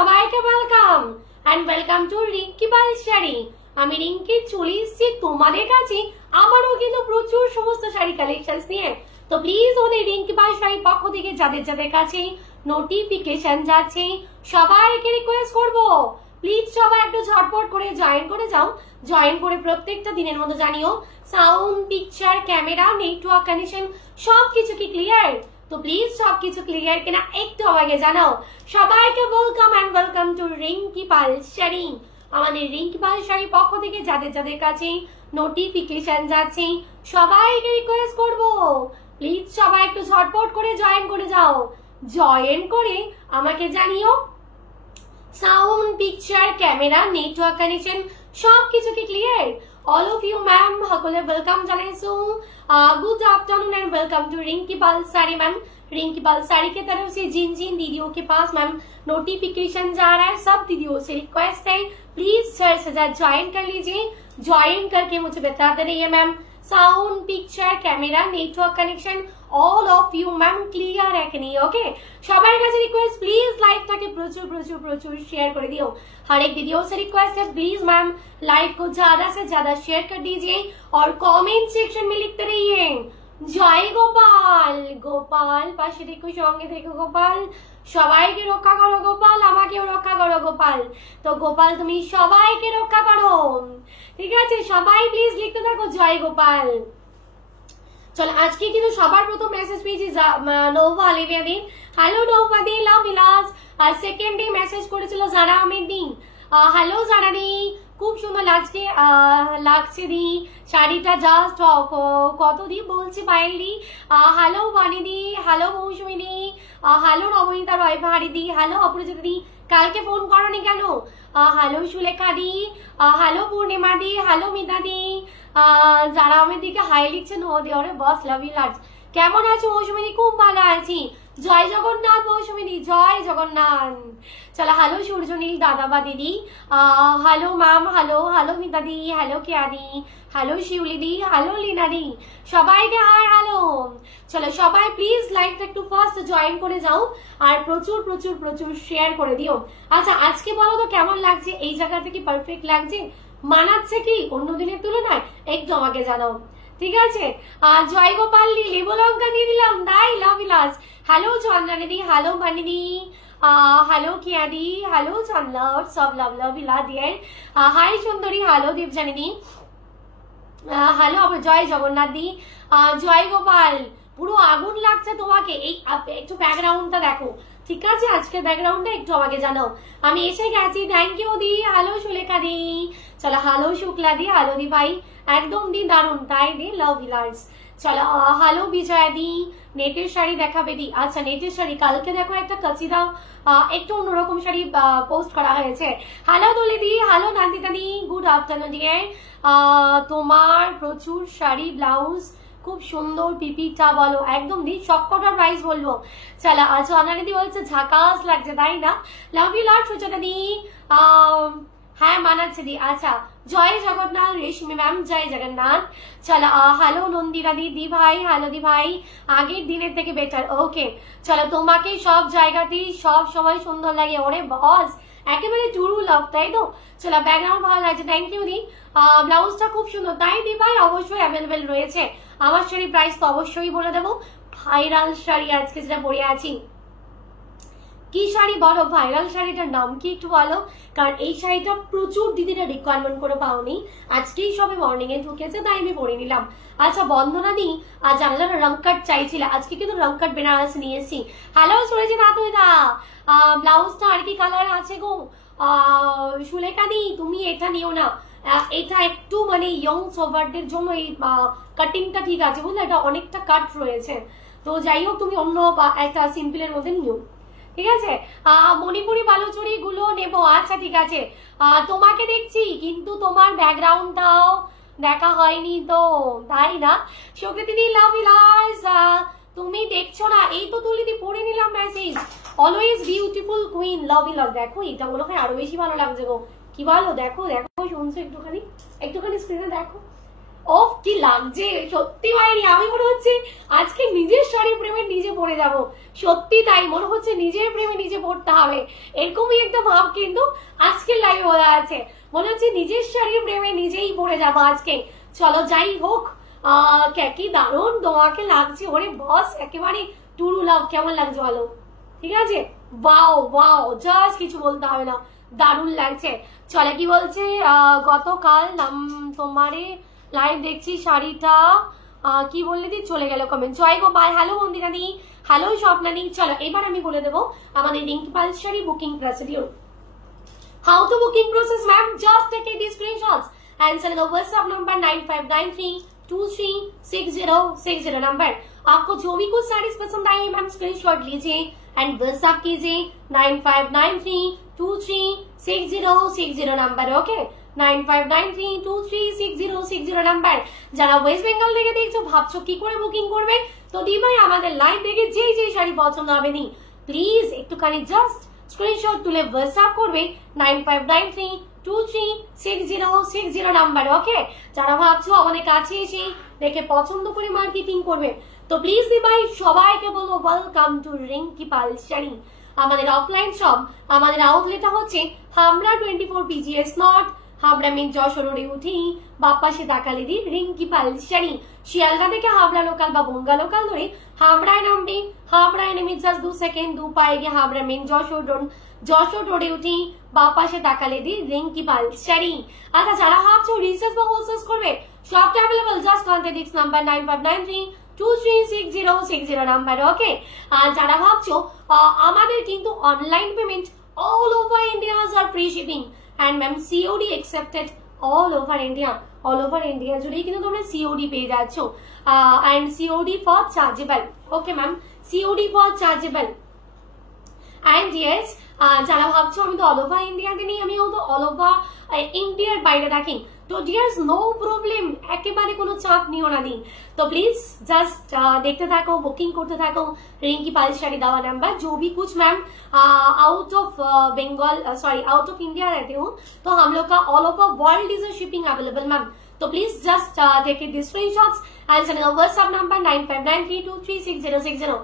সবাইকে welcome and welcome to Rinki Pal sari. আমি রিঙ্কি চলে এসেছি তোমাদের কাছে আবারও কিন্তু প্রচুর সমস্ত শাড়ি কালেকশনস নিয়ে। তো প্লিজ ওদের রিঙ্কি পাল শাড়ির পক্ষ থেকে যাদের যাদের কাছে নোটিফিকেশন যাচ্ছে সবাইকে রিকোয়েস্ট করবো প্লিজ সবাই একটু ঝটপট করে জয়েন করে যাও। জয়েন করে প্রত্যেকটা দিনের মতো জানিও sound, picture, camera, network connection সবকিছু কি ক্লিয়ার। তো প্লিজ সবকিছু ক্লিয়ার কিনা একটু আমাকে জানাও। সবাইকে welcome and welcome to Rinki Pal sari. আমাদের রিঙ্কি পাল শাড়ির পক্ষ থেকে যাদের যাদের কাছে নোটিফিকেশন যাচ্ছে সবাইকে রিকোয়েস্ট করব প্লিজ সবাই একটু ঝটপট করে জয়েন করে যাও। জয়েন করে আমাকে জানিও sound, picture, camera, network connection সবকিছু কি clear. All of you ma'am সকলে ওয়েলকাম জানাইছো। Good afternoon and welcome to Rinki Pal sari ma'am. Rinki Pal sari की तरफ से जिन जिन दीदियों के पास मैम नोटिफिकेशन जा रहा है सब दीदियों से रिक्वेस्ट है प्लीज सर से ज्वाइन कर लीजिए। ज्वाइन करके मुझे बताते रहिए ma'am sound, picture, camera, network connection all of you ma'am clear है कि नहीं। ओके সবার কাছে রিকোয়েস্ট প্লিজ লাইভটাকে প্রচুর প্রচুর প্রচুর শেয়ার করে দিও। हर एक दीदियों से रिक्वेस्ट है प्लीज मैम लाइव को ज्यादा से ज्यादा शेयर कर दीजिए और कमेंट सेक्शन में लिखते रहिए জয় গোপাল। গোপাল পাশে দেখো, সঙ্গে দেখো গোপাল। সবাইকে রক্ষা করো গোপাল, আমাকেও রক্ষা করো গোপাল। তো গোপাল তুমি সবাইকে রক্ষা করো, ঠিক আছে? সবাই প্লিজ লিখতে থাকো জয় গোপাল। চলো আজকে কিন্তু সবার প্রথম মেসেজ পেয়েছি নৌবা আলিভিয়া দি। হ্যালো নৌবা দি, লাভ বিলাস। আর সেকেন্ড ডে মেসেজ করেছিল জারা আহমেদ দি। হ্যালো জারা দি, খুব সুন্দর লাগছে দি শাড়িটা, জাস্ট কত দি বলছি পায়েল দি। হ্যালো বানি দি, হ্যালো মৌসুমী দি, হ্যালো নবনীতা রয় পাহাড়ি দি, হ্যালো অপরাজিতা দি। কালকে ফোন করনি কেন? হ্যালো সুলেখা দি, হ্যালো পূর্ণিমা দি, হ্যালো মিতা দি। যারা আমার দিকে হাই লিখছেন ও দি, ওরে বস লাভ ইউ লাভ। কেমন আছো মৌসুমী দি? খুব ভালো আছি। জয় জগন্নাথ মৌসুমী দি, জয় জগন্নাথ। চলো হ্যালো সূর্যনীল দাদাবা দিদি, hello ma'am, hello hello Mita দি, হ্যালো কেয়া দি, হ্যালো শিউলি দি, হ্যালো লীনা দি। সবাইকে হাই হ্যালো। চলো সবাই প্লিজ লাইভটা একটু ফার্স্ট জয়েন করে যাও আর প্রচুর প্রচুর প্রচুর শেয়ার করে দিও। আচ্ছা আজকে বলো তো কেমন লাগছে? এই জায়গাটা কি পারফেক্ট লাগছে? মানাচ্ছে কি অন্য দিনের তুলনায়? একটু আমাকে জানাও, ঠিক আছে? জয় গোপাল দি, লেবু লঙ্কা দিয়ে দিলাম, তাই লাভ বিলাস। হ্যালো চন্দ্রানী দি, হ্যালো বানি দি, হ্যালো কিয়া দি, হ্যালো চন্দ্রা, সব লাভ লাভ ইলা দিয়ার। হাই সুন্দরী, হ্যালো দীপজানী দি, হ্যালো জয় জগন্নাথ দি, জয় গোপাল। পুরো আগুন লাগছে তোমাকে। এই একটু ব্যাকগ্রাউন্ডটা দেখো, ঠিক আছে? আজকের ব্যাকগ্রাউন্ডটা একটু আমাকে জানাও। আমি এসে গেছি, থ্যাংক ইউ দি। হ্যালো সুলেখা দি, চলো হ্যালো শুক্লা দি, হ্যালো দি ভাই, একদম দি দারুন, তাই দি লাভ বিলার্স। চলো হ্যালো বিজয়া দি, নেটের শাড়ি দেখাবে দি। আচ্ছা নেটের শাড়ি কালকে দেখো একটা কাচিদা একটু অন্যরকম শাড়ি পোস্ট করা হয়েছে। হ্যালো দলি দি, হ্যালো নান্দিতা দি, গুড আফটারনুন দিয়ে। তোমার প্রচুর শাড়ি, ব্লাউজ খুব সুন্দর, পিপিটা বলো একদম দি। সবকটার প্রাইস বলবো। চলো আচ্ছা অনারিদি বলছে ঝাকাস লাগছে, তাই না? লাভ ইউ লট সুচেতা দি, হ্যাঁ মানাচ্ছে দি। আচ্ছা জয় জগন্নাথ রেশমি ম্যাম, জয় জগন্নাথ। চলো হ্যালো নন্দিতা দি, দি ভাই হ্যালো দি ভাই, আগের দিনের থেকে বেটার। ওকে চলো তোমাকে সব জায়গাতেই সব সময় সুন্দর লাগে, ওরে বস একেবারে টুরু লাভ, তাই তো? চলো ব্যাকগ্রাউন্ড ভালো লাগছে, থ্যাংক ইউ দি। ব্লাউজটা খুব সুন্দর, তাই দি ভাই? অবশ্যই অ্যাভেলেবেল রয়েছে। আমার শাড়ির প্রাইস তো অবশ্যই বলে দেবো। ভাইরাল শাড়ি আজকে যেটা পরে আছি, কি শাড়ি বলো? ভাইরাল শাড়িটার নাম কি একটু বলো, কারণ এই শাড়িটা প্রচুর দিদিরা রিকোয়ারমেন্ট করে পাওনি, আজকেই সবে মর্নিং এ ঢুকেছে তাই আমি পরে নিলাম। আচ্ছা বন্দনা দি, জানলার রংকাট চাইছিল, আজকে কিন্তু রংকাট বেনারস নিয়েছি। হ্যালো সুরেজি নাথুদা, ব্লাউজটা আর কি কালার আছে গো? সুলেখা দি তুমি এটা নিও না, এটা একটু মানে ইয়ং সোভারদের জন্য এই কাটিংটা ঠিক আছে বুঝলে, এটা অনেকটা কাট রয়েছে। তো যাই হোক তুমি অন্য একটা সিম্পলের মধ্যে নিও, ঠিক আছে? মণিপুরি বালুচুরি গুলো নেবো। আচ্ছা ঠিক আছে, তোমাকে দেখছি কিন্তু তোমার ব্যাকগ্রাউন্ডটাও দেখা হয়নি তো, তাই না? সুকৃতি দি লাভ ইলার্স, তুমি দেখছো না? এই তো তুলিদি পড়ে নিলাম মেসেজ। অলওয়েজ বিউটিফুল কুইন, লাভ ইলার্স। দেখো এটা মনে হয় আরো বেশি ভালো লাগছে গো, কি বলো? দেখো দেখো শুনছো একটুখানি, একটুখানি স্ক্রিনে দেখো। ওফ কি লাগছে সত্যি বাইরে, আমি মনে হচ্ছে আজকে নিজের শাড়ি প্রেমে নিজে পড়ে যাব, সত্যি তাই মনে হচ্ছে নিজের প্রেমে নিজে পড়তে হবে, এরকমই একটা ভাব কিন্তু আজকের লাইভে বলা আছে, মনে হচ্ছে নিজের শাড়ির প্রেমে নিজেই পড়ে যাবো আজকে। চলো যাই হোক, কি দারুণ তোমাকে লাগছে, ওরে বস একেবারে টুরু লাভ, কেমন লাগছে বলো? ঠিক আছে, ওয়াও ওয়াও, জাস্ট কিছু বলতে হবে না, দারুণ লাগছে। চলে কি বলছে, গতকাল তোমারে লাইভ দেখছি শাড়িটা কি বললে দি, চলে গেল কমেন্ট। জয় গোপাল, হ্যালো মন্দিরা দি, হ্যালো স্বপ্না দি। চলো এবার আমি বলে দেবো আমাদের Rinki Pal sari booking procedure. How to booking process, ma'am? Just take these screenshots and send the WhatsApp number 9593236060 number. आपको जो भी कुछ साड़ीज पसंद आई है मैम स्क्रीनशॉट लीजिए एंड व्हाट्सएप कीजिए 9593236060 नंबर। Okay 9593236060 number. যারা ওয়েস্ট বেঙ্গল থেকে দেখছো ভাবছো কি করে বুকিং করবে, তো দি ভাই আমাদের লাইভ দেখে যে শাড়ি পছন্দ হবে নি প্লিজ একটুখানি জাস্ট স্ক্রিনশট তুলে হোয়াটসঅ্যাপ করবে 9593236060 নাম্বার। ওকে, যারা ভাবছো আমাদের কাছে এসে দেখে পছন্দ করে মার্কেটিং করবে, তো প্লিজ দি ভাই সবাইকে বলবো ওয়েলকাম টু রিঙ্কি পাল শাড়ি। আমাদের অফলাইন শপ, আমাদের আউটলেটটা হচ্ছে হামরা 24 PGS নট, হাবড়া মেন যশোর রোডে উঠি বাপ পাশে তাকালে দি রিঙ্কি পাল শাড়ি। শিয়ালদা থেকে হাবড়া লোকাল বা বঙ্গা লোকাল ধরে হাবড়ায় নামবে, হাবড়ায় নেমে জাস্ট 2 সেকেন্ড 2 পায়ে গিয়ে হাবড়া মেন যশোর রোডে উঠি বাপ পাশে তাকালে দি রিঙ্কি পাল শাড়ি। আচ্ছা যারা ভাবছো রিসার্চ বা হোলসেল করবে, সবটা available, just contact this number 9593236060 number. Okay, আর যারা ভাবছো আমাদের কিন্তু online payment all over India আর free shipping and ma'am COD accepted all over India, জুড়েই কিন্তু তোমরা COD পেয়ে যাচ্ছ and COD for chargeable। okay ma'am, COD for chargeable and yes, যারা ভাবছো আমি তো অল ওভার ইন্ডিয়াতে নেই, আমি তো অল ওভার ইন্ডিয়ার বাইরে থাকি, তো ডিয়ার্স নো প্রবলেম, একেবারে কোনো চাপ নিও না নি। তো প্লিজ জাস্ট দেখতে থাকো, বুকিং করতে থাকো रिंकी पाल शाड़ी दावा नंबर। जो भी कुछ ma'am out of Bengal sorry out of India रहते हो, तो हम लोग का all over world is a shipping available ma'am. तो please just take this screenshots and send WhatsApp number 9593236060।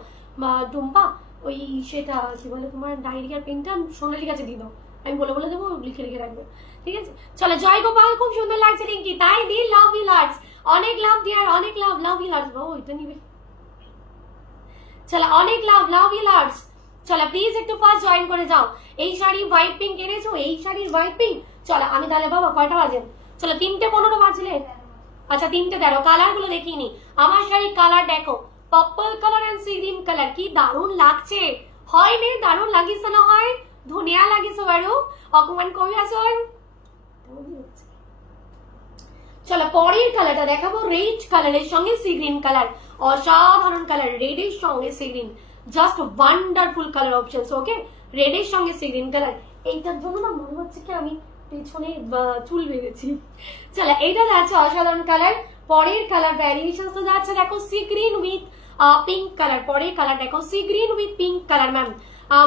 Tumpa ওই সেটা কি বলে তোমার ডায়েরিয়ার পেনটা সোনালির কাছে দিয়ে দাও, আমি বলে দেবো, লিখে রাখবে, ঠিক আছে। চলো জয় গোপাল, খুব সুন্দর লাগছে রিঙ্কি, তাই দি লাভ ইউ লটস, অনেক লাভ দিয়ার, অনেক লাভ ইউ লটস। বাবা ওইটা নিবে, চলো অনেক লাভ ইউ লটস। চলো প্লিজ একটু ফার্স্ট জয়েন করে যাও। এই শাড়ি হোয়াইট পিঙ্ক এনেছো, এই শাড়ির হোয়াইট পিঙ্ক। চলো আমি তাহলে বাবা কয়টা বাজে, চলো 3:15 বাজলে, আচ্ছা 3:13, কালার গুলো দেখিনি। আমার শাড়ির কালার দেখো, purple colour and sea green colour, কি দারুণ লাগছে, হয় নে দারুণ লাগিছে না হয়, ধুনিয়া লাগিছে বারো, অকমান কবি আসন। চলো পরের কালারটা দেখাবো, রেড কালারের সঙ্গে সি গ্রিন কালার, অসাধারণ কালার, রেডের সঙ্গে sea green, just wonderful colour options. Okay, রেডের সঙ্গে সি গ্রিন কালার, এইটার জন্য না মনে হচ্ছে কি আমি পেছনে চুল বেঁধেছি। চলো এইটা যাচ্ছে অসাধারণ কালার। পরের কালার ভ্যারিয়েশন তো যাচ্ছে দেখো C green with pink colour, পরের কালার দেখো C green with pink colour ma'am.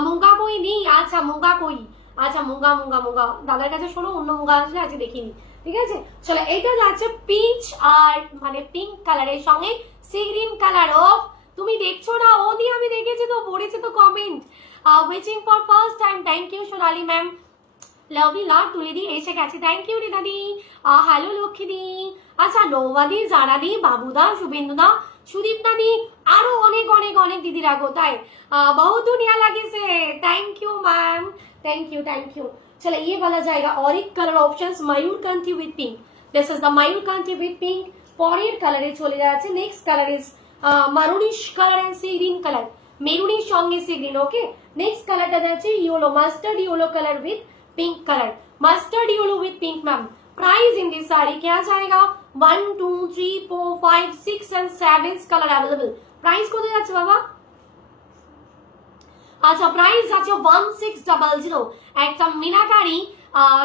Muga কই নেই, আচ্ছা মুগা কই, আচ্ছা মুগা দাদার কাছে শোনো, অন্য মুগা আসলে আজকে দেখিনি, ঠিক আছে। চলো এইটা যাচ্ছে পিচ আর মানে পিঙ্ক কালারের সঙ্গে সি গ্রিন কালার। ও তুমি দেখছো না, ও দিয়ে আমি দেখেছি তো, পড়েছে তো comment. Waiting for first time, thank you Sonali ma'am, love you lot. Tuli দি এসে গেছে, থ্যাংক ইউ রিনা দি, হ্যালো লক্ষ্মী দি। আচ্ছা নৌবা দি, জারা দি, বাবুদা, শুভেন্দু দা, সুদীপ দা দি, আরো অনেক দিদিরা কোথায়, বহু দুনিয়া লাগিছে, thank you ma'am, thank you. चलो ये वाला जाएगा और एक colour options Mayurkanti with pink, this is the Mayurkanti with pink. পরের কালারে চলে যাচ্ছে, next colour is maroonish colour and sea green colour, মেরুনির সঙ্গে সি গ্রিন। ওকে, নেক্সট কালারটা যাচ্ছে yellow, mustard yellow colour with pink colour, mustard yellow with pink ma'am. Price in this sari क्या जाएगा, 1 2 3 4 5 6 and 7 कलर अवेलेबल। प्राइस কত যাচ্ছে বাবা, আচ্ছা প্রাইস আছে 1600। একটা মিনাকারি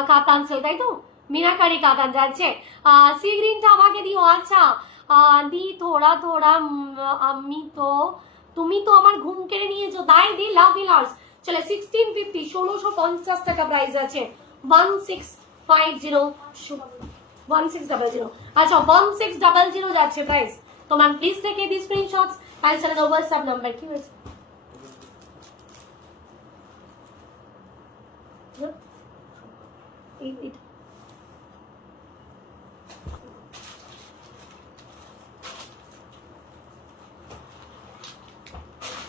কাতান সেল, তাই তো, মিনাকারি কাতান যাচ্ছে। সি গ্রিনটা আমাকে দিও, আচ্ছা দি থোড়া আমি তো, তুমি তো আমার ঘুম কেড়ে নিয়েছো, তাই দি লাভ ইউ লটস। চলো 1650, 1650 টাকা প্রাইস আছে, 1650। 1600। আচ্ছা 1600 যাচ্ছে প্রাইস। তো ma'am please take the screenshots and send the WhatsApp number। কি হয়েছে?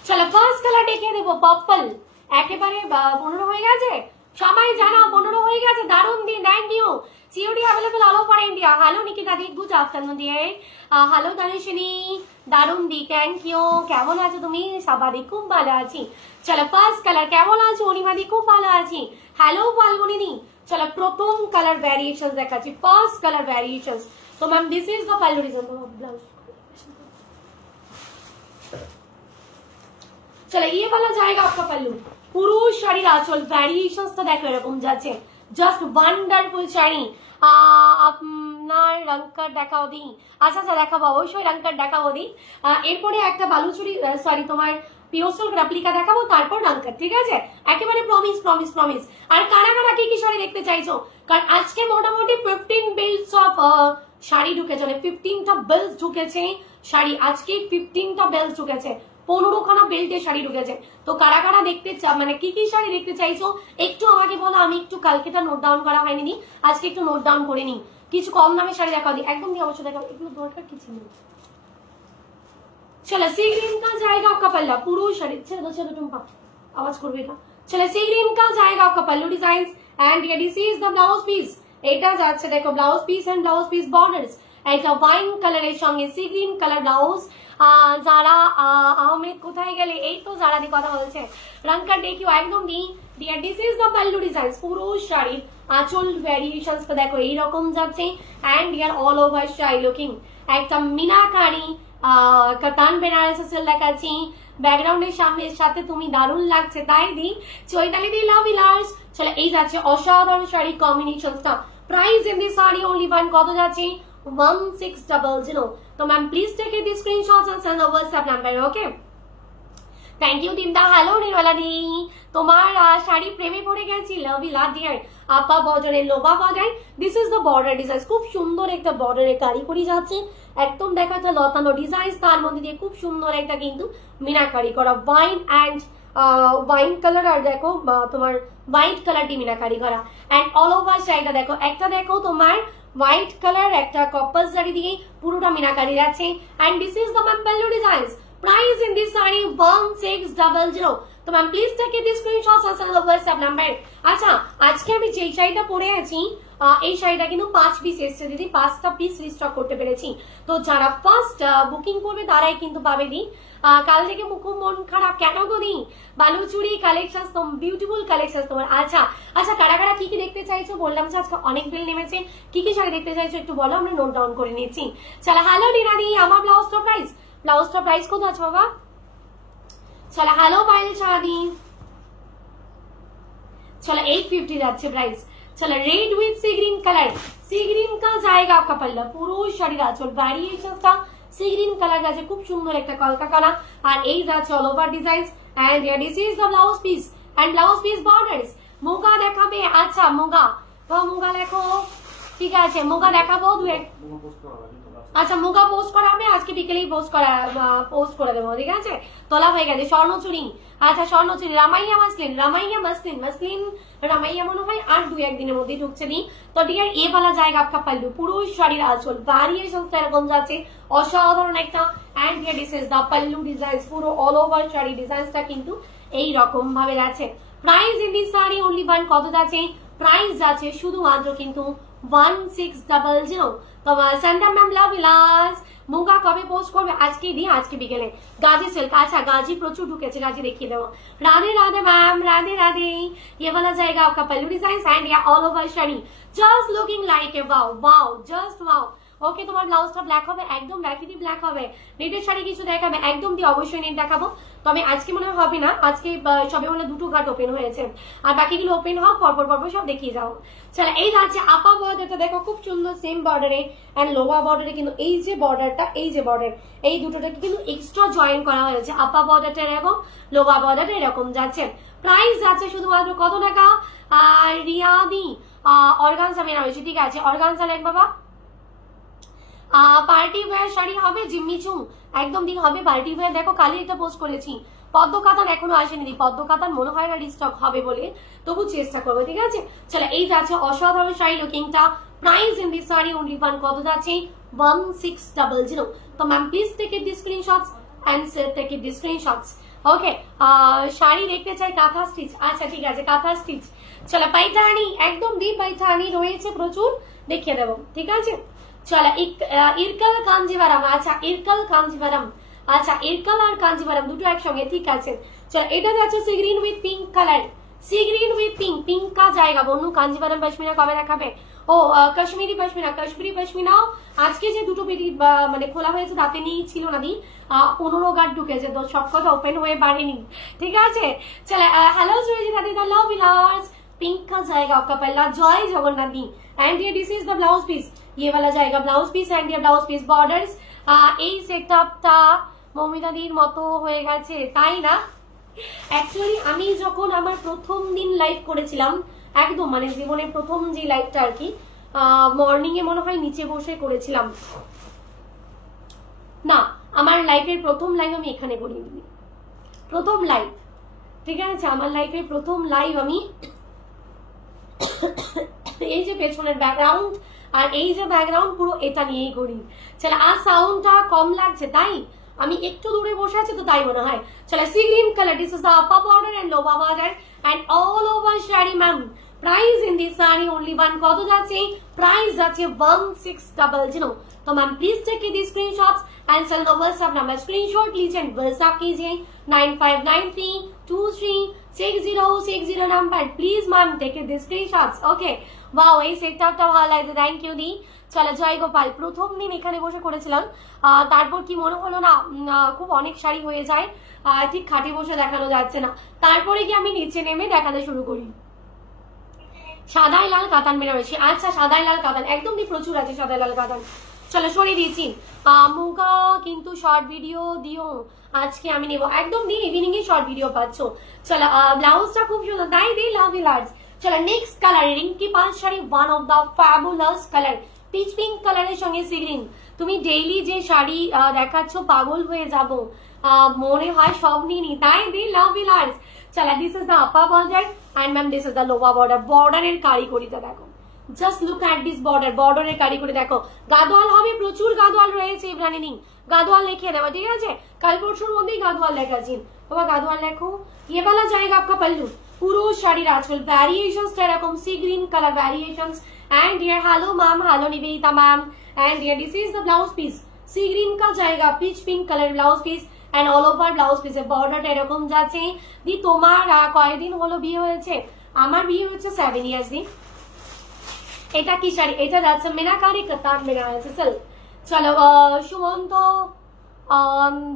চলো ফার্স্ট কালার দেখিয়ে দেবো, পার্পল। একেবারে 15 হয়ে গেছে, সবাই জানাও 15 হয়ে গেছে। দারুণ দিন, thank you. COD available all over India. Hello Nikita দি, গুড আফটারনুন দিয়ে। হ্যালো দানুশিনী, দারুণ দি, থ্যাংক ইউ। কেমন আছো তুমি? সবাই খুব ভালো আছি। চলো ফার্স্ট কালার কেমন আছো? অনিমা দি খুব ভালো আছি। হ্যালো ফাল্গুনি দি। চলো প্রথম কালার ভ্যারিয়েশন দেখাচ্ছি, ফার্স্ট কালার ভ্যারিয়েশন। তো ma'am this is the pallu design. Blouse चलो ये वाला जाएगा आपका पल्लू। পুরো শাড়ির আঁচল ভ্যারিয়েশনস তো দেখো এরকম যাচ্ছে, জাস্ট ওয়ান্ডারফুল শাড়ি। আপনার রংকার দেখাও দি। আচ্ছা আচ্ছা দেখাবো, অবশ্যই রংকার দেখাবো দি। এরপরে একটা বালুচুরি সরি তোমার পিওসল রেপ্লিকা দেখাবো, তারপর রংকার, ঠিক আছে? একেবারে প্রমিস প্রমিস প্রমিস। আর কারা কারা কি কি শাড়ি দেখতে চাইছো? কারণ আজকে মোটামুটি 15 বিলস অফ শাড়ি ঢুকেছে, 15টা বেলস ঢুকেছে শাড়ি। আজকে 15টা বেলস ঢুকেছে, 15খানা বেল্টের শাড়ি ঢুকেছে। তো কারা কারা দেখতে মানে কি কি শাড়ি দেখতে চাইছো একটু আমাকে বলো, আমি একটু কালকেটা নোট ডাউন করা হয়নি, আজকে একটু নোট ডাউন করে নি। কিছু কম দামে শাড়ি দেখাও দি, একদম কি অবশ্যই দেখাও, এগুলো দরকার কিছু নেই। चलो सी ग्रीन का जाएगा आपका पल्ला, पूरा शाड़ी। चलो चलो तुम आवाज করবে না। चलो सी ग्रीन का जाएगा आपका पल्लू डिजाइंस एंड ये this is the blouse piece. এটা যাচ্ছে দেখো blouse piece and blouse piece borders. এটা ওয়াইন কালারের সঙ্গে সি গ্রিন কালার ব্লাউজ। যারা আহমেদ কোথায় গেলে? এই তো যারা দি কথা বলছে। রংকার দেখিও একদম দি। Dear this is the pallu design. পুরো শাড়ির আঁচল ভ্যারিয়েশনস তো দেখো এইরকম যাচ্ছে and year all over sari looking একটা মিনাকারি কাতান বেনারস সিল্ক দেখাচ্ছি। ব্যাকগ্রাউন্ডের সাথে তুমি দারুণ লাগছে, তাই দি। চৈতালি দি লাভ ইলার্স। চলো এই যাচ্ছে অসাধারণ শাড়ি কম্বিনেশনটা। Price in this sari only one কত যাচ্ছে? 1600। তো ma'am please take the screenshots and send WhatsApp number, okay? Thank you দিনদা। হ্যালো নির্মলা দি, তোমার শাড়ি প্রেমে পড়ে গেছি। Love you love dear. Upper বর্ডারের lower border, this is the border design. খুব সুন্দর একটা বর্ডারের কারিগরি যাচ্ছে, একদম দেখা একটা লতানো ডিজাইন, তার মধ্যে দিয়ে খুব সুন্দর একটা কিন্তু মিনাকারি করা ওয়াইন অ্যান্ড ওয়াইন কালার, আর দেখো তোমার হোয়াইট কালার দিয়ে মিনাকারি করা অ্যান্ড অল ওভার শাড়িটা দেখো। একটা দেখো তোমার হোয়াইট কালার, একটা কপার শাড়ি দিয়ে পুরোটা মিনাকারি যাচ্ছে and this is the ma'am pallu design. Price in this saree 1600। তো ma'am please take the screenshots and send WhatsApp number. আচ্ছা আজকে আমি যেই শাড়িটা পরে আছি এই শাড়িটা কিন্তু 5 পিস এসছে দিদি, 5টা পিস রিস্টক করতে পেরেছি। তো যারা ফার্স্ট বুকিং করবে তারাই কিন্তু পাবে দি। কাল থেকে খুব মন খারাপ কেন গো দি? বালুচুরি কালেকশন, বিউটিফুল কালেকশন তোমার। আচ্ছা আচ্ছা কারা কারা কি কি দেখতে চাইছো? বললাম যে আজকে অনেক বিল নেমেছে, কি কি শাড়ি দেখতে চাইছো একটু বলো, আমরা নোট ডাউন করে নিচ্ছি। চলো হ্যালো রিনাদি, আমার ব্লাউজটা প্রাইস, ব্লাউজটা প্রাইস কত আছে বাবা? চলো হ্যালো পায়েল শাদি। चलो 850 যাচ্ছে প্রাইস। चलो red with sea green colour, sea green का जाएगा आपका पल्ला। পুরো শাড়ির আঁচল ভ্যারিয়েশনটা সি গ্রিন কালার যাচ্ছে, খুব সুন্দর একটা কলকা কালার, আর এই যাচ্ছে all over designs and this is the blouse piece and blouse piece borders. Muga দেখাবে? আচ্ছা মুগা, তো মুগা লেখো, ঠিক আছে মুগা দেখাবো দু এক। আচ্ছা মুগা পোস্ট করা হবে আজকে বিকেলেই পোস্ট করে দেবো, ঠিক আছে? তোলা হয়ে গেছে। স্বর্ণচুরি, আচ্ছা স্বর্ণচুরি রামাইয়া মাসলিন, রামাইয়া মাসলিন, মাসলিন রামাইয়া মনে হয় আর 2-1 দিনের মধ্যে ঢুকছে নি। তো ডিয়ার এ वाला জায়গা आपका पल्लू, পুরো শাড়ির আঁচল ভ্যারিয়েশন এরকম যাচ্ছে, অসাধারণ একটা and here this is the pallu designs. পুরো অল ওভার শাড়ি ডিজাইনসটা কিন্তু এই রকম ভাবে যাচ্ছে। Price in this sari only one কত যাচ্ছে? প্রাইস যাচ্ছে শুধুমাত্র কিন্তু 1600। তো সন্ধ্যা ম্যাম লাভ বিলাস মুগা কবে পোস্ট করবে? আজকে দিই, আজকে বিকেলে। গাজি সিল্ক, আচ্ছা গাজি প্রচুর ঢুকেছে, গাজি দেখিয়ে দেবো। রাধে রাধে ম্যাম, রাধে রাধে। ये वाला जाएगा आपका पल्लू डिजाइन एंड या all over sari just looking like a wow wow, just wow. Okay তোমার ব্লাউজটা ব্ল্যাক হবে, একদম ব্ল্যাকই ব্ল্যাক হবে। নেটের শাড়ি কিছু দেখাবে? একদম দিয়ে অবশ্যই নেট দেখাবো, তবে আজকে মনে হবে না, আজকে সবে মনে 2টো ঘাট ওপেন হয়েছে, আর বাকিগুলো ওপেন হোক পরপর পরপর সব দেখিয়ে যাও। চলো এই যাচ্ছে আপা বর্ডারটা দেখো, খুব সুন্দর সেম বর্ডারে এন্ড লোয়া বর্ডারে কিন্তু এই যে বর্ডারটা, এই যে বর্ডার, এই দুটোটাকে কিন্তু এক্সট্রা জয়েন করা হয়েছে। আপা বর্ডারটা এরকম, লোয়া বর্ডারটা এরকম যাচ্ছে। প্রাইস যাচ্ছে শুধুমাত্র কত টাকা? রিয়াদি অর্গানজা বেনারসি, ঠিক আছে অর্গানজা লেখ বাবা, পার্টি ওয়্যার শাড়ি হবে জিম্মি চু, একদম দি হবে পার্টি ওয়্যার। দেখো কালই এটা পোস্ট করেছি, পদ্ম কাতান এখনো আসেনি, পদ্ম কাতান মনে হয় না রিস্টক হবে বলে, তবু চেষ্টা করবো, ঠিক আছে। চলো এই যাচ্ছে অসাধারণ শাড়ি লুকিংটা। Price in this sari only one, কত যাচ্ছে 1600। তো ma'am please take it the screenshots and take it the screenshots. Okay, sari দেখতে চাই কাঁথা স্টিচ, আচ্ছা ঠিক আছে কাঁথা স্টিচ। চলো পাইঠানি, একদম ডিপ পাইঠানি রয়েছে প্রচুর, দেখিয়ে দেবো, ঠিক আছে। চলো ইরকাল কাঞ্জিভারাম, আচ্ছা ইরকাল কাঞ্জিভারাম, আচ্ছা ইরকাল আর কাঞ্জিভারাম দুটো একসঙ্গে, ঠিক আছে। চলো এটা যাচ্ছে C green with pink colour, C green with pink, pink কা জায়গা বন্যু। কাঞ্জিভারাম পশমিনা কবে দেখাবে? ও কাশ্মীরি পশমিনা, কাশ্মীরি পশমিনাও আজকে যে দুটো পেটি মানে খোলা হয়েছে তাতে নিয়ে ছিল না দি, 15 গার্ড ঢুকেছে তো সব কথা ওপেন হয়ে বাড়েনি, ঠিক আছে। চলো হ্যালো সুরজি দাদি, द लव विलास, पिंक का जाएगा आपका पहला, जय जगन्नाथ दी। एंड ये this is the blouse piece, ये वाला जाएगा ब्लाउज पीस एंड ये ब्लाउज पीस बॉर्डर्स। এই সেটআপটা মমিতাদির মতো হয়ে গেছে, তাই না? অ্যাকচুয়ালি আমি যখন আমার প্রথম দিন লাইভ করেছিলাম, একদম মানে জীবনের প্রথম যে লাইভটা আর কি, মর্নিং এ মনে হয় নিচে বসে করেছিলাম, না আমার লাইফের প্রথম লাইভ আমি এখানে করিনি, প্রথম লাইভ, ঠিক আছে। আমার লাইফের প্রথম লাইভ আমি এই যে পেছনের ব্যাকগ্রাউন্ড আর এই যে ব্যাকগ্রাউন্ড পুরো এটা নিয়েই করি। চলো আর সাউন্ডটা কম লাগছে তাই, আমি একটু দূরে বসে আছি তো তাই মনে হয়। চলো sea green colour, this is the upper border and lower border and all over sari ma'am. Price in this sari only one, কত যাচ্ছে? প্রাইস যাচ্ছে 1600। तो ma'am please take the screenshots and सेल द व्हाट्सएप नंबर, स्क्रीनशॉट लीजिए and WhatsApp कीजिए 9593236060 number, please ma'am take the screenshots. Okay wow, এই সেটআপটা ভালো লাগছে, থ্যাংক ইউ দি। চলো জয় গোপাল, প্রথম দিন এখানে বসে করেছিলাম, তারপর কি মনে হলো না খুব অনেক শাড়ি হয়ে যায়, ঠিক খাটে বসে দেখানো যাচ্ছে না, তারপরে কি আমি নিচে নেমে দেখাতে শুরু করি। সাদাই লাল কাতান বেনারসি, আচ্ছা সাদাই লাল কাতান একদম প্রচুর আছে সাদাই লাল কাতান। চলো সরিয়ে দিয়েছি, মুগা কিন্তু শর্ট ভিডিও দিও আজকে আমি নেবো, একদম দি ইভিনিং এ শর্ট ভিডিও পাচ্ছ। চলো ব্লাউজটা খুব সুন্দর, তাই দি লাভ ইউ লার্জ। চলো next colour, Rinki Pal Saree, one of the fabulous colour, peach pink কালারের সঙ্গে সি গ্রিন। তুমি ডেইলি যে শাড়ি দেখাচ্ছ পাগল হয়ে যাব, মনে হয় সব নিয়ে নি, তাই দি লাভ ইউ লার্জ। চলো this is the upper border and ma'am this is the lower border. বর্ডারের কারিগরিটা দেখো, just look at this border, বর্ডারের কারিগরি দেখো। গাদোয়াল হবে, প্রচুর গাদোয়াল রয়েছে ইব্রানিং, গাদোয়াল লিখে দেওয়া, ঠিক আছে। কাল পরশুর মধ্যেই গাদোয়াল লেখাছি বাবা, গাদোয়াল লেখো। ये वाला जाएगा आपका पल्लू, পুরো শাড়ির আঁচল ভ্যারিয়েশনস এরকম sea green colour variations. And ये hello ma'am, hello Nivedita ma'am. And ये this is the blouse piece, sea green का जाएगा peach pink colour blouse piece and all over blouse পিসে বর্ডারটা এরকম যাচ্ছে। দি তোমার কয়দিন হলো বিয়ে হয়েছে? আমার বিয়ে হচ্ছে 7 ইয়ার্স দি। এটা কি শাড়ি? এটা যাচ্ছে মিনাকারি কাতান বেনারসি সিল্ক। চলো সুমন্ত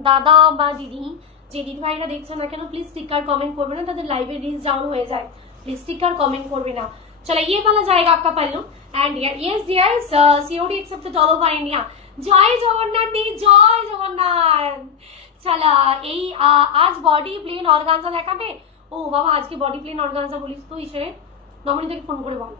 দাদা বা দিদি, যে দিদি ভাইরা দেখছেন না কেন প্লিজ স্টিকার কমেন্ট করবে না, তাদের লাইভে রিলস ডাউন হয়ে যায়, প্লিজ স্টিকার কমেন্ট করবে না। चलो ये वाला जाएगा आपका पल्लू and yes dears COD accepted all over India. Jai Jagannath दी, जय जगन्नाथ। चलो এই আজ বডি প্লেন অর্গানজা দেখাবে? ও বাবা আজকে বডি প্লেন অর্গানজা বলিস তো হিসেবে নমনীদেরকে ফোন করে বল।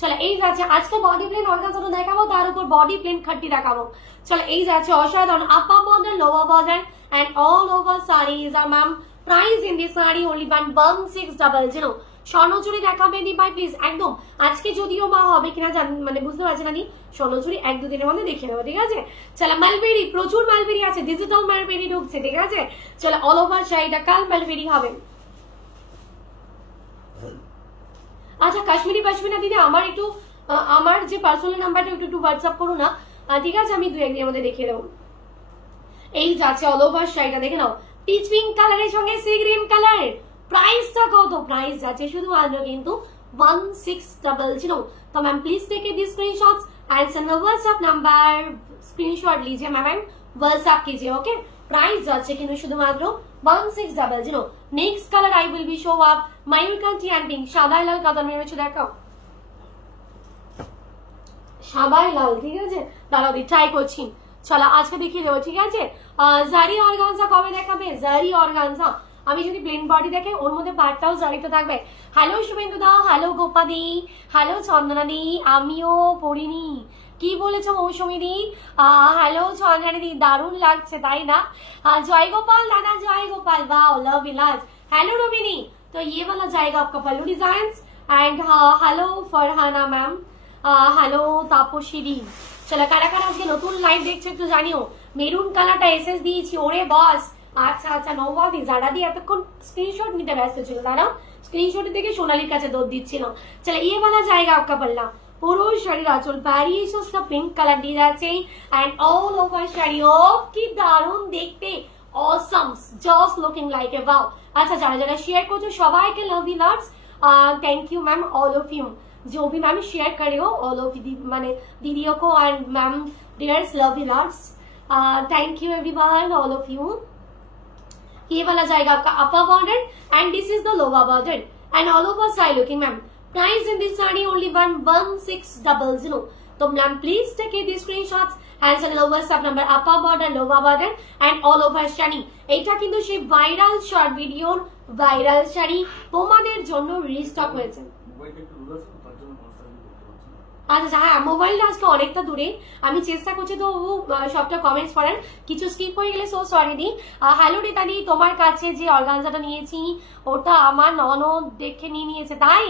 চলো এই যাচ্ছে আজকে বডি প্লেন অর্গানজাটা দেখাবো, তার উপর বডি প্লেন খাট্টি দেখাবো। চলো এই যাচ্ছে অসাধারণ upper border lower border and all over saris আর ma'am price in this sari only 1600। স্বর্ণচুরি দেখাবে দি ভাই প্লিজ, একদম আজকে যদিও বা হবে কিনা মানে বুঝতে পারছি না, স্বর্ণচুরি 1-2 দিনের মধ্যে দেখে নেবো, ঠিক আছে। চলো মালবেরি, প্রচুর মালবেরি আছে, ডিজিটাল মালবেরি ঢুকছে, ঠিক আছে। চলো অল ওভার শাড়িটা কাল মালবেরি হবে। আচ্ছা কাশ্মীরি পশমিনা দিদি আমার একটু আমার যে পার্সোনাল নাম্বারটা একটু হোয়াটসঅ্যাপ করো না, ঠিক আছে, আমি 2-1 দিনের মধ্যে দেখিয়ে দেবো। এই যাচ্ছে অল ওভার শাড়িটা দেখে নাও, পিচ পিঙ্ক কালারের সঙ্গে সি গ্রিন কালার। प्राइसটা কত? প্রাইস যাচ্ছে শুধুমাত্র কিন্তু 1600। तो ma'am please take the screenshots and send WhatsApp number, screenshot लीजिए मैम व्हाट्सएप कीजिए। ओके प्राइस যাচ্ছে কিন্তু শুধুমাত্র 1600। Next colour I will be show up Mayurkanti and pink, সাদা লাল কাতান রয়েছে দেখাও, সাদা লাল, ঠিক আছে। দাঁড়াও দি ট্রাই করছি, চলো আজকে দেখিয়ে দেবো, ঠিক আছে। জারি অর্গানজা কবে দেখাবে? জারি অর্গানজা আমি যদি প্লেন বডি দেখে ওর মধ্যে পার্টটাও জড়িত থাকবে। হ্যালো শুভেন্দু দা, হ্যালো গোপাদি, হ্যালো চন্দনা দি, আমিও পড়িনি। কি বলেছো মৌসুমী দি? হ্যালো চন্দ্রানী দি, দারুণ লাগছে তাই না? জয় গোপাল দাদা, Jai Gopal, wow love Vilas. Hello Romini, तो ये वाला जाएगा आपका pallu designs. And hello Farhana ma'am, hello Tapasi दी। চলো কারা কারা আজকে নতুন লাইভ দেখছো একটু জানিও। মেরুন কালারটা এসএস দিয়েছি, ওরে বস। আচ্ছা আচ্ছা নৌবাদি, যারা দিয়ে এতক্ষণ স্ক্রিনশট নিতে ব্যস্ত ছিল তারা স্ক্রিনশট থেকে সোনালির কাছে দৌড় দিচ্ছিল। চলো ये वाला जाएगा आपका पल्ला, পুরো শাড়ির আঁচল ভ্যারিয়েশনসটা পিঙ্ক কালার দিয়ে যাচ্ছে এন্ড অল ওভার শাড়ি। ও কি দারুণ দেখতে, awesome, just looking like a wow. আচ্ছা যারা যারা শেয়ার করছো সবাইকে love you lots, thank you ma'am all of you, जो भी मैम शेयर कर रहे हो ऑल ऑफ माने दीदियों को and ma'am dears love you lots, thank you everyone all of you. ये वाला जाएगा आपका upper border and this is the lower border and all over side looking ma'am. Price in this saree only 11600। तो ma'am please take these screenshots and send the WhatsApp number upper border lower border and all over sari. এটা কিন্তু সেই viral short ভিডিওর viral sari তোমাদের জন্য restock হয়েছে। আচ্ছা হ্যাঁ, মোবাইলটা আজকে অনেকটা দূরে, আমি চেষ্টা করছি তো সবটা কমেন্টস পড়ার, কিছু স্কিপ হয়ে গেলে সো সরি দি। হ্যালো রিতাদি, তোমার কাছে যে অর্গানজাটা নিয়েছি ওটা আমার ননদ দেখে নিয়ে নিয়েছে তাই?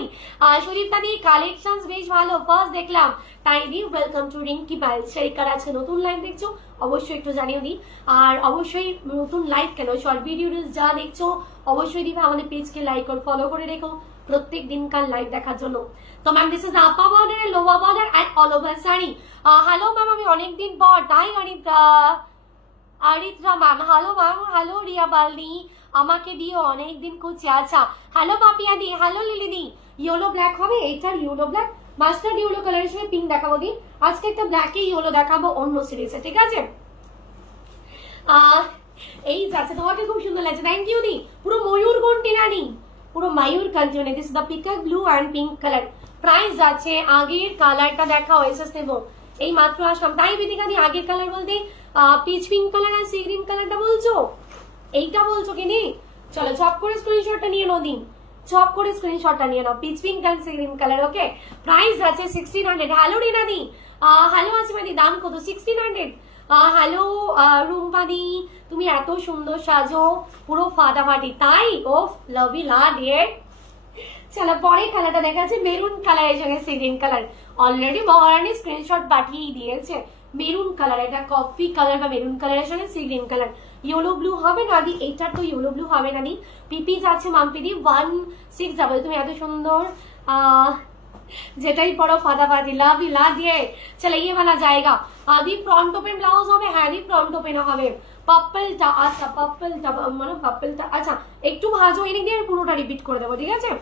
সুদীপ্তা দি কালেকশনস বেশ ভালো, ফার্স্ট দেখলাম তাই দি। Welcome to Rinki Pal sari. কার আছে নতুন লাইভ দেখছো অবশ্যই একটু জানিয়ে দি, আর অবশ্যই নতুন লাইভ কেন শর্ট ভিডিও যা দেখছো অবশ্যই দিবে আমাদের পেজকে লাইক আর ফলো করে রেখো প্রত্যেক দিনকার লাইভ দেখার জন্য। তো ma'am this is upper border and lower border and all over sari. Hello ma'am, আমি অনেকদিন পর তাই Aritra ma'am, hello ma'am, hello Riya বালদি, আমাকে দিও অনেকদিন খুঁজছি। আচ্ছা হ্যালো পাপিয়া দি, হ্যালো লিলি দি। ইয়েলো ব্ল্যাক হবে, এইটার ইয়েলো ব্ল্যাক মাস্টার্ড ইয়েলো কালারের সঙ্গে পিঙ্ক দেখাবো দি, আজকে একটা ব্ল্যাকে ইয়েলো দেখাবো অন্য সিরিজে, ঠিক আছে? এই যাচ্ছে, তোমাকে খুব সুন্দর লাগছে, থ্যাংক ইউ দি। পুরো ময়ূর গন্টি রানী, পুরো মায়ুর continue, this the peacock blue and pink colour. Price আছে, আগের কালারটা দেখাও এসএস দেবো, এই মাত্র আসলাম তাই বিদিকা দি। আগের কালার বলতে পিচ পিঙ্ক কালার আর সি গ্রিন কালারটা বলছো, এইটা বলছো কি নি? চলো ঝপ করে স্ক্রিনশটটা নিয়ে নাও দিন, ঝপ করে স্ক্রিনশটটা নিয়ে নাও, peach pink and sea green colour. Okay, price আছে 1600। হ্যালো রিনা দি, হ্যালো আসিমা দি, দাম কত? 1600। হ্যালো রুম্পা দি, তুমি এত সুন্দর সাজো, পুরো ফাটাফাটি তাই? ও লাভ ইউ লা ডিয়ার। চলো পরে কালারটা দেখা যাচ্ছে মেরুন কালারের সঙ্গে সি গ্রিন কালার। অলরেডি মহারানী স্ক্রিনশট পাঠিয়ে দিয়েছে, মেরুন কালার, এটা কফি কালার বা মেরুন কালারের সঙ্গে sea green colour. Yellow blue হবে না দি, এইটার তো ইয়েলো ব্লু হবে না দি। পিপিস আছে মাম্পি দি 1600। তুমি এত সুন্দর যেটাই পড়ো ফাটাফাটি, লাভ ইউ লা দিয়ে। চলো ये वाला जाएगा, আদি ফ্রন্ট ওপেন ব্লাউজ হবে, হ্যাঁ দি ফ্রন্ট ওপেন হবে। পার্পলটা, আচ্ছা পার্পলটা মানে পার্পলটা, আচ্ছা একটু ভাজো, এদিক দিয়ে পুরোটা রিপিট করে দেবো, ঠিক আছে?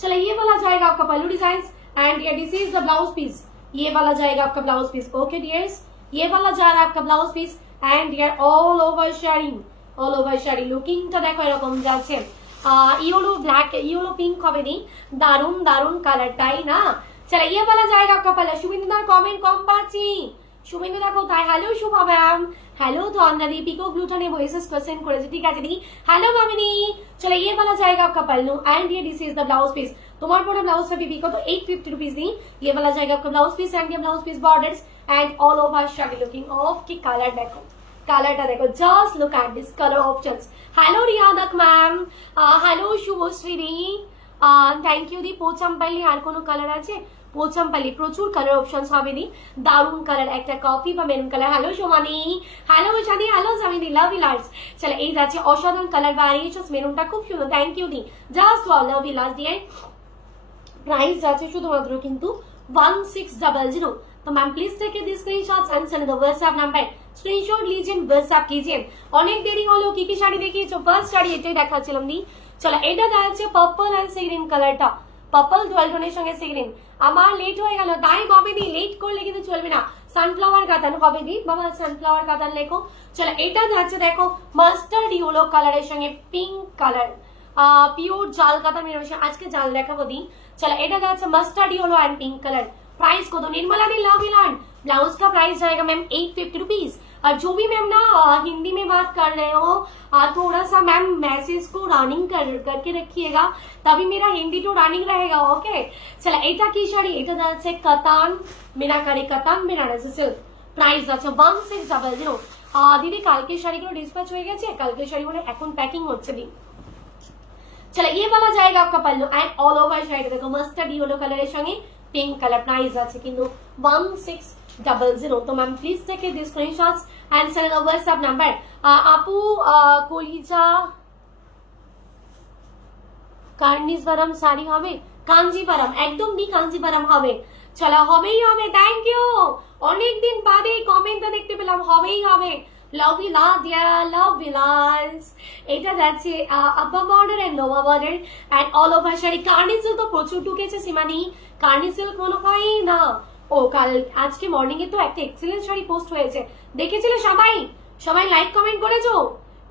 चलो ये वाला जाएगा आपका पल्लू डिजाइन एंड ये this is the blouse piece. ये वाला जाएगा आपका ब्लाउज पीस। ओके डियर्स, ये वाला जा रहा है आपका ब्लाउज पीस एंड ये all over shading, all over shading लुकिंगটা দেখো এরকম যাচ্ছে। ইয়েলো ব্ল্যাক, ইয়েলো পিঙ্ক হবে নি, দারুন দারুন কালারটাই না। চলো ये वाला जाएगा आपका पल्ला। শুভেন্দুদার কমেন্ট কম পাচ্ছি, শুভেন্দুদা কোথায়? Hello Shubha ma'am, hello Dhanya দি, পিকো গ্লুটা নেবো এসএস কোশ্চেন করেছে, ঠিক আছে দি। হ্যালো মামিনি। চলো ये वाला जाएगा आपका पल्लू एंड ये this is the blouse piece. তোমার পরে ব্লাউজটা বিক্রি কত? 850 रुपीस दी। ये वाला जाएगा आपका ब्लाउज पीस एंड ये blouse piece borders and all over sari looking off की कलर देखो, কালারটা দেখো, just look at this colour options. Hello রিয়াদাক ম্যাম, হ্যালো শুভশ্রী দি, থ্যাংক ইউ দি। পোচামপাল্লি আর কোনো কালার আছে? পোচামপাল্লি প্রচুর কালার অপশনস হবে দি, দারুন কালার, একটা কফি বা maroon colour. Hello Somani, hello Shadi, hello জামিদি, লাভ ইউ লার্স। চলো এই যাচ্ছে অসাধারণ কালার ভ্যারিয়েশনস, মেরুনটা খুব সুন্দর, থ্যাংক ইউ দি, জাস্ট লাভ ইউ লার্স দিয়ে। প্রাইস যাচ্ছে শুধুমাত্র কিন্তু 1600। तो ma'am please take this screenshots and send the WhatsApp number, screenshot লিজেন হোয়াটসঅ্যাপ কিজেন। অনেক দেরি হলো, কি কি শাড়ি দেখিয়েছো? ফার্স্ট শাড়ি এটাই দেখাচ্ছিলাম দি। চলো এটা দেখাচ্ছে পার্পল এন্ড সি গ্রিন কালারটা, পার্পল ডুয়াল টোনের সঙ্গে সি গ্রিন। আমার লেট হয়ে গেল তাই ববে দি, লেট করলে কিন্তু চলবে না। সানফ্লাওয়ার কাতান হবে দি, বাবা সানফ্লাওয়ার কাতান লেখো। চলো এটা যাচ্ছে দেখো মাস্টার্ড ইয়েলো কালারের সঙ্গে পিঙ্ক কালার, পিওর জাল কাতান মেরোশে, আজকে জাল দেখাবো দি। চলো এটা যাচ্ছে mustard yellow and pink colour. Price কত? নির্মলা দি লাভ ইউ লার্ন ब्लाउज का प्राइस जाएगा मैम 850 रुपीज। और जो भी मैम ना हिंदी में बात कर रहे हो थोड़ा सा मैम मैसेज को रनिंग करके रखिएगा, तभी मेरा हिंदी तो रनिंग रहेगा। ओके चला এটা কি শাড়ি, এটা যাচ্ছে কাতান মিনাকারি কাতান বেনারসি সিল্ক, প্রাইস আছে 1600। দিদি কালকে শাড়িগুলো ডিসপ্যাচ হয়ে গেছে, কালকে শাড়িগুলো এখন প্যাকিং হচ্ছে দিন। चला ये वाला जाएगा आपका पल्लू एंड ऑल ओवर शाइड देखो मस्टर्ड येलो कलर संगे पिंक कलर प्राइस আছে কিন্তু 1600। तो ma'am please take this screenshots and send over WhatsApp number. আপু কলিজা কার্নিসবারাম শাড়ি হবে, কাঞ্জিবারাম একদম নি কাঞ্জিবারাম হবে, চলা হবেই হবে। থ্যাংক ইউ, অনেকদিন বাদে কমেন্টটা দেখতে পেলাম, হবেই হবে। লাভ ইউ লাভ ডিয়ার লাভ বিলাস। এটা যাচ্ছে upper border and lower border and all over sari. কার্নিসিল তো প্রচুর ঢুকেছে সীমানি, কার্নিসিল কোনো হয় না। ও কাল আজকে মর্নিং এ তো একটা এক্সেলেন্ট শাড়ি পোস্ট হয়েছে, দেখেছিলে সবাই? সবাই লাইক কমেন্ট করেছো?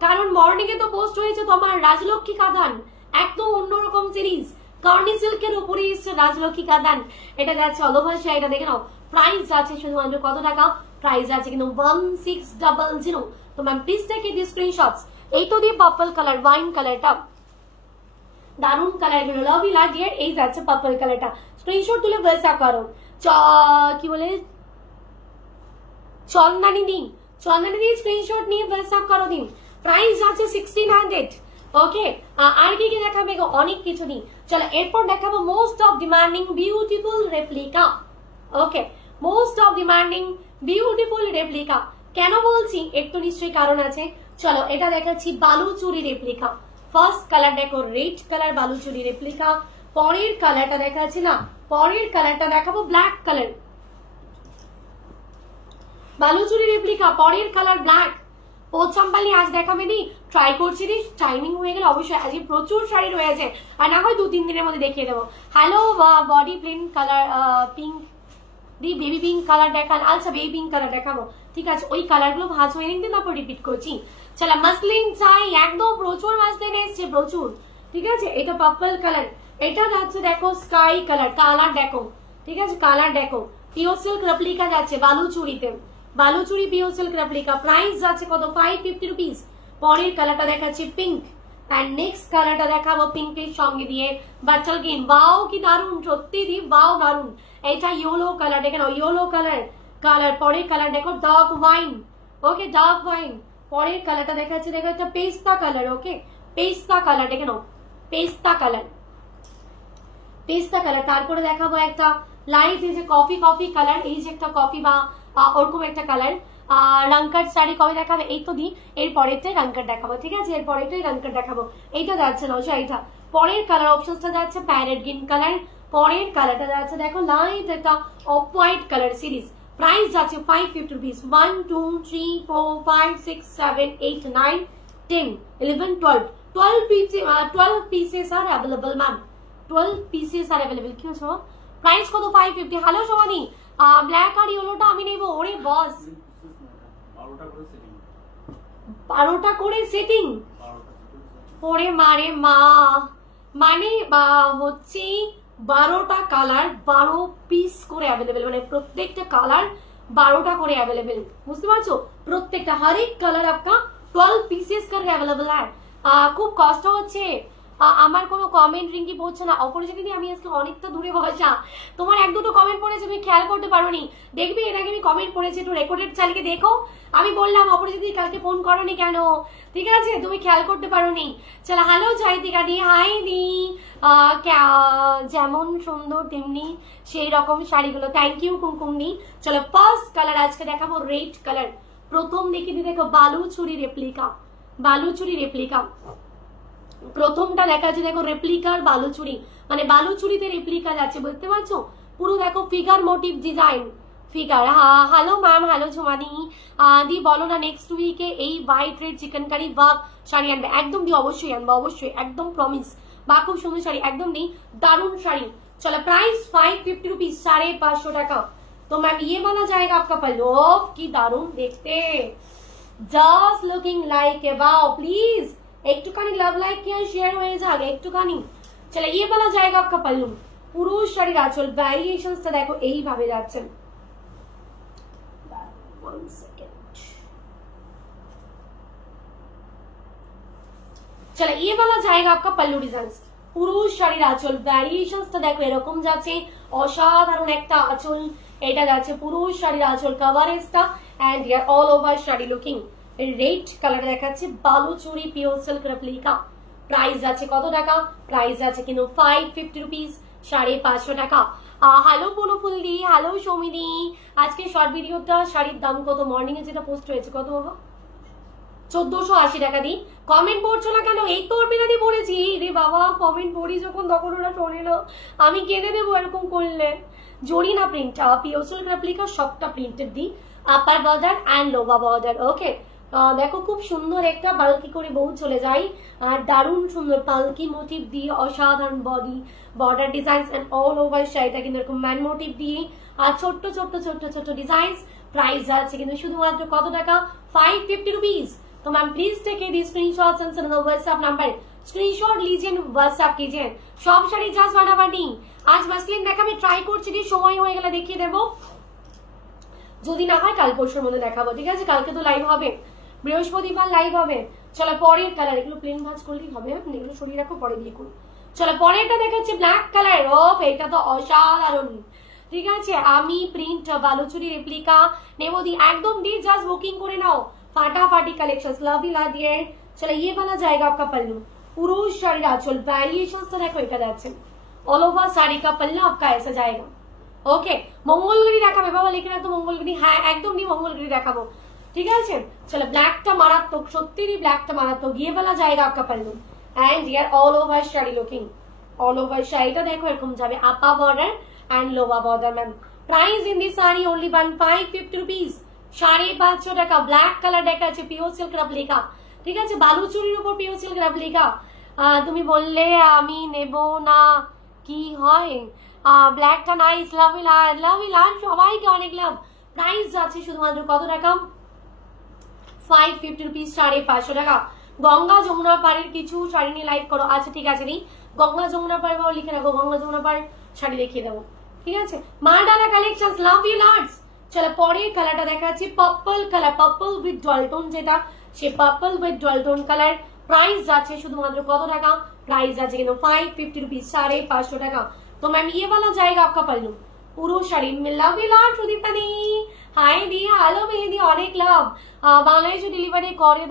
কারণ মর্নিং এ তো পোস্ট হয়েছে তোমার রাজলক্ষ্মী কাঁদান, একদম অন্যরকম সিরিজ, কার্নি সিল্কের উপরে এসছে রাজলক্ষ্মী কাঁদান। এটা যাচ্ছে অল ওভার শাড়িটা দেখে নাও, প্রাইস আছে শুধুমাত্র কত টাকা, প্রাইস আছে কিন্তু 1600। তো ma'am please take this screenshots. এই তো দিয়ে পার্পল কালার ওয়াইন কালারটা দারুন কালার গুলো লাভ ইউ লাভ এই যাচ্ছে পার্পল কালারটা, স্ক্রিনশট তুলে হোয়াটসঅ্যাপ করো। কি বলে চন্দনানি দিন, চন্দনানি দিন স্ক্রিনশট নিয়ে হোয়াটসঅ্যাপ করো দিন। প্রাইস আছে 1600। ওকে আর কি কি দেখাবে, অনেক কিছু দিন। চলো এরপর দেখাবো most of demanding beautiful replica. Okay most of demanding beautiful replica কেন বলছি, একটু নিশ্চয়ই কারণ আছে। চলো এটা দেখাচ্ছি বালুচুরি রেপ্লিকা। ফার্স্ট কালার দেখো রেড কালার বালুচুরি রেপ্লিকা। পরের কালারটা দেখাচ্ছি না, পরের কালারটা দেখাবো ব্ল্যাক কালার বালুচুরি রেপ্লিকা, পরের কালার ব্ল্যাক। পোচাম্পালি আজ দেখাবে নি, ট্রাই করছি রে, টাইমিং হয়ে গেলে অবশ্যই। আজকে প্রচুর শাড়ি রয়েছে আর না হয় 2-3 দিনের মধ্যে দেখিয়ে দেবো। Hello body plain colour pink দি বেবি পিঙ্ক কালার দেখান। আচ্ছা বেবি পিঙ্ক কালার দেখাবো, ঠিক আছে। ওই কালার গুলো ভাঁজ হয়ে নিন, তারপর রিপিট করছি। চলা মাসলিন চাই, একদম প্রচুর মাসলিন এসছে প্রচুর, ঠিক আছে। এটা পার্পল কালার, এটা যাচ্ছে দেখো স্কাই কালার, কালার দেখো, ঠিক আছে কালার দেখো। পিওর সিল্ক রেপ্লিকা যাচ্ছে বালুচুরিতে, Baluchari pure silk replica, price যাচ্ছে কত 550 রুপিস। পরের কালারটা দেখাচ্ছি পিঙ্ক এন্ড নেক্সট কালারটা দেখাবো পিঙ্কের সঙ্গে দিয়ে বাটাল গ্রিন। বাও কি দারুন, সত্যি দি বাও দারুন। এটা ইয়েলো কালার দেখে নাও, ইয়েলো কালার কালার। পরের কালার দেখো ডার্ক ওয়াইন, ওকে ডার্ক ওয়াইন। পরের কালারটা দেখাচ্ছি দেখো একটা পেস্তা কালার, ওকে পেস্তা কালার দেখে নাও, পেস্তা কালার, পেস্তা কালার। তারপরে দেখাবো একটা লাইট এই যে কফি কফি কালার, এই যে একটা কফি বা ওরকম একটা কালার। রংকার শাড়ি কবে দেখাবে, এই তো দি এর পরেরটাই রংকার দেখাবো, ঠিক আছে এর পরেরটাই রংকার দেখাবো। এইটা যাচ্ছে না শাড়িটা। পরের কালার অপশনটা যাচ্ছে প্যারেট গ্রিন কালার। পরের কালারটা যাচ্ছে দেখো লাইট একটা off white colour series. Price যাচ্ছে 550 rupees. 1 2 3 4 5 6 7 8 9 10 11 12 pieces are available ma'am, 12 pieces are available। কি হচ্ছে প্রাইস কত 550। হ্যালো সোমানি, ব্ল্যাক আর ইয়েলোটা আমি নেবো। ওরে বস 12টা করে সেটিং, ওরে মারে মা, মানে হচ্ছে 12টা কালার 12 পিস করে অ্যাভেলেবেল, মানে প্রত্যেকটা কালার 12টা করে অ্যাভেলেবেল, বুঝতে পারছো? প্রত্যেকটা हर एक कलर आपका 12 पीसेस कर अवेलेबल है। খুব কষ্ট হচ্ছে, আমার কোনো কমেন্ট রিঙ্কি পড়ছে না। অপরিচিত দিদি আমি আজকে অনেকটা দূরে বসা, তোমার 1-2টো কমেন্ট পড়েছে তুমি খেয়াল করতে পারোনি। দেখবি এর আগে আমি কমেন্ট পড়েছি, একটু রেকর্ডেড চালিয়ে দেখো। আমি বললাম অপরিচিত দিদি কালকে ফোন করোনি কেন, ঠিক আছে তুমি খেয়াল করতে পারোনি। চলো হ্যালো জয়িতিকা দি, হাই দি। যেমন সুন্দর তেমনি সেই রকম শাড়িগুলো, থ্যাংক ইউ কুমকুম দি। চলো ফার্স্ট কালার আজকে দেখাবো রেড কালার। প্রথম দেখে দি দেখো বালুচুরি রেপ্লিকা, বালুচুরি রেপ্লিকা। প্রথমটা দেখা যাচ্ছে দেখো রেপ্লিকার বালুচুরি, মানে বালুচুরিতে রেপ্লিকা যাচ্ছে, বুঝতে পারছো? পুরো দেখো figure motif design figure. Hello ma'am, hello Jhumani দি, বলো না নেক্সট উইকে এই হোয়াইট রেড চিকেন কারি বা শাড়ি আনবে। একদম দি অবশ্যই আনবো, অবশ্যই একদম প্রমিস। বা খুব সুন্দর শাড়ি, একদম দি দারুণ শাড়ি। চলো প্রাইস 550 रुपीज, 550 টাকা। तो मैम ये वाला जाएगा आपका पल्लू, की दारुण देखते, just looking like a wow. Please একটুখানি লাভ লাইক কি আর শেয়ার হয়ে যাক একটুখানি। চলো ये वाला जाएगा आपका पल्लू। পুরো শাড়ির আঁচল ভ্যারিয়েশনসটা দেখো এইভাবে যাচ্ছে, 1 सेकेंड। चलो ये वाला जाएगा आपका पल्लू डिजाइन। পুরো শাড়ির আঁচল ভ্যারিয়েশনসটা দেখো এরকম যাচ্ছে, অসাধারণ একটা আঁচল। এটা যাচ্ছে পুরো শাড়ির আঁচল কভারেজটা and here all over sari looking red colour দেখাচ্ছে, Baluchari pure silk replica. Price আছে কত টাকা? প্রাইস আছে কিন্তু 550 রুপিস, 550 টাকা। হ্যালো পুনু ফুলদি, হ্যালো সৌমিদি। আজকে শর্ট ভিডিওটা শাড়ির দাম কত? মর্নিং এ যেটা পোস্ট হয়েছে কত বাবা? 1480 টাকা দিই। কমেন্ট পড়ছো না কেন? এই তো অর্পিতা দি পড়েছি রে বাবা, কমেন্ট পড়ি যখন তখন ওরা শোনে না, আমি কেঁদে দেবো এরকম করলে। জরিনা প্রিন্ট পিওর সিল্ক রেপ্লিকা, সবটা প্রিন্টেড দিই, upper border and lower border. Okay দেখো খুব সুন্দর একটা বালকি করে বউ চলে যায়, আর দারুণ সুন্দর পালকি মোটিভ দিয়ে অসাধারণ body border design and all over শাড়িটা কিন্তু এরকম ম্যান মোটিভ দিয়ে আর ছোট্ট ছোট্ট ছোট্ট ছোট্ট ডিজাইন। প্রাইস আছে কিন্তু শুধুমাত্র কত টাকা? 550 रुपीज। तो ma'am please take the screenshots and send WhatsApp number, screenshot लीजिए व्हाट्सएप कीजिए। সব শাড়ি জাস্ট ফাটাফাটি। আজ মাসলিন দেখাবে, ট্রাই করছি, সময় হয়ে গেলে দেখিয়ে দেবো, যদি না হয় কাল পরশুর মধ্যে দেখাবো, ঠিক আছে? কালকে তো লাইভ হবে, বৃহস্পতিবার লাইভ হবে। চলো পরের কালার, এগুলো প্লেন ভাঁজ করলেই হবে, এগুলো সরিয়ে রাখো, পরে দিয়ে করো। চলো পরেরটা দেখাচ্ছি ব্ল্যাক কালার। অফ এটা তো অসাধারণ, ঠিক আছে? আমি প্রিন্ট বালুচুরি রেপ্লিকা নেবো দি, একদম দি, জাস্ট বুকিং করে নাও। फाटाफाटी कलेक्शन लव ला दिए। चलो ये वाला जाएगा आपका पल्लू, पुरुष शाड़ी आंचल वेरिएशन तो देखो এটা যাচ্ছে ऑल ओवर साड़ी का पल्लू आपका ऐसा जाएगा। ओके मंगलगिरी দেখাবে বাবা, লিখে রাখো मंगलगिरी। হ্যাঁ একদম নি मंगलगिरी দেখাবো, ঠিক আছে? चलो ব্ল্যাকটা মারাত্মক, সত্যিই ব্ল্যাকটা মারাত্মক। ये वाला जाएगा आपका पल्लू एंड यार all over sari looking, all over শাড়িটা দেখো এরকম যাবে, আপা border and lover border. Ma'am price in this sari only 1550 rupees, 550 টাকা। ব্ল্যাক কালার দেখা আছে, পিওর সিল্ক রেপ্লিকা, ঠিক আছে? বালুচুরির উপর পিওর সিল্ক রেপ্লিকা। তুমি বললে আমি নেব না, কি হয়? ব্ল্যাকটা নাইস, লাভ ইউ সবাইকে অনেক লাভ। প্রাইস যাচ্ছে শুধুমাত্র কত টাকা? 550 রুপিস, 550 টাকা। গঙ্গা যমুনা পাড়ের কিছু শাড়ি নিয়ে লাইভ করো। আচ্ছা ঠিক আছে নি, গঙ্গা যমুনা পাড় বাবা লিখে রাখো, গঙ্গা যমুনা পাড় শাড়ি দেখিয়ে দেবো, ঠিক আছে? মারডালা কালেকশন, লাভ ইউ লার্ডস। চলো পরের কালারটা দেখাচ্ছি পার্পল কালার, পার্পল উইথ ডলটোন, যেটা সে পার্পল উইথ ডলটোন কালার। প্রাইস যাচ্ছে শুধুমাত্র কত টাকা? প্রাইস যাচ্ছে কিন্তু 550 रुपीस, 550 টাকা। तो मैम ये वाला जाएगा आपका पल्लू, পুরো শাড়ি। লাভ ইউ লাভ সুদীপ্তা দি, হাই দি, হ্যালো মিলি দি, অনেক লাভ। বাংলাদেশে ডেলিভারি করে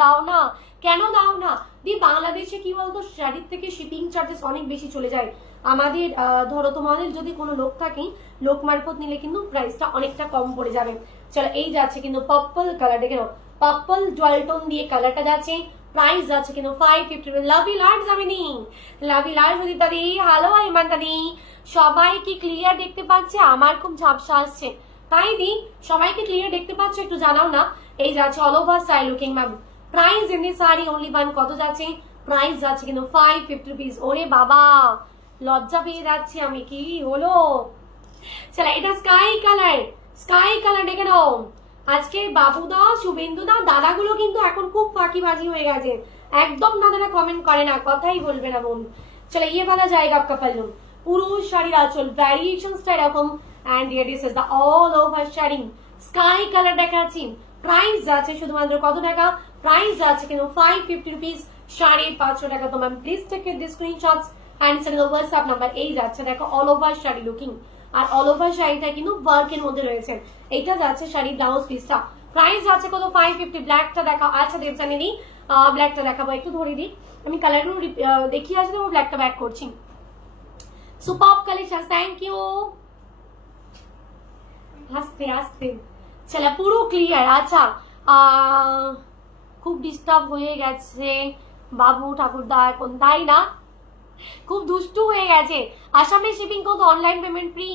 দাও না, কেন দাও না দি? বাংলাদেশে কি বলতো, শাড়ির থেকে শিপিং চার্জেস অনেক বেশি চলে যায় আমাদের। ধরো তোমাদের যদি কোনো লোক থাকে, লোক মারফত নিলে কিন্তু প্রাইসটা অনেকটা কম পড়ে যাবে। চলো এই যাচ্ছে কিন্তু পার্পল কালার, দেখে নাও, পার্পল ডুয়ালটোন দিয়ে কালারটা যাচ্ছে। প্রাইস যাচ্ছে কিন্তু 550। Love you large Jamini, love you large Sudipta দি, হ্যালো ইমানতা দি। সবাই কি ক্লিয়ার দেখতে পাচ্ছে? আমার খুব ঝাপসা আসছে, তাই দি সবাইকে ক্লিয়ার দেখতে পাচ্ছ একটু জানাও না। এই যাচ্ছে all over style looking ma'am. Price in this sari only 1 কত যাচ্ছে? প্রাইস যাচ্ছে কিন্তু 550 रुपीस। ওরে বাবা লজ্জা পেয়ে যাচ্ছি আমি, কি হলো? চলো এটা স্কাই কালার দেখে নাও। আজকে বাবুদা, শুভেন্দুদা, দাদাগুলো কিন্তু এখন খুব ফাঁকিবাজি হয়ে গেছে, একদম দাদারা কমেন্ট করে না, কথাই বলবে না বোন। চলো ये वाला जाएगा आपका पल्लू, পুরো শাড়ির আঁচল ভ্যারিয়েশনসটা এরকম and here this is the all over sari. Sky colour দেখাচ্ছি। প্রাইস যাচ্ছে শুধুমাত্র কত টাকা? প্রাইস যাচ্ছে কিন্তু 550 रुपीस, 550 টাকা। তো ma'am please take the screenshots and send the WhatsApp number. এই যাচ্ছে দেখো অল ওভার শাড়ি লুকিং, আর অল ওভার শাড়িটা কিন্তু ওয়ার্কের মধ্যে রয়েছে। এইটা যাচ্ছে শাড়ি ব্লাউজ পিসটা। প্রাইস যাচ্ছে কত? 550। ব্ল্যাকটা দেখাও। আচ্ছা দেবজানি, ব্ল্যাকটা দেখাবো, একটু ধরে দিই, আমি কালারগুলো দেখিয়ে আসলে ব্ল্যাকটা ব্যাক করছি। Superb collection, thank you. আস্তে আস্তে চলো পুরো ক্লিয়ার। আচ্ছা খুব ডিস্টার্ব হয়ে গেছে বাবু ঠাকুরদা এখন, তাই না? খুব দুষ্টু হয়ে গেছে। আসামে শিপিং কত? Online payment free,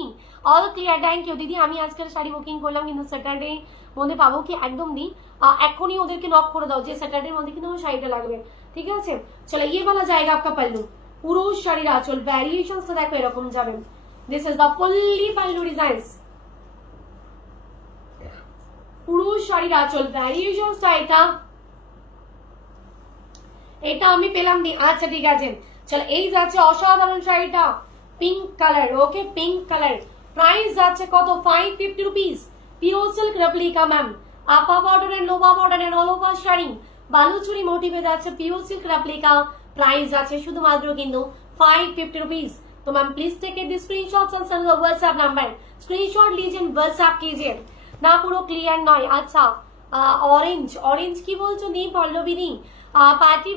all clear, thank you দিদি। আমি আজকাল শাড়ি বুকিং করলাম কিন্তু স্যাটারডে মধ্যে পাবো কি? একদম দি, এখনই ওদেরকে নক করে দাও যে স্যাটারডের মধ্যে কিন্তু আমার শাড়িটা লাগবে, ঠিক আছে? চলো ये वाला जाएगा आपका पल्लू, পুরো শাড়ির আঁচল ভ্যারিয়েশনসটা দেখো এরকম যাবে। This is the fully pallu designs, পুরো শাড়ির আঁচল ভ্যারিয়েশনসটা এটা আমি পেলাম নি। আচ্ছা ঠিক আছে, চলো এই যাচ্ছে অসাধারণ শাড়িটা, pink colour. Okay pink colour. Price যাচ্ছে কত? 550 rupees, pure silk replica ma'am, upper border and lower border and all over sari Baluchari মোটিভে যাচ্ছে পিওর সিল্ক রেপ্লিকা। প্রাইস আছে শুধুমাত্র কিন্তু 550 रुपीज। तो ma'am please take the screenshots and send the WhatsApp number, screenshot लीजिए WhatsApp कीजिए ना, পুরো ক্লিয়ার নয়। আচ্ছা অরেঞ্জ, অরেঞ্জ কি বলছো দি পল্লবী দি? পার্টি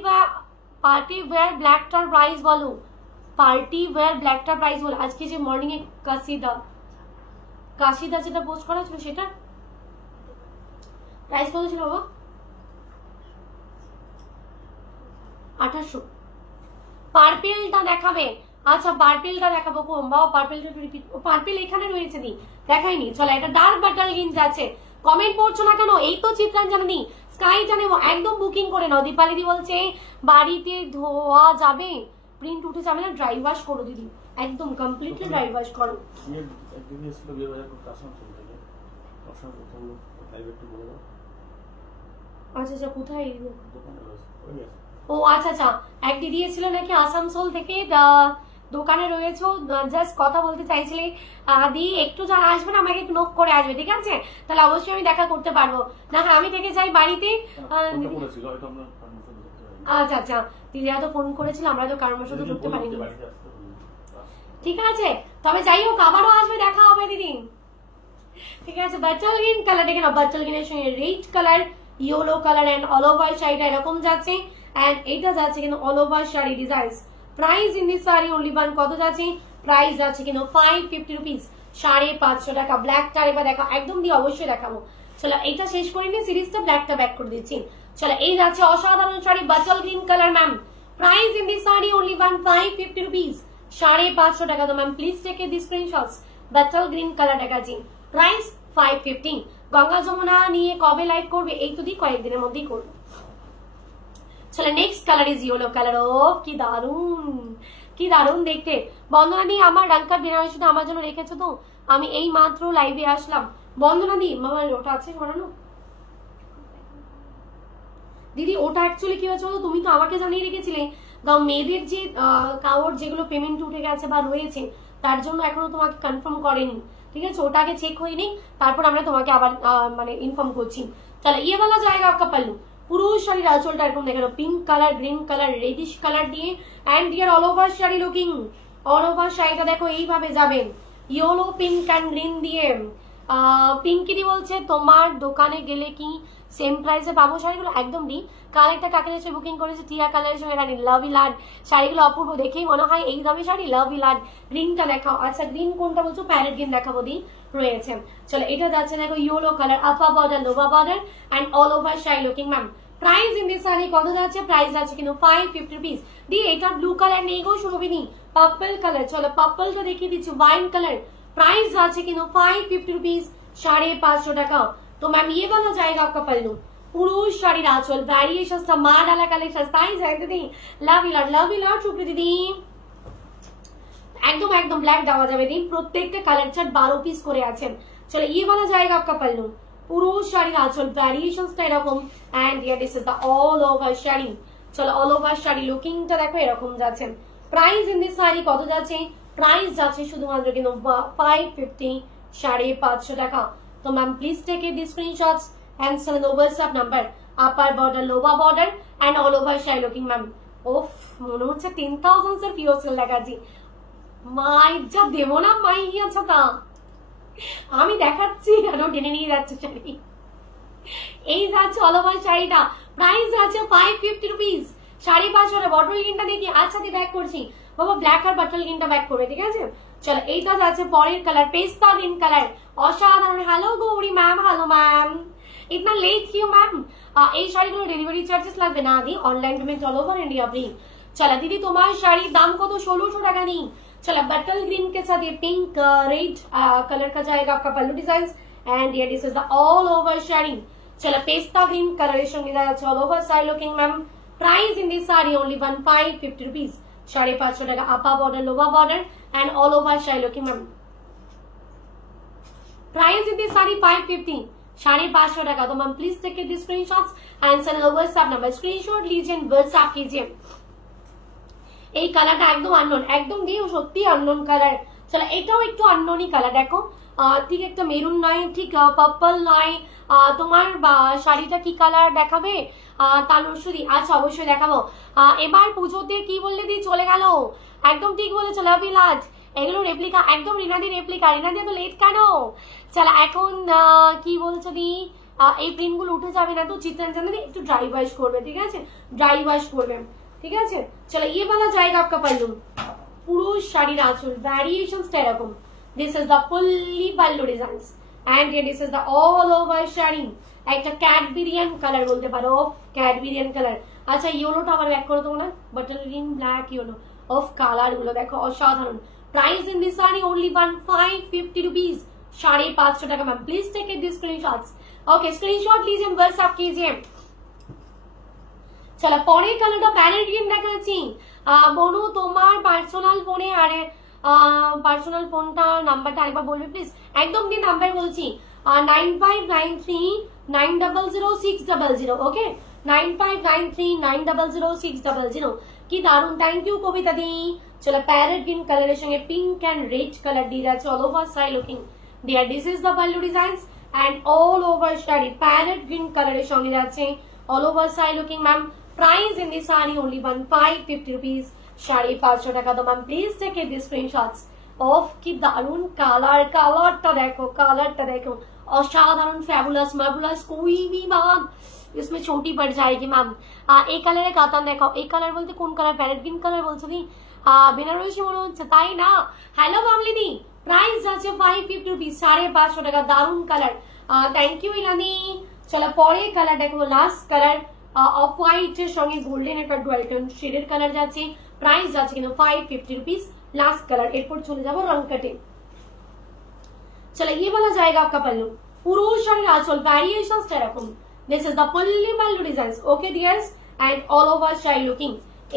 ওয়্যার ব্ল্যাকটার প্রাইস বলো, পার্টি ওয়্যার ব্ল্যাকটার প্রাইস বলো। আজকে যে মর্নিং এ কাশিদা যেটা পোস্ট করা ছিল সেটা প্রাইস কত ছিল বাবা? 2800। পার্পেলটা দেখাবে? আচ্ছা পার্পেলটা দেখাবো কোন বাবা? পার্পেলটা রিপিট, পার্পেল এখানে রয়েছে দি, দেখাইনি। চলো এটা ডার্ক বাটাল গিঞ্জ আছে। কমেন্ট পড়ছো না কেন? এই তো চিত্রাঞ্জনী স্কাইটা নেবো, একদম বুকিং করে নাও। দীপালি দি বলছে বাড়িতে ধোয়া যাবে, প্রিন্ট উঠে যাবে না, ড্রাই ওয়াশ করো দিদি, একদম কমপ্লিটলি ড্রাই ওয়াশ করো। আচ্ছা আচ্ছা কোথায়? ও আচ্ছা আচ্ছা, এক দিদি ছিল নাকি আসানসোল থেকে, দোকানে রয়েছে, জাস্ট কথা বলতে চাইছিলে দি, একটু যারা আসবে না আমাকে একটু নোক করে আসবে, ঠিক আছে? তাহলে অবশ্যই আমি দেখা করতে পারবো না। হ্যাঁ আমি থেকে যাই বাড়িতে। আচ্ছা আচ্ছা দিদিরা তো ফোন করেছিল, আমরা তো কারোর সাথে ঢুকতে পারিনি। ঠিক আছে তবে যাই হোক আবারও আসবে, দেখা হবে দিদি, ঠিক আছে? বাটল গ্রিন কালার দেখে না, বাটল গ্রিনের সঙ্গে red colour, yellow colour and all over শাড়িটা এরকম যাচ্ছে, এন্ড এটা যাচ্ছে কিন্তু all over sari designs. Price in this sari only one কত যাচ্ছে? প্রাইস যাচ্ছে কিন্তু 550 রুপিস, 550 টাকা। ব্ল্যাকটা এবার দেখা একদম দিয়ে অবশ্যই দেখাবো। চলো এইটা শেষ করে নিয়ে সিরিজটা ব্ল্যাকটা ব্যাক করে দিচ্ছি। চলো এই যাচ্ছে অসাধারণ sari bottle green colour ma'am. Price in this sari only one 550 rupees, 550 টাকা। তো ma'am please take the screenshots. Bottle green colour দেখাচ্ছি, প্রাইস 550। গঙ্গা যমুনা নিয়ে কবে লাইভ করবে? এই তো দি কয়েকদিনের মধ্যেই করবো। চলো next colour is yellow colour. ও কি দারুন, কি দারুন দেখতে। বন্দনা দি আমার রাঙ্কার বেনারসি শুধু আমার জন্য রেখেছো তো, আমি এই মাত্র লাইভে আসলাম। বন্দনা দি মামা ওটা আছে বানানো দিদি, ওটা অ্যাকচুয়ালি কি হয়েছে, তুমি তো আমাকে জানিয়ে রেখেছিলে মেয়েদের যে কাওয়ার যেগুলো পেমেন্ট উঠে গেছে বা রয়েছে তার জন্য এখনো তোমাকে কনফার্ম করেনি, ঠিক আছে? ওটাকে চেক হয়নি, তারপর আমরা তোমাকে আবার মানে ইনফর্ম করছি। তাহলে ইয়ে वाला জায়গা आपका पल्लू, পুরো শাড়ির আঁচলটা এরকম দেখে pink colour, green colour, reddish colour দিয়ে, and year all over sari looking, all over শাড়িটা দেখো এইভাবে যাবে ইয়েলো পিঙ্ক এন্ড গ্রিন দিয়ে। পিঙ্কিদি বলছে তোমার দোকানে গেলে কি সেম প্রাইসে পাবো শাড়িগুলো? একদম দি। কালারটা কাকে যাচ্ছে বুকিং করেছে? টিয়া কালারের সঙ্গে রানি লাভি লাড, শাড়িগুলো অপূর্ব, দেখেই মনে হয় এই দামি শাড়ি। লাভি লাড গ্রিনটা দেখাও। আচ্ছা গ্রিন কোনটা বলছো? প্যারেট গ্রিন দেখাবো দি, রয়েছে। চলো এটা যাচ্ছে দেখো yellow colour, upper border, lower border and all over sari looking ma'am. Price in this sari কত যাচ্ছে? প্রাইস যাচ্ছে কিন্তু 550 রুপিস। দি এটা ব্লু কালার নেই গো সুরভিনী, পার্পল কালার। চলো পার্পলটা দেখিয়ে দিচ্ছি, ওয়াইন কালার। প্রাইস যাচ্ছে কিন্তু 550 রুপিস, 550 টাকা। तो मैम ये वाला जाएगा आपका पल्लू, पुरुष শাড়ি আঁচল, ভ্যারিয়েশনসটা মা ডালা কালেকশন। তাই যায় দিদি, লাভ ইউ লট সুপ্রি দিদি। একদম একদম ব্ল্যাক দেওয়া যাবে দিন, প্রত্যেকটা কালার চার্ট 12 পিস করে আছেন। চলো ये वाला जाएगा आपका पल्लू, পুরুষ শাড়ি আঁচল, ভ্যারিয়েশনসটা এরকম, and here this is the all over sari. চলো অল ওভার শাড়ি লুকিংটা দেখো এরকম যাচ্ছে। প্রাইস ইন দিস শাড়ি কত যাচ্ছে? প্রাইস যাচ্ছে শুধুমাত্র কিন্তু 550, 550 টাকা। तो ma'am please take the screenshots and send the WhatsApp number, upper border, lower border and all over sari looking ma'am. ओफ মনে হচ্ছে 10,000 এর পিও সেল দেখাচ্ছি। মাই যা দেবো না মাই আচ্ছা তা আমি দেখাচ্ছি কেন, টেনে নিয়ে যাচ্ছে শাড়ি। এই যাচ্ছে অল ওভার শাড়িটা, প্রাইস আছে 550 রুপিস, 550 বটল গ্রিনটা দেখি। আচ্ছা দি ব্যাক করছি বাবা, ব্ল্যাক আর বটল গ্রিনটা ব্যাক করবে, ঠিক আছে? চলো এইটা যাচ্ছে পরের কালার, পেস্তা গ্রিন কালার, অসাধারণ। Hello Gauri ma'am, hello ma'am, ইতনা লেট কিউ ম্যাম? এই শাড়িগুলো ডেলিভারি চার্জেস লাগবে না দি, online payment all over India free. चला दीदी तुम्हारी শাড়ির দাম কত? 1600 টাকা নি। चला बटल ग्रीन के साथ ये पिंक रेड कलर का जाएगा आपका पल्लू डिजाइन, एंड ये this is the all over sari. चला पेस्ता ग्रीन कलर এর সঙ্গে যাচ্ছে all over sari looking ma'am. Price in this sari only 1550 rupees, 550 টাকা। Upper border, lower border and all over sari looking ma'am. Price in this sari 550, 550 টাকা। तो ma'am please take the screenshots and send the WhatsApp number, screenshot लीजिए WhatsApp कीजिए। এই কালারটা একদম unknown, একদম দিয়ে সত্যি আননোন কালার। চলো এটাও একটু আননোনই কালার, দেখো ঠিক একটা মেরুন নয়, ঠিক পার্পল নয়। তোমার শাড়িটা কি কালার দেখাবে তানুশ্রী? আচ্ছা অবশ্যই দেখাবো। এবার পুজোতে কি বললে দি চলে গেল, একদম ঠিক বলেছো লাভিলাজ, এগুলো রেপ্লিকা, একদম রিনাদি রেপ্লিকা। রিনাদি তো লেট কেন? চলো এখন কি বলছো দি, এই প্রিন্ট গুলো উঠে যাবে না তো চিত্রাঞ্জন দি একটু ড্রাই ওয়াশ করবে, ঠিক আছে, ড্রাই ওয়াশ করবে, ঠিক আছে। চলো ये वाला जाएगा आपका पल्लू, পুরো শাড়ির আঁচল ভ্যারিয়েশনসটা এরকম। This is the fully pallu designs and this is the all over sari. একটা ক্যাডবেরিয়ান কালার বলতে পারো, ক্যাডবেরিয়ান কালার। আচ্ছা ইয়েলোটা আবার ব্যাক করো তোমরা, butter green, black, yellow, off colour গুলো দেখো অসাধারণ। Price in this sari only 1550 rupees, 550 টাকা ma'am. Please take it this screenshots. Okay screenshot लीजिए, व्हाट्सएप कीजिए। চলো পরের কালারটা প্যারেট গ্রিন দেখাচ্ছি। বনু তোমার পার্সোনাল ফোনে, আরে পার্সোনাল ফোনটা নাম্বারটা আরেকবার বলবে প্লিজ। একদম দিন নাম্বার বলছি 9593900600। ওকে 9593900600। কি দারুন, থ্যাংক ইউ কবিতা দি। চলো প্যারেট গ্রিন কালারের সঙ্গে পিঙ্ক এন্ড রেড কালার দিয়ে যাচ্ছে, all over side looking there. This is the pallu designs and all over sari parrot green কালারের সঙ্গে যাচ্ছে, all over side looking ma'am. Price in this sari only 1550 rupees, 550 টাকা। তো ma'am please take it this screenshots. অফ কি দারুন কালার, কালারটা দেখো, কালারটা দেখো অসাধারণ, ফ্যাবুলাস মার্বুলাস, कोई भी बात इसमें छोटी पड़ जाएगी मैम। এই কালারের কাতান দেখাও। এই কালার বলতে কোন কালার? প্যারেট গ্রিন কালার বলছো নি? বেনারসি মনে হচ্ছে, তাই না? হ্যালো মামলিদি, প্রাইস আছে 550 रुपीज, 550 টাকা। দারুন কালার, থ্যাংক ইউ ইলানি। চলো পরের কালার দেখো, লাস্ট কালার অফ হোয়াইট এর সঙ্গে গোল্ডেন একটা ডুয়াল টোন শেডের কালার যাচ্ছে। প্রাইস যাচ্ছে কিন্তু 550 रुपीज, लास्ट कलर। एरपर चले जाबो रंग कटे। चलो ये वाला जाएगा आपका पल्लू, পুরো শাড়ির আঁচল ভ্যারিয়েশনস এরকম। This is the fully pallu designs. Okay dears, and all over sari looking.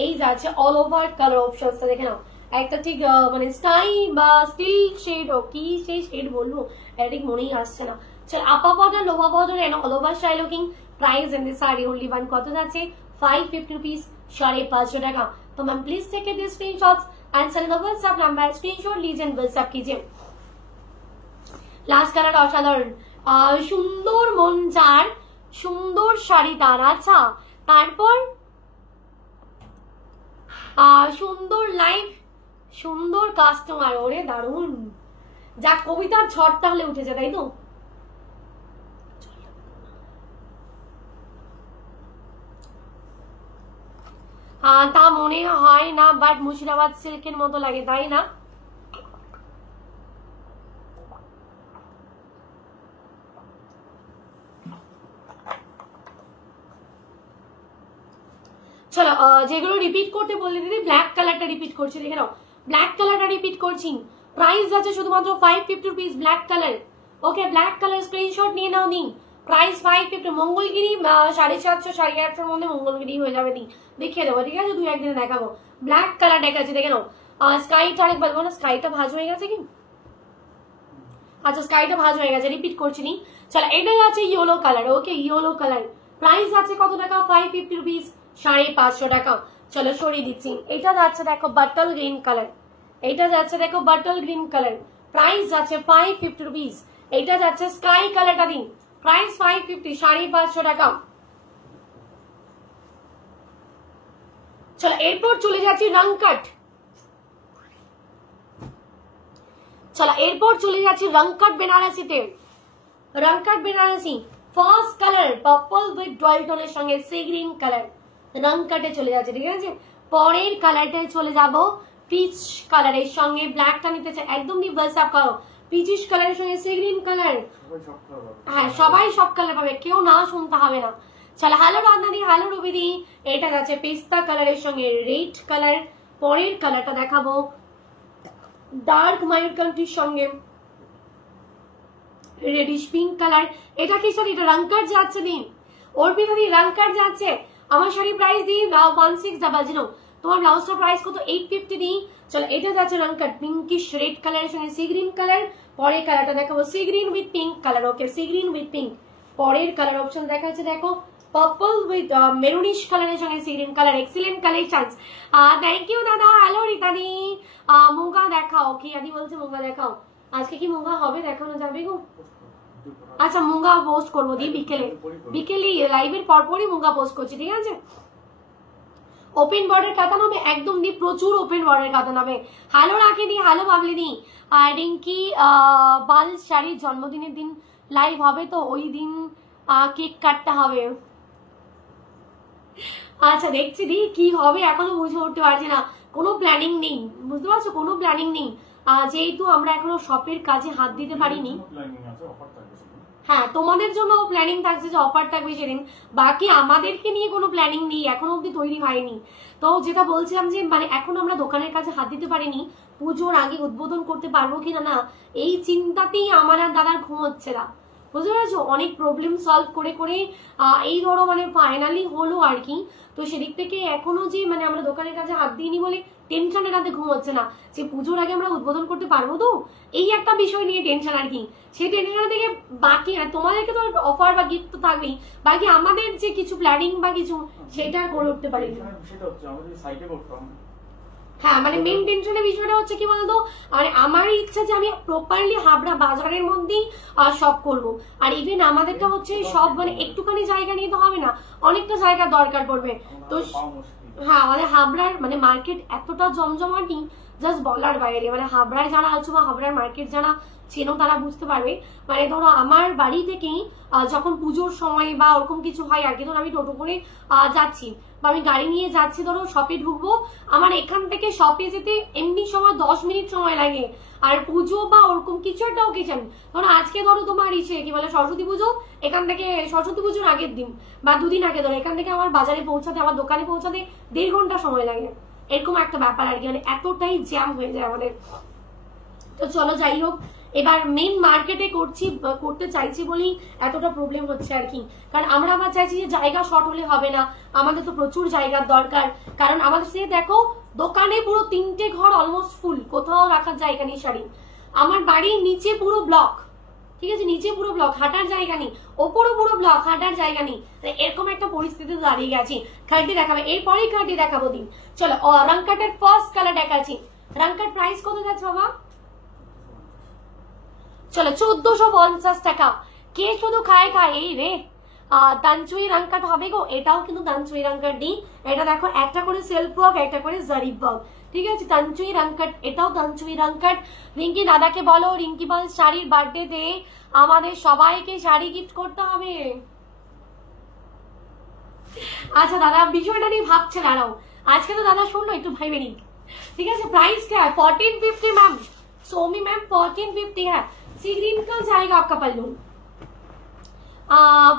এই যাচ্ছে অল ওভার কালার অপশনসটা দেখে নাও, একটা ঠিক মানে স্কাই বা স্টিল শেড, ও কি সেই শেড বলবো এটা ঠিক মনেই আসছে না। চল upper border, lower border and all over sari looking. Price in this sari only কত যাচ্ছে? 550 रुपीज, 550 টাকা। तो ma'am please take this screenshots and send the WhatsApp number, screenshot लीजिए व्हाट्सएप कीजिए। लास्ट कलर असाधारण সুন্দর মন যার, সুন্দর শাড়ি তার। আচ্ছা তারপর সুন্দর লাইফ, সুন্দর কাস্টমার। ওরে দারুন, যা কবিতার ঝড় তাহলে উঠেছে, তাই তো? তা মনে হয় না, বাট মুর্শিদাবাদ সিল্কের মতো লাগে, তাই না? চলো যেগুলো রিপিট করতে বললে দিদি, ব্ল্যাক কালারটা রিপিট করছি, দেখে নাও ব্ল্যাক কালারটা রিপিট করছি। প্রাইস আছে শুধুমাত্র 550 rupees, black colour. Okay black colour screenshot নিয়ে নাও নি। প্রাইস 550। মঙ্গলগিরি 750 850 মধ্যে মঙ্গলগিরি হয়ে যাবে নি, দেখিয়ে দেবো, ঠিক আছে? 2-1 দিনে দেখাবো। ব্ল্যাক কালার দেখাচ্ছি, দেখে নাও। স্কাইটা অনেক বলবো না, স্কাইটা ভাজ হয়ে গেছে কি? আচ্ছা স্কাইটা ভাজ হয়ে গেছে, রিপিট করছি নি। চলো এটাই আছে ইয়েলো কালার। ওকে ইয়েলো কালার, প্রাইস আছে কত টাকা? 550 रुपीज, 550 টাকা। চলো সরিয়ে দিচ্ছি। এটা যাচ্ছে দেখো বাটল গ্রিন কালার, এটা যাচ্ছে দেখো বাটল গ্রিন কালার। প্রাইস যাচ্ছে 550 रुपीज। এটা যাচ্ছে স্কাই কালারটা দিন, প্রাইস 550, 550 টাকা। চলো এরপর চলে যাচ্ছি রংকট। চলো এরপর চলে যাচ্ছি রংকট বেনারসিতে। রংকট Banarasi first colour purple with dual টোনের সঙ্গে সি গ্রিন কালার। রংকটে চলে যাচ্ছে, ঠিক আছে? পরের কালারটায় চলে যাব পিচ কালারের সঙ্গে, ব্ল্যাকটা নিতে চাই একদম নি, হোয়াটসঅ্যাপ করো। পিচিশ কালারের সঙ্গে সি গ্রিন কালার। হ্যাঁ সবাই সব কালার পাবে, কেউ না শুনতে হবে না। চলো হ্যালো রান্নাদি, হ্যালো রুবিদি। এটা যাচ্ছে পেস্তা কালারের সঙ্গে রেড কালার। পরের কালারটা দেখাবো ডার্ক ময়ূরকণ্ঠীর সঙ্গে রেডিশ পিঙ্ক কালার। এটা কি শাড়ি? এটা রংকট যাচ্ছে দিন, অর্পিতা দি রংকট যাচ্ছে। আমার শাড়ি প্রাইস দিই 1600। তোমার ব্লাউজটা প্রাইস কত? 850 দিই। চলো এটা যাচ্ছে রংকট পিঙ্কিশ রেড কালারের সঙ্গে সি গ্রিন কালার। পরের কালারটা দেখাবো sea green with pink colour. Okay sea green with pink. পরের কালার অপশন দেখা যাচ্ছে দেখো পার্পল উইথ মেরুনিশ কালারের সঙ্গে sea green colour. Excellent collections, thank you দাদা। হ্যালো রিতাদি। মুগা দেখাও, কি আদি বলছে মুগা দেখাও। আজকে কি মুঙ্গা হবে দেখানো যাবে গো? আচ্ছা মুঙ্গা পোস্ট করবো দি বিকেলে লাইভের পরপরই মুঙ্গা পোস্ট করছি, ঠিক আছে? ওপেন বর্ডার কাতা নামে একদম দি, প্রচুর ওপেন বর্ডার কাতা নামে। হ্যালো রাখি দি, হ্যালো বাবলি দি। আর রিঙ্কি বাল শাড়ির জন্মদিনের দিন লাইভ হবে, তো ওই দিন কেক কাটতে হবে। আচ্ছা দেখছি দি কি হবে, এখনো বুঝে উঠতে পারছি না, কোনো প্ল্যানিং নেই, বুঝতে পারছো? কোনো প্ল্যানিং নেই, যেহেতু আমরা এখনো শপের কাজে হাত দিতে পারিনি। হ্যাঁ তোমাদের জন্য প্ল্যানিং থাকছে যে অফার থাকবে সেদিন, বাকি আমাদেরকে নিয়ে কোনো প্ল্যানিং নেই, এখনো অব্দি তৈরি হয়নি। তো যেটা বলছিলাম যে মানে এখন আমরা দোকানের কাছে হাত দিতে পারিনি, পুজোর আগে উদ্বোধন করতে পারবো কিনা না এই চিন্তাতেই আমার আর দাদার ঘুম হচ্ছে না, বুঝতে পারছো? অনেক প্রবলেম সলভ করে করে এই ধরো মানে ফাইনালি হলো আর কি। তো সেদিক থেকে এখনো যে মানে আমরা দোকানের কাছে হাত দিইনি বলে টেনশনের রাতে ঘুম হচ্ছে না যে পুজোর আগে আমরা উদ্বোধন করতে পারবো তো, এই একটা বিষয় নিয়ে টেনশন আর কি। সেই টেনশন থেকে বাকি তোমাদেরকে তো অফার বা গিফট তো থাকবেই, বাকি আমাদের যে কিছু প্ল্যানিং বা কিছু সেটা করে উঠতে পারি। হ্যাঁ মানে মেইন টেনশনের বিষয়টা হচ্ছে কি বলতো, মানে আমার ইচ্ছা যে আমি প্রপারলি হাবড়া বাজারের মধ্যেই সব করবো। আর ইভেন আমাদেরটা হচ্ছে সব মানে একটুখানি জায়গা নিয়ে তো হবে না, অনেকটা জায়গা দরকার পড়বে। তো হ্যাঁ মানে হাবড়ার মানে মার্কেট এতটা জমজমাটি জাস্ট বলার বাইরে, মানে হাবড়ায় যারা আছো বা হাবড়ার মার্কেট যারা চেনো তারা বুঝতে পারবে। মানে ধরো আমার বাড়ি থেকেই যখন পুজোর সময় বা ওরকম কিছু হয় আর কি, ধরো আমি টোটো করে যাচ্ছি বা আমি গাড়ি নিয়ে যাচ্ছি, ধরো শপে ঢুকবো, আমার এখান থেকে শপে যেতে এমনি সময় 10 মিনিট সময় লাগে। আর পুজো বা ওরকম কিছু একটা ওকেশন, ধরো আজকে ধরো তোমার ইসে কি বলে সরস্বতী পুজো, এখান থেকে সরস্বতী পুজোর আগের দিন বা দুদিন আগে ধরো এখান থেকে আমার বাজারে পৌঁছাতে, আমার দোকানে পৌঁছাতে 1.5 ঘন্টা সময় লাগে, এরকম একটা ব্যাপার আর কি, মানে এতটাই জ্যাম হয়ে যায় আমাদের। তো চলো যাই হোক, এবার মেন মার্কেটে করতে চাইছি বলেই এতটা প্রবলেম হচ্ছে আর কি। কারণ আমরা আবার চাইছি যে জায়গা শর্ট হলে হবে না, আমাদের তো প্রচুর জায়গার দরকার। কারণ আমাদের সে দেখো দোকানে পুরো 3টে ঘর অলমোস্ট ফুল, কোথাও রাখার জায়গা নেই শাড়ি। আমার বাড়ির নিচে পুরো ব্লক, ঠিক আছে, নিচে পুরো ব্লক, হাঁটার জায়গা নেই, ওপরও পুরো ব্লক, হাঁটার জায়গা নেই। এরকম একটা পরিস্থিতি দাঁড়িয়ে গেছি। খাটি দেখাবে, এরপরেই খাটি দেখাবো দিন। চলো রংকাটের ফার্স্ট কালার দেখাচ্ছি। রংকাট প্রাইস কত যাচ্ছে বাবা? চলো 1450 টাকা। কে শুধু খায় এই রে, তানচুই রংকাট হবে গো, এটাও কিন্তু তানচুই রংকাট নেই। এটা দেখো একটা করে সেলফ ওয়ার্ক, একটা করে জারি ওয়ার্ক, ঠিক আছে, তানচুই রংকাট, এটাও তানচুই রংকাট। রিঙ্কি দাদাকে বলো, রিঙ্কি বল শাড়ির বার্থডে তে আমাদের সবাইকে শাড়ি গিফট করতে হবে। আচ্ছা দাদা বিষয়টা নিয়ে ভাবছে, দাঁড়াও আজকে তো দাদা শুনলো, একটু ভাইবে নি, ঠিক আছে। प्राइस क्या है? 1450 मैम, सोमी मैम 1450 है। सी ग्रीन का जाएगा आपका पल्लू।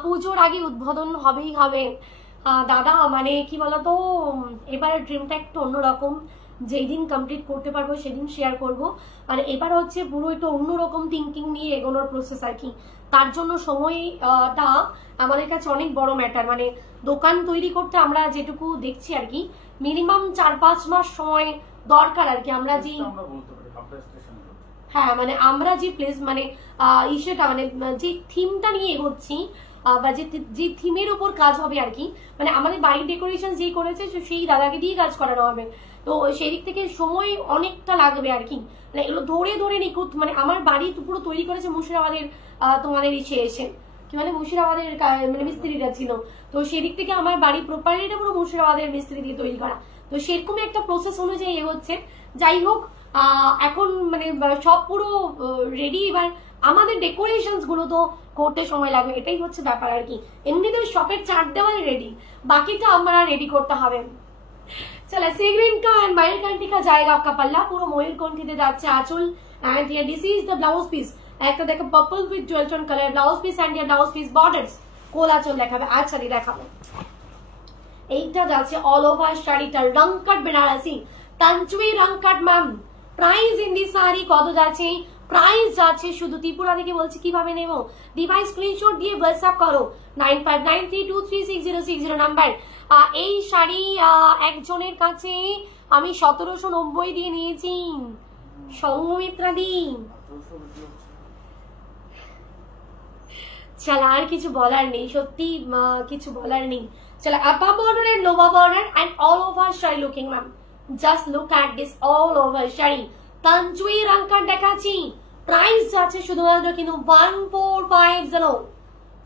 পুজোর আগে উদ্বোধন হবেই হবে দাদা, মানে কি বলতো এবার ড্রিমটা একটু অন্যরকম, যেই দিন কমপ্লিট করতে পারবো সেদিন শেয়ার করব। মানে এবার হচ্ছে পুরো একটু অন্যরকম থিঙ্কিং নিয়ে এগোনোর প্রসেস আর কি। তার জন্য সময়টা আমাদের কাছে অনেক বড় ম্যাটার। মানে দোকান তৈরি করতে আমরা যেটুকু দেখছি আর কি মিনিমাম 4-5 মাস সময় দরকার আর কি। আমরা যে হ্যাঁ মানে আমরা যে প্লেস মানে ইসেটা মানে যে থিমটা নিয়ে এগোচ্ছি বা যে থিমের উপর কাজ হবে আর কি, মানে আমাদের বাড়ির ডেকোরেশন যেই করেছে সেই দাদাকে দিয়ে কাজ করানো হবে। তো সেই দিক থেকে সময় অনেকটা লাগবে আর কি। মানে এগুলো ধরে ধরে নিখুঁত, মানে আমার বাড়ি পুরো তৈরি করেছে মুর্শিদাবাদের তোমাদের ইসে এসে কি মানে মুর্শিদাবাদের মানে মিস্ত্রিরা ছিল। তো সেই দিক থেকে আমার বাড়ি প্রপার্টিটা পুরো মুর্শিদাবাদের মিস্ত্রি দিয়ে তৈরি করা। তো সেরকম একটা প্রসেস অনুযায়ী এগোচ্ছে। যাই হোক এখন মানে সব পুরো রেডি, এবার আমাদের ডেকোরেশনস গুলো তো করতে সময় লাগবে, এটাই হচ্ছে ব্যাপার আর কি। এমনিতে শপের 4 দেওয়াল রেডি, বাকিটা আমরা রেডি করতে হবে। চলো सी ग्रीन का एंड मयूरकंठी का जाएगा आपका पल्ला, পুরো ময়ূরকণ্ঠীতে যাচ্ছে আঁচল। And here this is the blouse piece, একটা দেখো purple with jewel tone colour blouse piece and here blouse piece borders, কোলা চল দেখাবে। আচ্ছা দেখাবো, এইটা যাচ্ছে অল ওভার শাড়িটা রংকাট বেনারসি তানচুই রংকাট ma'am. Price in this sari কত যাচ্ছে? প্রাইস যাচ্ছে শুধু ত্রিপুরা থেকে বলছি কিভাবে নেব, ডিভাইস স্ক্রিনশট দিয়ে হোয়াটসঅ্যাপ করো 9593236060 নাম্বার। এই শাড়ি একজনের কাছে আমি 1790 দিয়ে নিয়েছি, সৌমিত্রা দি। চল আর কিছু বলার নেই, সত্যি কিছু বলার নেই। চলো upper border and lower border and all over sari looking ma'am, just look at this all over sari Tanchoi রংকাট দেখাচ্ছি। প্রাইস যাচ্ছে শুধুমাত্র কিন্তু 1450,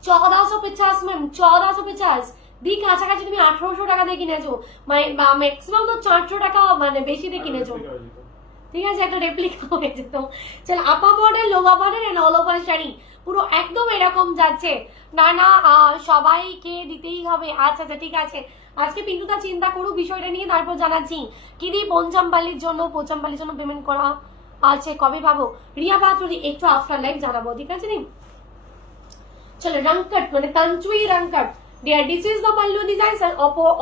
1450 ম্যাম, 1450 দি কাছাকাছি তুমি 1800 টাকা দিয়ে কিনেছো, মানে ম্যাক্সিমাম তো 400 টাকা মানে বেশি দিয়ে কিনেছো, ঠিক আছে, একটা রেপ্লিকা হয়ে যেত। চল upper border, lower border and all over sari পুরো একদম এরকম যাচ্ছে। না না সবাইকে দিতেই হবে। আচ্ছা আচ্ছা ঠিক আছে, আজকে পিন্টুদা চিন্তা করুক বিষয়টা নিয়ে, তারপর জানাচ্ছি। কি দি পঞ্চামপাল্লির জন্য পেমেন্ট করা আছে, কবে পাবো? রিয়া বাতুরি একটু আফটার লাইভ জানাবো, ঠিক আছে নি। চলো রংকট মানে তানচুই রংকট dear, this is the pallu design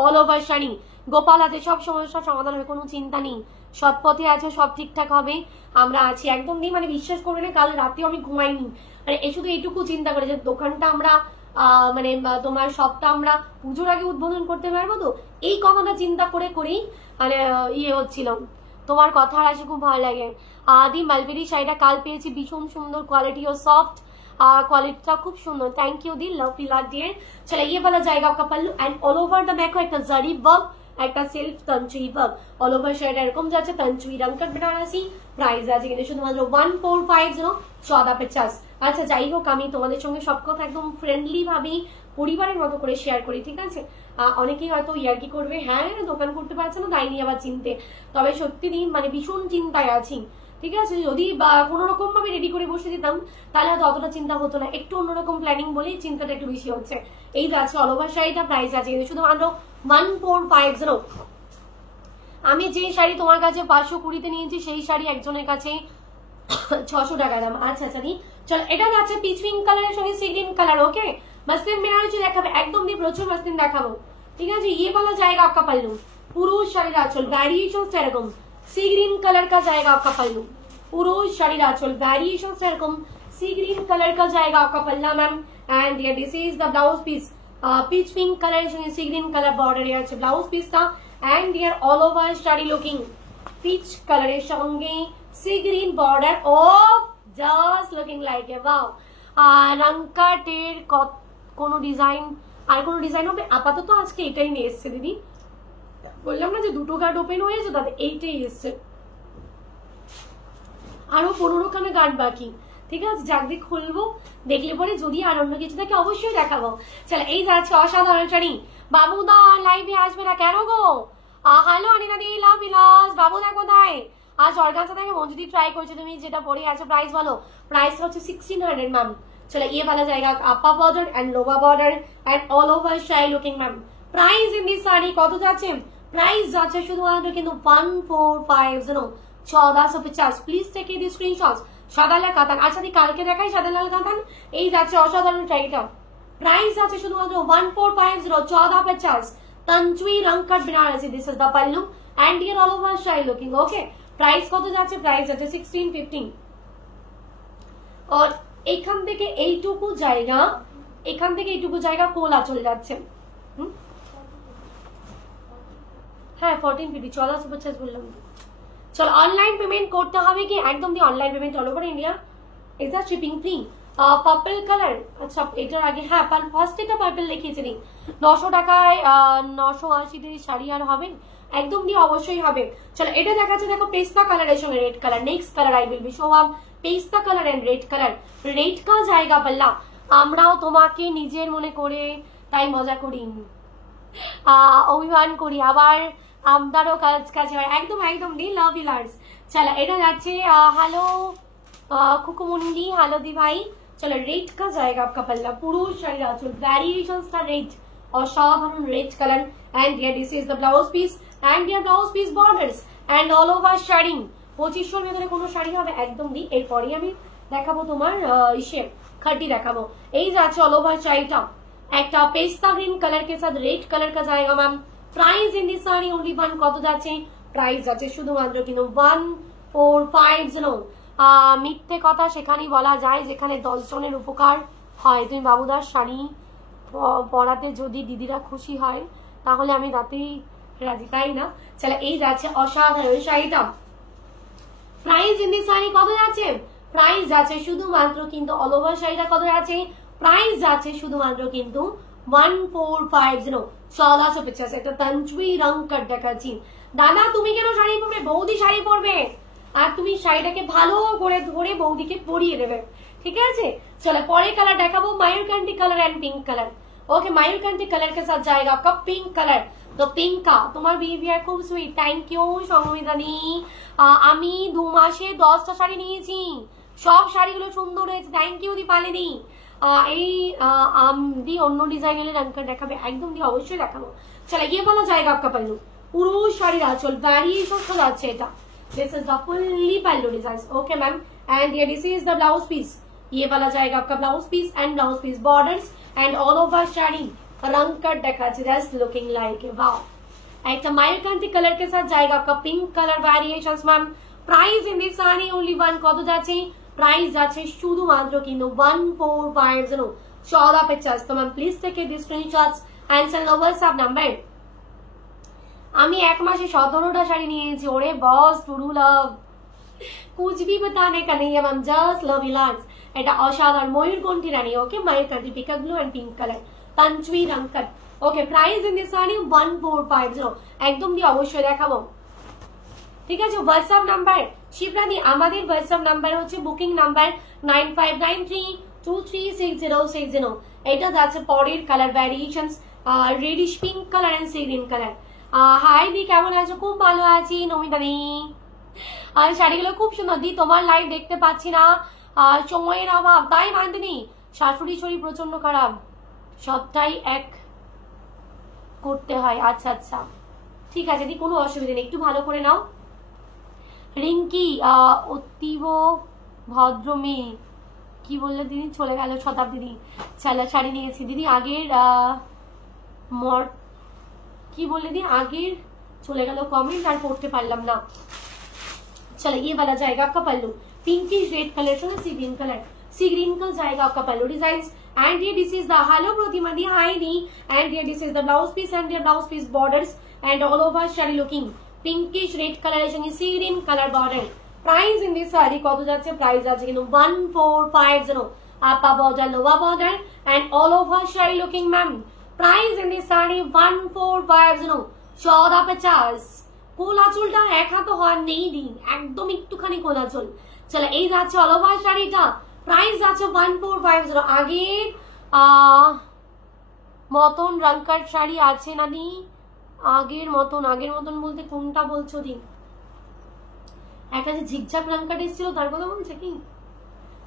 all over sari. Gopal হাতে সব সমস্যার সমাধান হবে, কোনো চিন্তা নেই, সৎ পথে আছে, সব ঠিকঠাক হবে, আমরা আছি একদম নেই। মানে বিশ্বাস করবে না, কাল রাতেও আমি ঘুমাইনি, মানে এই শুধু এইটুকু চিন্তা করে যে দোকানটা আমরা মানে তোমার সবটা আমরা পুজোর আগে উদ্বোধন করতে পারবো, তো এই কথাটা চিন্তা করে করেই মানে ইয়ে হচ্ছিল। তোমার কথা আসে খুব ভালো লাগে। দি মালবেরি শাড়িটা কাল পেয়েছি, ভীষণ সুন্দর কোয়ালিটি ও সফট, क्वालिटी खूब सुंदर, थैंक यू दी, लव यू लॉट डियर। चलो ये वाला जाएगा आपका पल्लू and all over the back एक जरी वर्क, एक self Tanchoi work, all over শাড়িটা এরকম যাচ্ছে, তঞ্চুই রংকট বেনারসি। প্রাইস আছে কিন্তু শুধুমাত্র 1450, 1450। আচ্ছা যাই হোক, আমি তোমাদের সঙ্গে সব কথা একদম ফ্রেন্ডলি ভাবেই পরিবারের মতো করে শেয়ার করি, ঠিক আছে। অনেকেই হয়তো ইয়ার্কি করবে, হ্যাঁ দোকান করতে পারছে না তাই নিয়ে আবার চিনতে, তবে সত্যি দিন মানে ভীষণ চিন্তায় আছি, ঠিক আছে। যদি কোনো রকম ভাবে রেডি করে বসে যেতাম তাহলে হয়তো অতটা চিন্তা হতো না, একটু অন্যরকম প্ল্যানিং বলেই চিন্তাটা একটু বেশি হচ্ছে। এই তো আছে অল ওভার শাড়িটা, প্রাইস আছে শুধুমাত্র 1450। আমি যে শাড়ি তোমার কাছে 520-তে নিয়েছি সেই শাড়ি একজনের কাছে 600 টাকা দাম। আচ্ছা আচ্ছা চলো, এটা যাচ্ছে পিচ পিঙ্ক কালারের সঙ্গে সি গ্রিন কালার, ওকে। মসলিন বেনারসি দেখাবে একদম দিয়ে, প্রচুর মসলিন দেখাবো, ঠিক আছে। ये वाला जाएगा आपका पल्लू, পুরুষ শাড়ির আঁচল ভ্যারিয়েশন এরকম, सी ग्रीन कलर का जाएगा आपका पल्लू, पुरुष शाड़ी आंचल वेरिएशन से रकम सी ग्रीन कलर का जाएगा आपका पल्ला मैम। एंड ये this is the blouse piece, peach pink colour sea green colour border আছে ব্লাউজ পিসটা। And here all over sari looking peach কালারের সঙ্গে sea green border, oh just looking like a wow. রংকটের কোনো ডিজাইন আর কোনো design হবে? আপাতত আজকে এটাই নিয়ে এসেছে দিদি, বললাম না যে দুটো গার্ড ওপেন হয়েছে, তাতে এইটাই এসছে, আরো 15খানা গার্ড বাকি, ঠিক আছে। যাকে খুলবো দেখলে পরে যদি আর অন্য কিছু থাকে অবশ্যই দেখাবো। চলো এই যাচ্ছে অসাধারণ শাড়ি। বাবুদা লাইভে আসবে না কেন গো? হ্যালো অনিতা দি, লাভ বিলাস। বাবুদা কোথায়? আজ অর্গানজা থেকে মঞ্জুদি ট্রাই করছে, তুমি যেটা পরে আছো প্রাইস বলো। প্রাইস হচ্ছে 1600 ম্যাম। চলো ये वाला जाएगा upper border and lower border and all over sari looking ma'am. Price in this sari কত যাচ্ছে? प्राइस যাচ্ছে শুধুমাত্র কিন্তু 1450, 1450। Please take the screenshots. সাদা লাল কাতান, আচ্ছা দি কালকে দেখাই সাদা লাল কাতান। এই যাচ্ছে অসাধারণ শাড়িটা, প্রাইস যাচ্ছে শুধুমাত্র 1450, 1450। তঞ্চুই রংকট Banarasi, this is the pallu and here all over sari looking, okay. Price কত যাচ্ছে? প্রাইস যাচ্ছে 1650। আর এখান থেকে এইটুকু জায়গা কোলা চলে যাচ্ছে, হ্যাঁ 1450, 1450 বললাম। চলো অনলাইন পেমেন্ট করতে হবে কি? একদম দিয়ে online payment all over India, is the shipping free. Purple colour, আচ্ছা এটার আগে হ্যাঁ ফার্স্ট এটা পার্পল লিখিয়েছি, 900 টাকায় 980 শাড়ি আর হবে? একদম দিয়ে অবশ্যই হবে। চলো এটা দেখাচ্ছে, দেখো পেস্তা কালারের সঙ্গে red colour. Next colour I will be show up pista colour and red colour. Red কা জায়গা পাল্লা, আমরাও তোমাকে নিজের মনে করে তাই মজা করি, অভিমান করি, আবার আমদারও কাছে হয়, একদম একদম নি লাভ ইউ লার্স। চলো এটা যাচ্ছে হ্যালো খুকুমুন্ডি, হ্যালো দি ভাই। চলো रेड का जाएगा आपका पल्ला, पुरुष শাড়ির আঁচল ভ্যারিয়েশনস টা রেড, অসাধারণ red colour. And here this is the blouse piece and here blouse piece borders and all over sari. 2500 ভেতরে কোনো শাড়ি হবে? একদম দি। এরপরে আমি দেখাবো তোমার ইসে খাটি দেখাবো। এই যাচ্ছে অল ওভার শাড়িটা, একটা পেস্তা গ্রিন কালার के साथ रेड कलर का जाएगा ma'am. Price in this sari only one, কত যাচ্ছে? প্রাইস যাচ্ছে শুধুমাত্র কিন্তু 1450। মিথ্যে কথা সেখানেই বলা যায় যেখানে 10 জনের উপকার হয়। তুমি বাবুদার শাড়ি পরাতে যদি দিদিরা খুশি হয় তাহলে আমি তাতেই রাজি, তাই না? চলো এই যাচ্ছে অসাধারণ শাড়িটা। প্রাইস ইন দিস শাড়ি কত যাচ্ছে? প্রাইস যাচ্ছে শুধুমাত্র কিন্তু অল ওভার শাড়িটা কত যাচ্ছে? প্রাইস যাচ্ছে শুধুমাত্র কিন্তু 1450, 1450। একটা তঞ্চুই রংকট দেখাচ্ছি। দাদা তুমি কেন শাড়ি পরবে? বৌদি শাড়ি পরবে, আর তুমি শাড়িটাকে ভালো করে ধরে বৌদিকে পরিয়ে দেবে, ठीक है। चलो परे कलर देखाबो मयूरकांती colour and pink colour. Okay मयूरकांती कलर के साथ जाएगा आपका पिंक कलर। तो पिंक का तुम्हार बिहेवियर खूब सुइट, थैंक यू संगमितानी। आमी 2 मासे 10টা শাড়ি নিয়েছি, সব শাড়িগুলো সুন্দর হয়েছে, থ্যাংক ইউ দীপালিনী। এই দি অন্য ডিজাইনের রঙকার দেখাবে, একদম দি অবশ্যই দেখাবো। চলো ये वाला जाएगा आपका पल्लू, পুরো শাড়ির আঁচল ভ্যারিয়েশন যাচ্ছে এটা। This is the fully pallu design, okay ma'am. And ये this is the blouse piece, ये वाला जाएगा आपका blouse piece and blouse piece borders and all over sari रंग कट देखाচ্ছে, जस्ट लुकिंग लाइक वाओ। एक मयूरकांती कलर के साथ जाएगा आपका pink colour variations ma'am. Price in this sari only 1 কত যাচ্ছে, প্রাইস যাচ্ছে শুধুমাত্র কিন্তু 1450 1450। তো ma'am please take this screenshots and send over WhatsApp number. আমি এক মাসে 17টা শাড়ি নিয়েছি, ওরে বস টুরু লাভ कुछ भी बताने का नहीं है मैम, जस्ट लव इलाज। এটা অসাধারণ ময়ূরকণ্ঠী রানী, ওকে ময়ূরকণ্ঠী peacock blue and pink colour Tanchoi রংকট। Okay price in this sari 1450, একদম দিয়ে অবশ্যই দেখাবো, ঠিক আছে। হোয়াটসঅ্যাপ নাম্বার শিবরানী, আমাদের হোয়াটসঅ্যাপ নাম্বার হচ্ছে বুকিং নাম্বার 9593236060। এটা যাচ্ছে পরের colour variations reddish pink colour and sea green colour. Hi দি কেমন আছো? খুব ভালো আছি নমিতাদি। আর শাড়িগুলো খুব সুন্দর দি, তোমার লাইভ দেখতে পাচ্ছি না, সময়ের অভাব তাই মানতেনি, শাশুড়ি শরীর প্রচন্ড খারাপ, সবটাই এক করতে হয়। আচ্ছা আচ্ছা ঠিক আছে দি, কোনো অসুবিধা নেই, একটু ভালো করে নাও। রিঙ্কি অতীব ভদ্র মেয়ে, কি বললে দিদি? চলে গেল শতাব্দী দিদি। চালা শাড়ি নিয়েছি দিদি, আগের কি বললে দিদি? আগের চলে গেল কমেন্ট, আর পড়তে পারলাম না। चलो ये वाला जाएगा आपका पल्लू pinkish red colour, sea green colour, sea green का जाएगा आपका पल्लू डिजाइन। एंड ये this is the hello Pratima दी, हाय दी। एंड ये this is the blouse piece and ये blouse piece borders and all over sari looking pinkish red colour sea green colour border. Price in this sari কত যাচ্ছে? Price আছে কিন্তু 1450 upper border lower border and all over sari looking ma'am. Price in this sari 1450 1450। কোলাচলটা এক হাত হওয়ার নেই দিন, একদম একটুখানি কোলাচল। চলো এই যাচ্ছে অল ওভার শাড়িটা, প্রাইস যাচ্ছে 1450। আগের মতন রংকার শাড়ি আছে না দি? আগের মতন বলতে কোনটা বলছো দি? একটা যে ঝিকঝাক রংকার এসেছিল তার কথা বলছে কি?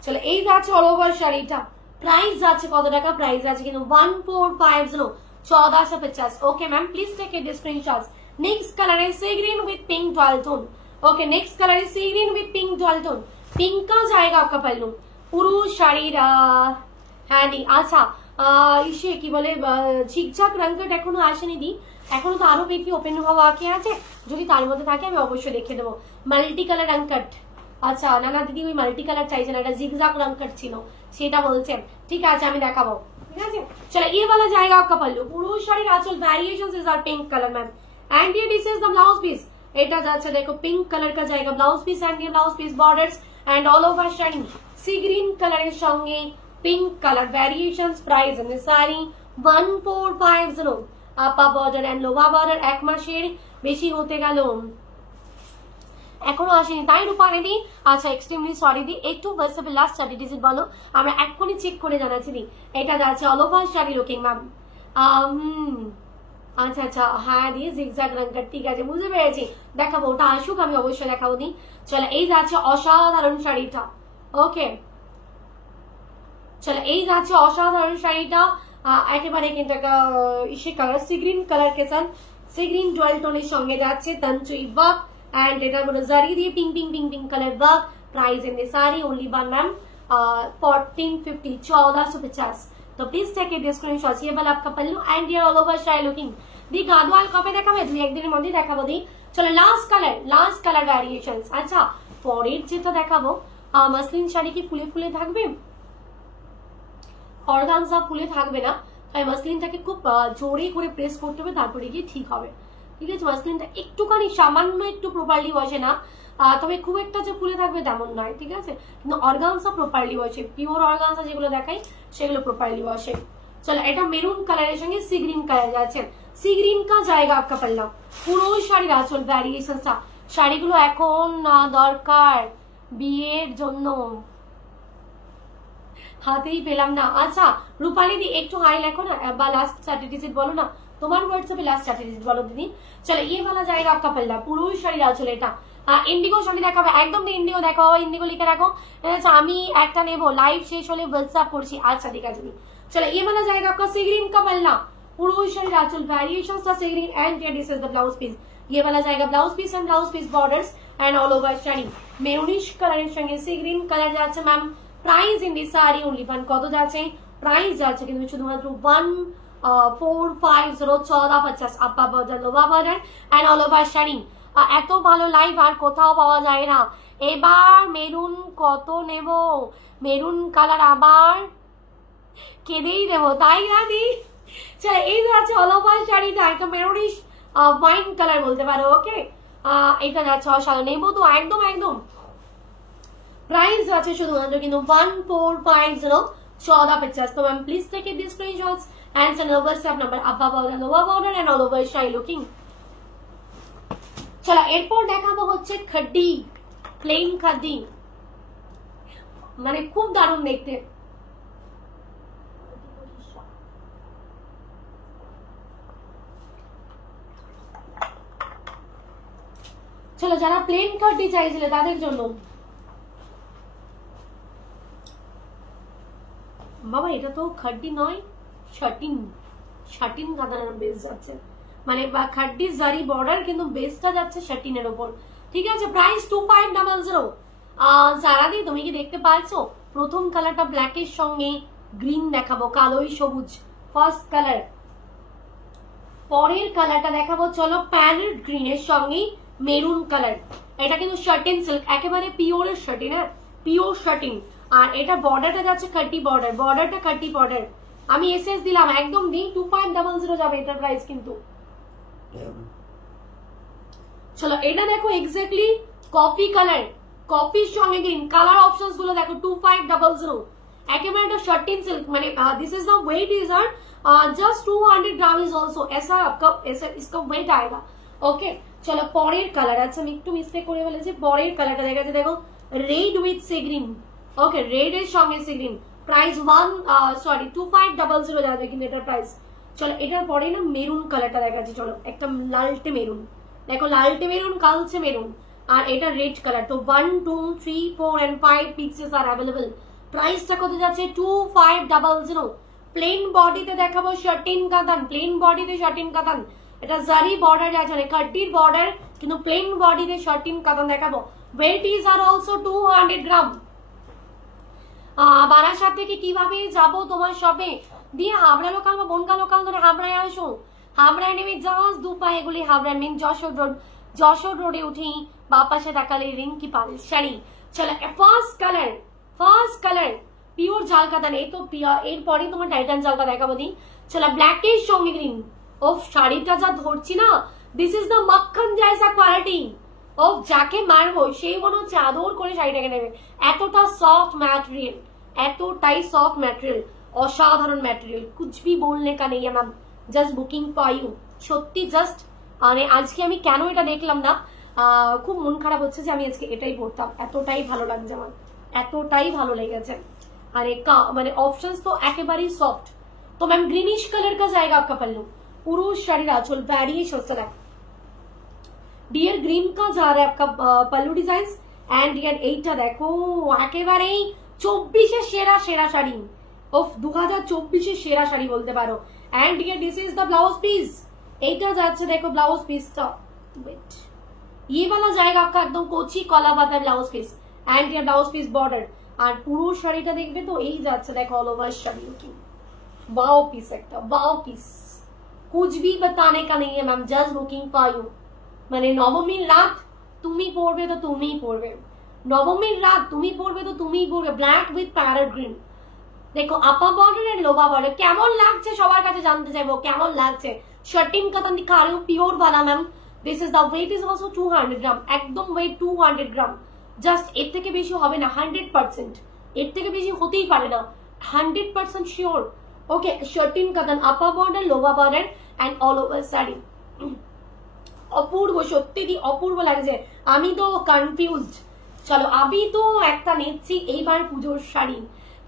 চলো এই যাচ্ছে অল ওভার শাড়িটা, প্রাইস যাচ্ছে কত টাকা? প্রাইস আছে কিন্তু 1450 1450। Okay ma'am please take it screenshots. Next colour है sea green with pink dual tone. Okay next colour है sea green with pink dual tone. Pink का जाएगा आपका पल्लू, पुरुष शाড়ির হ্যাঁ দি। আচ্ছা ইসে কি বলে ঝিকঝাক রংকাট এখনো আসেনি দি, এখনো তো আরো বেশি ওপেন হওয়া বাকি আছে, যদি তার মধ্যে থাকে আমি অবশ্যই দেখিয়ে দেবো। মাল্টি কালার রংকাট, আচ্ছা না না দিদি ওই মাল্টি কালার চাইছে না, এটা জিগজাগ রংকাট ছিল সেটা বলছেন, ঠিক আছে আমি দেখাবো, ঠিক আছে। চলো ये वाला जाएगा आपका पल्लू, পুরুষ শাড়ির আঁচল variations is are pink colour ma'am. And ये this is the blouse piece, এটা যাচ্ছে দেখো পিঙ্ক কালার का जाएगा ब्लाउज पीस एंड ये blouse piece borders and all over sari sea green কালারের সঙ্গে pink colour variations. Price in this sari 1450 upper border and লোয়া border. এক মাসের বেশি হতে গেল, এখনো আসেনি তাই রূপারে দি। আচ্ছা এক্সট্রিমলি সরি দি, একটু হোয়াটসঅ্যাপে লাস্ট চারটি ডিজিট বলো, আমরা এক্ষুনি চেক করে জানাচ্ছি দি। এটা যাচ্ছে all over sari looking ma'am. আচ্ছা আচ্ছা হ্যাঁ দি জিগজ্যাগ রংকার, ঠিক আছে বুঝতে পেরেছি, দেখাবো ওটা আসুক আমি অবশ্যই দেখাবো দি। চলো এই যাচ্ছে অসাধারণ শাড়িটা, ওকে চলো এই যাচ্ছে অসাধারণ শাড়িটা একেবারে কিন্তু একটা ইসে কালার সি গ্রিন কালার কে সাথ সি গ্রিন ডুয়াল টোনের সঙ্গে যাচ্ছে তঞ্চুই ওয়ার্ক एंड এটা পুরো জারি দিয়ে pink pink pink pink colour work. Price in this sari only one ma'am 1450 1450। तो प्लीज टेक इट स्क्रीनशॉट। ये वाला आपका पल्लू एंड ये ऑल ओवर शाड़ी लुकिंग দি। গাদওয়াল কবে দেখাবে? দুই একদিনের মধ্যে দেখাবো দি। চলো লাস্ট কালার ভ্যারিয়েশনস। আচ্ছা পরের যেটা দেখাবো মসলিন শাড়ি কি ফুলে ফুলে থাকবে? অর্গানজা ফুলে থাকবে না, তাই মসলিনটাকে খুব জোরে করে প্রেস করতে হবে, তারপরে গিয়ে ঠিক হবে, ঠিক আছে। মসলিনটা একটুখানি সামান্য একটু প্রপারলি বসে না, তবে খুব একটা যে ফুলে থাকবে তেমন নয়, ঠিক আছে। কিন্তু অর্গানজা প্রপারলি বসে, পিওর অর্গানজা যেগুলো দেখাই সেগুলো প্রপারলি বসে। চলো এটা মেরুন কালারের সঙ্গে সি গ্রিন কালার যাচ্ছে। सी ग्रीन का जाएगा आपका पल्ला, পুরো শাড়ির আঁচল ভ্যারিয়েশনটা শাড়িগুলো এখন দরকার বিয়ের জন্য, হাতেই পেলাম না। আচ্ছা রূপালী দি একটু হাই লেখো না, বা লাস্ট 30 ডিজিট বলো না, তোমার হোয়াটসঅ্যাপে লাস্ট 30 ডিজিট বলো দিদি। চলো ये वाला जाएगा आपका पल्ला, পুরো শাড়ি আঁচল এটা। ইন্ডিগো শাড়ি দেখাবো, একদম ইন্ডিগো দেখাবো, ইন্ডিগো লিখে রাখো। আমি একটা নেবো, লাইভ শেষ হলে হোয়াটসঅ্যাপ করছি। আচ্ছা ঠিক আছে। চলো ये वाला जाएगा आपका सी ग्रीन का पल्ला, পুরো শাড়ি আঁচল, ভ্যারিয়েশনস টা sea green and this is the blouse piece. ये वाला जाएगा blouse piece and blouse piece borders and all over sari. Maroonish কালারের সঙ্গে সি গ্রিন কালার যাচ্ছে ma'am. Price in this sari only one, কত যাচ্ছে প্রাইস যাচ্ছে কিন্তু শুধুমাত্র 1450 1450 upper border lower border and all over sari. এত ভালো লাইভ আর কোথাও পাওয়া যায় না। এবার মেরুন কত নেব, মেরুন কালার আবার কেঁদেই দেবো, তাই না দি? চলো এই যাচ্ছে অল ওভার শাড়িটা, একটা মেরুনিশ ওয়াইন কালার বলতে পারো। ওকে এটা যাচ্ছে অসাধারণ, নেবো তো একদম একদম। प्राइस আছে শুধুমাত্র কিন্তু 1450 1450। तो ma'am please take this screenshots and send over WhatsApp number upper border lower border and all over sari looking. চলো এরপর দেখাবো হচ্ছে খড্ডি, প্লেন খড্ডি, মানে খুব দারুণ দেখতে। চলো যারা প্লেন খড্ডি চাইছিলে তাদের জন্য, বাবা এটা তো খড্ডি নয়, শাটিন, শাটিন কাঁদানোর বেস যাচ্ছে, মানে খড্ডি জারি বর্ডার কিন্তু বেসটা যাচ্ছে শাটিনের উপর। ঠিক আছে প্রাইস 2500। সারাদি তুমি কি দেখতে পাচ্ছো প্রথম কালারটা ব্ল্যাকের সঙ্গে গ্রিন দেখাবো, কালোই সবুজ ফার্স্ট কালার। পরের কালারটা দেখাবো চলো প্যারেট গ্রিনের সঙ্গে মেরুন কালার। এটা কিন্তু শাটিন সিল্ক, একেবারে পিওরের শাটিন, হ্যাঁ পিওর শাটিন। আর এটা বর্ডারটা যাচ্ছে কাটি বর্ডার, বর্ডারটা কাটি বর্ডার। আমি এসএস দিলাম একদম দিই 2500 যাবে এটার প্রাইস কিন্তু। চলো এটা দেখো এক্স্যাক্টলি কফি কালার, কফির সঙ্গে গ্রিন কালার অপশনস গুলো দেখো 2500, একেবারে এটা শাটিন সিল্ক, মানে this is the weight is just 200 gram is also ऐसा आपका ऐसा इसका वेट आएगा। ओके चलो পরের কালার আছে, আমি একটু মিস্টেক করে ফেলেছি। পরের কালারটা দেখা যাচ্ছে দেখো red with C green. Okay red এর সঙ্গে সি গ্রিন, প্রাইস 2500 যাবে কিন্তু এটার প্রাইস। চলো এটার পরে না মেরুন কালারটা দেখা যাচ্ছে, চলো একটা লালটে মেরুন দেখো, লালটে মেরুন কালচে মেরুন, আর এটা রেড কালার। তো 1 2 3 4 and 5 পিসেস আর अवेलेबल। প্রাইসটা কত যাচ্ছে 2500। প্লেন বডিতে দেখাবো শাটিন কাতান, প্লেন বডিতে শাটিন কাতান, এটা জারি বর্ডার যাচ্ছে না কাটির বর্ডার কিন্তু প্লেন বডিতে শাটিন কাতান দেখাবো। ওয়েট ইজ আর অলসো 200 গ্রাম। বারাসাত থেকে কিভাবে যাব তোমার শপে দিয়ে হাবড়া লোকাল বা বনগা লোকাল ধরে হাবড়ায় আসো, হাবড়ায় নেমে জাস্ট দুপা এগুলি হাবড়া মেন যশোর রোডে উঠি বা পাশে তাকালে রিঙ্কি পাল শাড়ি। চলো ফার্স্ট কালার পিওর জাল কাতান, এই তো এরপরে তোমার টাইটান জালটা দেখাবো দি। চলো ব্ল্যাকের সঙ্গে গ্রিন, ও শাড়িটা যা ধরছি না, দিস ইজ দ্য মাখন জैसा কোয়ালিটি। ও যাকে মারবো সেই মনে হচ্ছে আদর করে শাড়িটাকে নেবে, এতটা সফট ম্যাটেরিয়াল, এতটাই সফট ম্যাটেরিয়াল, অসাধারণ ম্যাটেরিয়াল, कुछ भी बोलने का नहीं है ma'am, just booking for you. সত্যি জাস্ট মানে আজকে আমি কেন এটা দেখলাম না, খুব মন খারাপ হচ্ছে যে আমি আজকে এটাই পড়তাম, এতটাই ভালো লাগছে আমার, এতটাই ভালো লেগেছে। अरे মানে ऑप्शंस तो একেবারেই সফট। तो मैम ग्रीनिश कलर का जाएगा आपका पल्लू, पुरुष শাড়ির আঁচল ভ্যারিয়েশন দেখ, ডিয়ার গ্রিন का जा रहा है आपका पल्लू डिजाइन एंड डियर এইটা দেখো একেবারেই 24 সেরা সেরা শাড়ি, অফ 2024 সেরা শাড়ি বলতে পারো। And dear this is the blouse piece, এইটা যাচ্ছে দেখো ব্লাউজ পিসটা, ওয়েট ये वाला जाएगा आपका एकदम कोची कला पाता blouse piece and dear blouse piece border. আর পুরো শাড়িটা দেখবে তো এই যাচ্ছে দেখো all over sari looking, wow piece একটা वाओ पीस, कुछ भी बताने का नहीं है ma'am, just booking for you. মানে নবমীর রাত তুমি পরবে তো তুমিই পরবে, নবমীর রাত তুমি পরবে তো তুমিই পরবে, ব্ল্যাক উইথ প্যারেট গ্রিন। দেখো upper border and lower border কেমন লাগছে সবার কাছে জানতে চাইবো কেমন লাগছে। শার্টিন কাতান दिखा रही हूं प्योर वाला ma'am, this is the weight is also 200 gram, একদম ওয়েট 200 গ্রাম। জাস্ট এর থেকে বেশি হবে না, 100%, এর থেকে বেশি হতেই পারে না, 100% শিওর। ওকে শার্টিন কাতান upper border lower border and all over sari, অপূর্ব, সত্যি অপূর্ব লাগছে। আমি তো কনফিউজড। চলো আমি তো একটা নিচ্ছি এইবার পুজোর শাড়ি,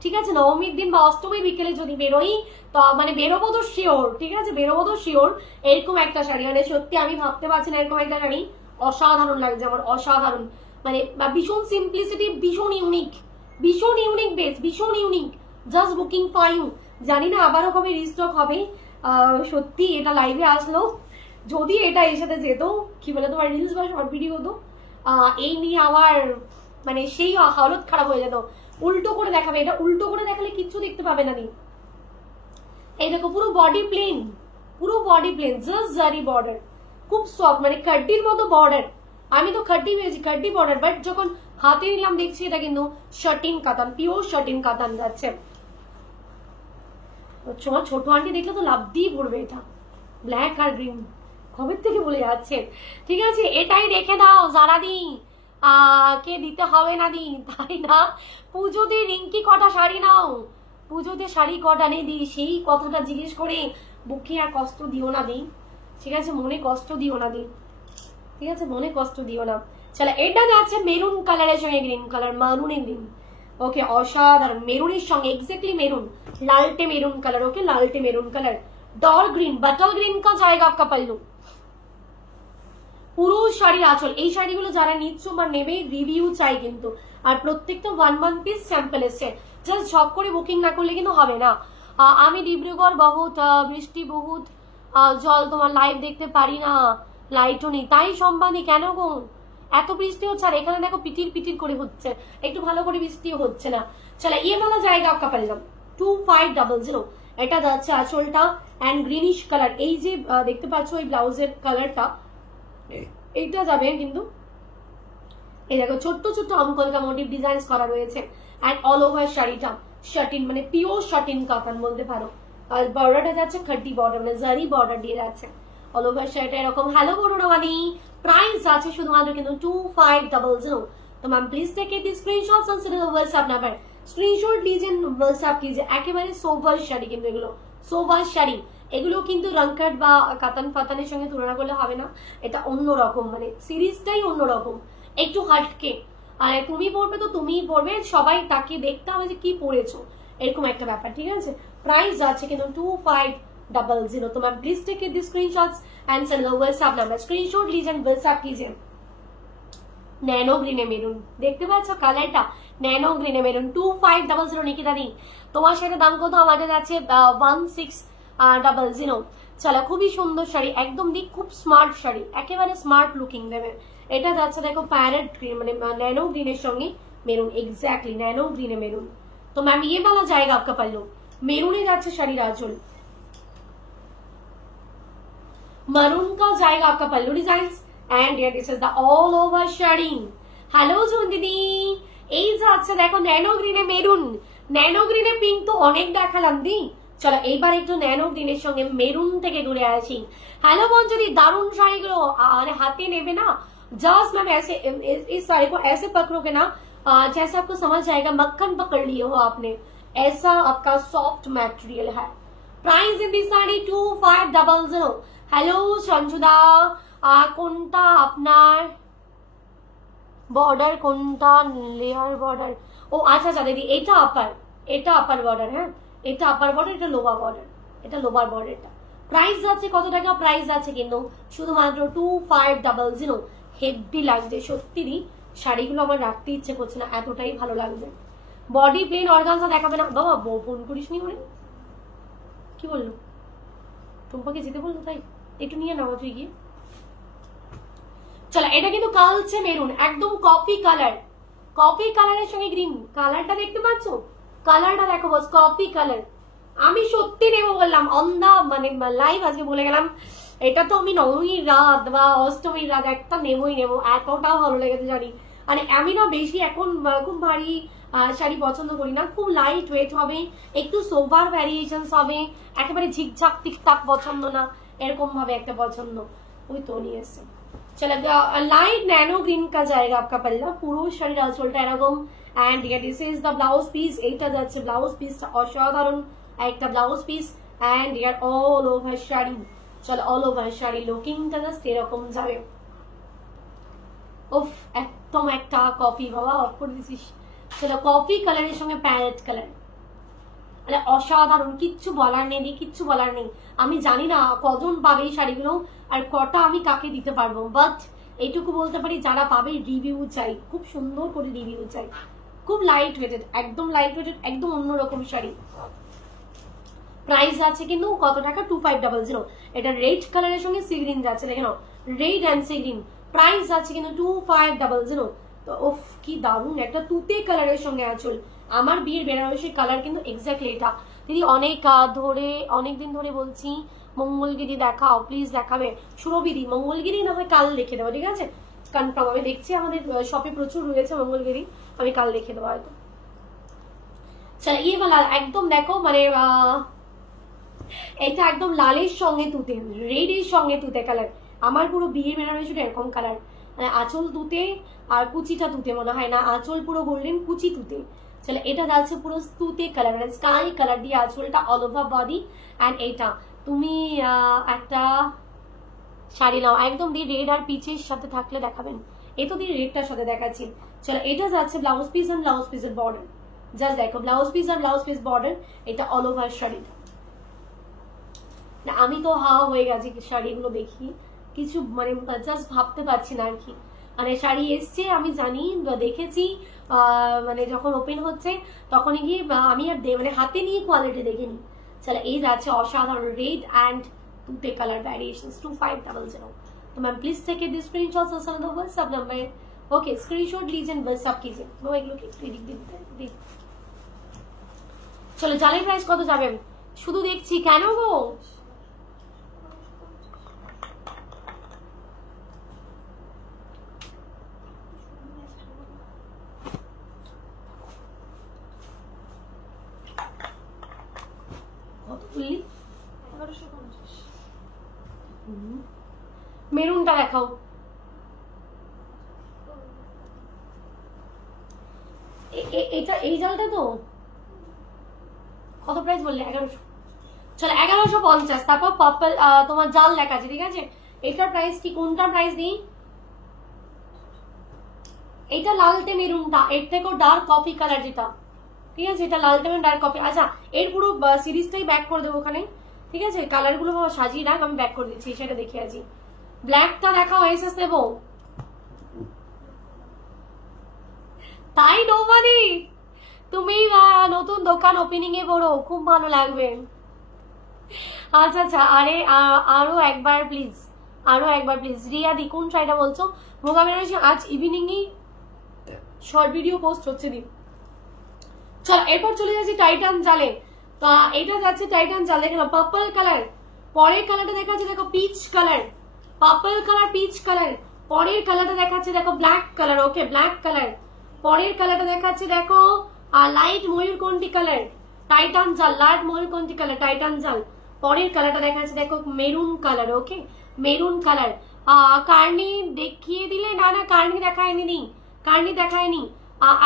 ঠিক আছে? নবমীর দিন বা অষ্টমী বিকেলে যদি বেরোই তো মানে বেরোবো তো শিওর, ঠিক আছে? বেরোবো তো শিওর এরকম একটা শাড়ি, মানে সত্যি আমি ভাবতে পারছি না এরকম একটা শাড়ি। অসাধারণ লাগছে আমার, অসাধারণ, মানে ভীষণ সিম্পলিসিটি, ভীষণ ইউনিক বেস, ভীষণ unique. Just booking for you. জানি না আবারও কবে রিস্টক হবে। সত্যি এটা লাইভে আসলো, যদি এটা এর সাথে যেত কি বলে তোমার রিলস বা শর্ট ভিডিও হতো, এই নিয়ে আমার মানে সেই হালত খারাপ হয়ে যেত। উল্টো করে দেখাবে, এটা উল্টো করে দেখালে কিচ্ছু দেখতে পাবে না। এই দেখো পুরো বডি প্লেন, পুরো বডি প্লেন, জাস্ট জারি বর্ডার, খুব সফট, মানে খাড্ডির মতো বর্ডার। আমি তো খাড্ডি পেয়েছি, খাড্ডি বর্ডার, বাট যখন হাতে নিলাম দেখছি এটা কিন্তু শার্টিন কাতান, পিওর শার্টিন কাতান যাচ্ছে। তোমার ছোট আন্টি দেখলে তো লাভ দিয়ে পড়বে। এটা ব্ল্যাক আর গ্রিন, কবে থেকে বলে যাচ্ছে। ঠিক আছে, এটাই রেখে দাও যারা দি কে দিতে হবে না দি, তাই না? পুজোতে রিঙ্কি কটা শাড়ি নাও, পুজোতে শাড়ি কটা নেই দি, সেই কথাটা জিজ্ঞেস করে বুকে আর কষ্ট দিও না দি, ঠিক আছে? মনে কষ্ট দিও না দি, ঠিক আছে? মনে কষ্ট দিও না। চলো এটা যাচ্ছে মেরুন কালারের সঙ্গে গ্রিন কালার, মারুনে গ্রিন। ওকে, অসাধারণ, মেরুনের সঙ্গে এক্স্যাক্টলি মেরুন, लालटे मेरून कलर। ओके, लालटे maroon colour, dark green, bottle green का जाएगा आपका पल्लू। পুরো শাড়ির আঁচল। এই শাড়িগুলো যারা নিচ্ছ বা নেবে রিভিউ চাই কিন্তু, আর প্রত্যেকটা 1 পিস স্যাম্পল এসছে। জাস্ট ঝপ করে বুকিং না করলে কিন্তু হবে না। আমি ডিব্রুগড় বহুত বৃষ্টি, বহুত জল, তোমার লাইভ দেখতে পারি না, লাইটও নেই। তাই সম্পাদি কেন গো এত বৃষ্টি হচ্ছে? আর এখানে দেখো পিটির পিটির করে হচ্ছে, একটু ভালো করে বৃষ্টিও হচ্ছে না। চলো ইয়ে वाला জায়গা आपका पल्लू 2500। এটা যাচ্ছে আঁচলটা এন্ড গ্রিনিশ কালার। এই যে দেখতে পাচ্ছ এই ব্লাউজের কালারটা, এইটা যাবে কিন্তু এই দেখো ছোট্ট ছোট্ট আমকলকা মোটিভ ডিজাইন করা রয়েছে এন্ড অল ওভার শাড়িটা শার্টিন, মানে পিওর শার্টিন কাতান বলতে পারো। আর বর্ডারটা যাচ্ছে খাড্ডি বর্ডার, মানে জারি বর্ডার দিয়ে যাচ্ছে অল ওভার শাড়িটা এরকম। হ্যালো বড়রানি, প্রাইস আছে শুধুমাত্র কিন্তু 2500। तो ma'am please take it screenshots and send it WhatsApp number. Screenshot लीजिए, व्हाट्सएप कीजिए। একেবারে সোভার শাড়ি কিন্তু এগুলো, সোভার শাড়ি এগুলো কিন্তু রংকাট বা কাতান ফাতানের সঙ্গে তুলনা করলে হবে না। এটা অন্যরকম, মানে সিরিজটাই অন্যরকম, একটু হাটকে। আর তুমি পড়বে তো তুমিই পড়বে, সবাই তাকে দেখতে হবে যে কি পড়েছো, এরকম একটা ব্যাপার। ঠিক আছে, প্রাইস আছে কিন্তু 2500। तो ma'am please take it screenshots and send it WhatsApp number. Screenshot लीजिए, व्हाट्सएप कीजिए। नैनो ग्रीने मेरून দেখতে পাচ্ছ কালারটা, नैनो ग्रीने मेरून 2500 নিকিতা দি। তোমার সাথে দাম কত? আমাদের আছে 1600। চলো, খুবই সুন্দর শাড়ি একদম দি, খুব স্মার্ট শাড়ি, একেবারে স্মার্ট লুকিং দেবে। এটা যাচ্ছে দেখো প্যারেট গ্রিন, মানে नैनो গ্রিনের সঙ্গে মেরুন, এক্স্যাক্টলি नैनो গ্রিনে মেরুন। তো ম্যাম ये वाला जाएगा आपका पल्लू, মেরুনে যাচ্ছে শাড়ির আঁচল, maroon का जाएगा आपका पल्लू design and here this is the all over sari. Hello জন দিদি, এই যাচ্ছে দেখো ন্যানো গ্রিনে মেরুন, ন্যানো গ্রিনে পিঙ্ক তো অনেক দেখালাম দি। চলো এইবার একটু ন্যানো গ্রিনের সঙ্গে মেরুন থেকে ঘুরে আসি। হ্যালো বঞ্জলি, দারুণ শাড়িগুলো মানে হাতে নেবে না, जस्ट मैम ऐसे इस साड़ी को ऐसे पकड़ोगे ना जैसे आपको समझ जाएगा मक्खन पकड़ लिए हो आपने, ऐसा आपका सॉफ्ट मटेरियल है। Price in this sari 2500। Hello संजुदा, কোনটা আপনার বর্ডার, কোনটা লেয়ার বর্ডার? ও আচ্ছা আচ্ছা দিদি, এটা আপার, এটা আপার বর্ডার। হ্যাঁ, এটা আপার বর্ডার, এটা লোয়ার বর্ডার, এটা লোয়ার বর্ডারটা। প্রাইস যাচ্ছে কত টাকা? প্রাইস আছে কিন্তু শুধুমাত্র 2500। হেভি লাগছে সত্যি, শাড়িগুলো আমার রাখতে ইচ্ছে করছে না, এতটাই ভালো লাগছে। বডি প্লেন অর্গানজা দেখাবে না বাবা? ফোন করিস নি মনে? কি বললো? তোমাকে যেতে বললো তাই? একটু নিয়ে নাও তুই গিয়ে। চলো, এটা কিন্তু কালচে মেরুন, একদম কফি কালার, কফি কালারের সঙ্গে গ্রিন। কালারটা দেখতে পাচ্ছ? কালারটা দেখো বস, কফি কালার। আমি সত্যি নেবো বললাম অন দা মানে লাইভ আজকে বলে গেলাম, এটা তো আমি নবমীর রাত বা অষ্টমীর রাত একটা নেবই নেবো, এতটাও ভালো লেগেছে জানি। মানে আমি না বেশি এখন খুব ভারী শাড়ি পছন্দ করি না, খুব লাইট ওয়েট হবে, একটু সোভার ভ্যারিয়েশন হবে, একেবারে ঝিকঝাক টিকটাক পছন্দ না, এরকম ভাবে একটা পছন্দ। ওই তো নিয়ে এসছে। চলো, লাইট नैनो ग्रीन का जाएगा आपका पल्ला, পুরো শাড়ির আঁচলটা এরকম and this is the blouse piece. এইটা যাচ্ছে ব্লাউজ পিসটা, অসাধারণ একটা blouse piece and year all over sari. চলো অল ওভার শাড়ি লুকিংটা জাস্ট এরকম যাবে। উফ একদম একটা কফি, বাবা অফ করে দিছিস। চলো কফি কালারের সঙ্গে প্যারেট কালার, মানে অসাধারণ, কিচ্ছু বলার নেই, কিচ্ছু বলার নেই। আমি জানি না কজন পাবে এই শাড়িগুলো আর কটা আমি কাকে দিতে পারবো, বাট এইটুকু বলতে পারি যারা পাবে রিভিউ চাই, খুব সুন্দর করে রিভিউ চাই। খুব লাইট ওয়েটেড, একদম লাইট ওয়েটেড, একদম অন্যরকম শাড়ি। প্রাইস আছে কিন্তু কত টাকা, 2500। এটা রেড কালারের সঙ্গে সি গ্রিন যাচ্ছে, দেখে নাও, red and sea green. Price আছে কিন্তু 2500। তো ওফ কি দারুণ একটা তুতে কালারের সঙ্গে আঁচল। আমার বিয়ের বেনারসির কালার কিন্তু এক্স্যাক্টলি এটা। দিদি অনেকদিন ধরে বলছি মঙ্গলগিরি দেখাও, প্লিজ দেখাবে। সুরভিদি মঙ্গলগিরি না হয় কাল দেখে দেবো, ঠিক আছে, কনফার্ম। আমি দেখছি আমাদের শপে প্রচুর রয়েছে মঙ্গলগিরি, আমি কাল দেখে দেবো হয়তো। চলো ইয়ে বলা একদম দেখো, মানে এটা একদম লালের সঙ্গে তুতে, রেড এর সঙ্গে তুতে কালার। আমার পুরো বিয়ের বেনারসিটা এরকম কালার, মানে আঁচল তুতে আর কুচিটা তুতে, মনে হয় না আঁচল পুরো গোল্ডেন, কুচি তুতে। চলো এটা যাচ্ছে পুরো তুতে কালার, মানে স্কাই কালার দিয়ে আঁচলটা অল ওভার বডি। অ্যান্ড এটা তুমি একটা শাড়ি নাও একদম দিয়ে রেড আর পিচের সাথে থাকলে দেখাবেন, এ তো দিয়ে রেডটার সাথে দেখাচ্ছি। চলো এটা যাচ্ছে ব্লাউজ পিস আর ব্লাউজ পিসের বর্ডার, জাস্ট দেখো ব্লাউজ পিস আর ব্লাউজ পিস বর্ডার, এটা অল ওভার শাড়িটা। আমি তো হাওয়া হয়ে গেছি শাড়িগুলো দেখি, কিছু মানে জাস্ট ভাবতে পারছি না আর কি। মানে শাড়ি এসছে আমি জানি, দেখেছি, মানে যখন ওপেন হচ্ছে তখনই গিয়ে আমি আর মানে হাতে নিয়ে কোয়ালিটি দেখিনি। চলো এই যাচ্ছে অসাধারণ রেড অ্যান্ড তুতে কালার ভ্যারিয়েশন 2500। तो ma'am please take this screenshots on the WhatsApp number. Okay screenshot लीजिए व्हाट्सएप कीजिए। वो एগুলো কি দিই। চলো জালের প্রাইস কত যাবে শুধু দেখছি, কেন গো মেরুনটা দেখাও। এটা এই জালটা তো কত প্রাইস বললে, 1100। চলো 1150। তারপর পার্পল তোমার জাল লেখা আছে, ঠিক আছে। এটার প্রাইস কি, কোনটা প্রাইস দিই? এটা লালটে মেরুনটা, এর থেকেও ডার্ক কফি কালার যেটা, ঠিক আছে, এটা লালটে ডার্ক কফি। আচ্ছা এর পুরো সিরিজটাই ব্যাক করে দেবো ওখানে, ঠিক আছে। কালার গুলো সাজিয়ে রাখ, আমি ব্যাক করে দিচ্ছি, সেটা দেখে আছি। ব্ল্যাকটা দেখাও, এসএস দেবো তাই নৌবাদি, তুমি নতুন দোকান ওপেনিং এ বড়, খুব ভালো লাগবে। আচ্ছা আচ্ছা আরে আরো একবার প্লিজ, আরো একবার প্লিজ। রিয়া দি কোন শাড়িটা বলছো? মোগা বেনারসি আজ ইভিনিং ই শর্ট ভিডিও পোস্ট হচ্ছে দি। চলো এরপর চলে যাচ্ছি টাইটান জালে। তো এটা যাচ্ছে টাইটান জাল, দেখে নাও পার্পল কালার। পরের কালারটা দেখাচ্ছে দেখো peach colour, purple colour peach colour. পরের কালারটা দেখাচ্ছে দেখো black colour, okay black colour. পরের কালারটা দেখাচ্ছে দেখো লাইট ময়ূরকণ্ঠী কালার, টাইটান জাল, লাইট ময়ূরকণ্ঠী কালার টাইটান জাল। পরের কালারটা দেখাচ্ছে দেখো মেরুন কালার, ওকে মেরুন কালার। কার্নি দেখিয়ে দিলে? না না কার্নি দেখায়নি, কার্নি দেখায়নি।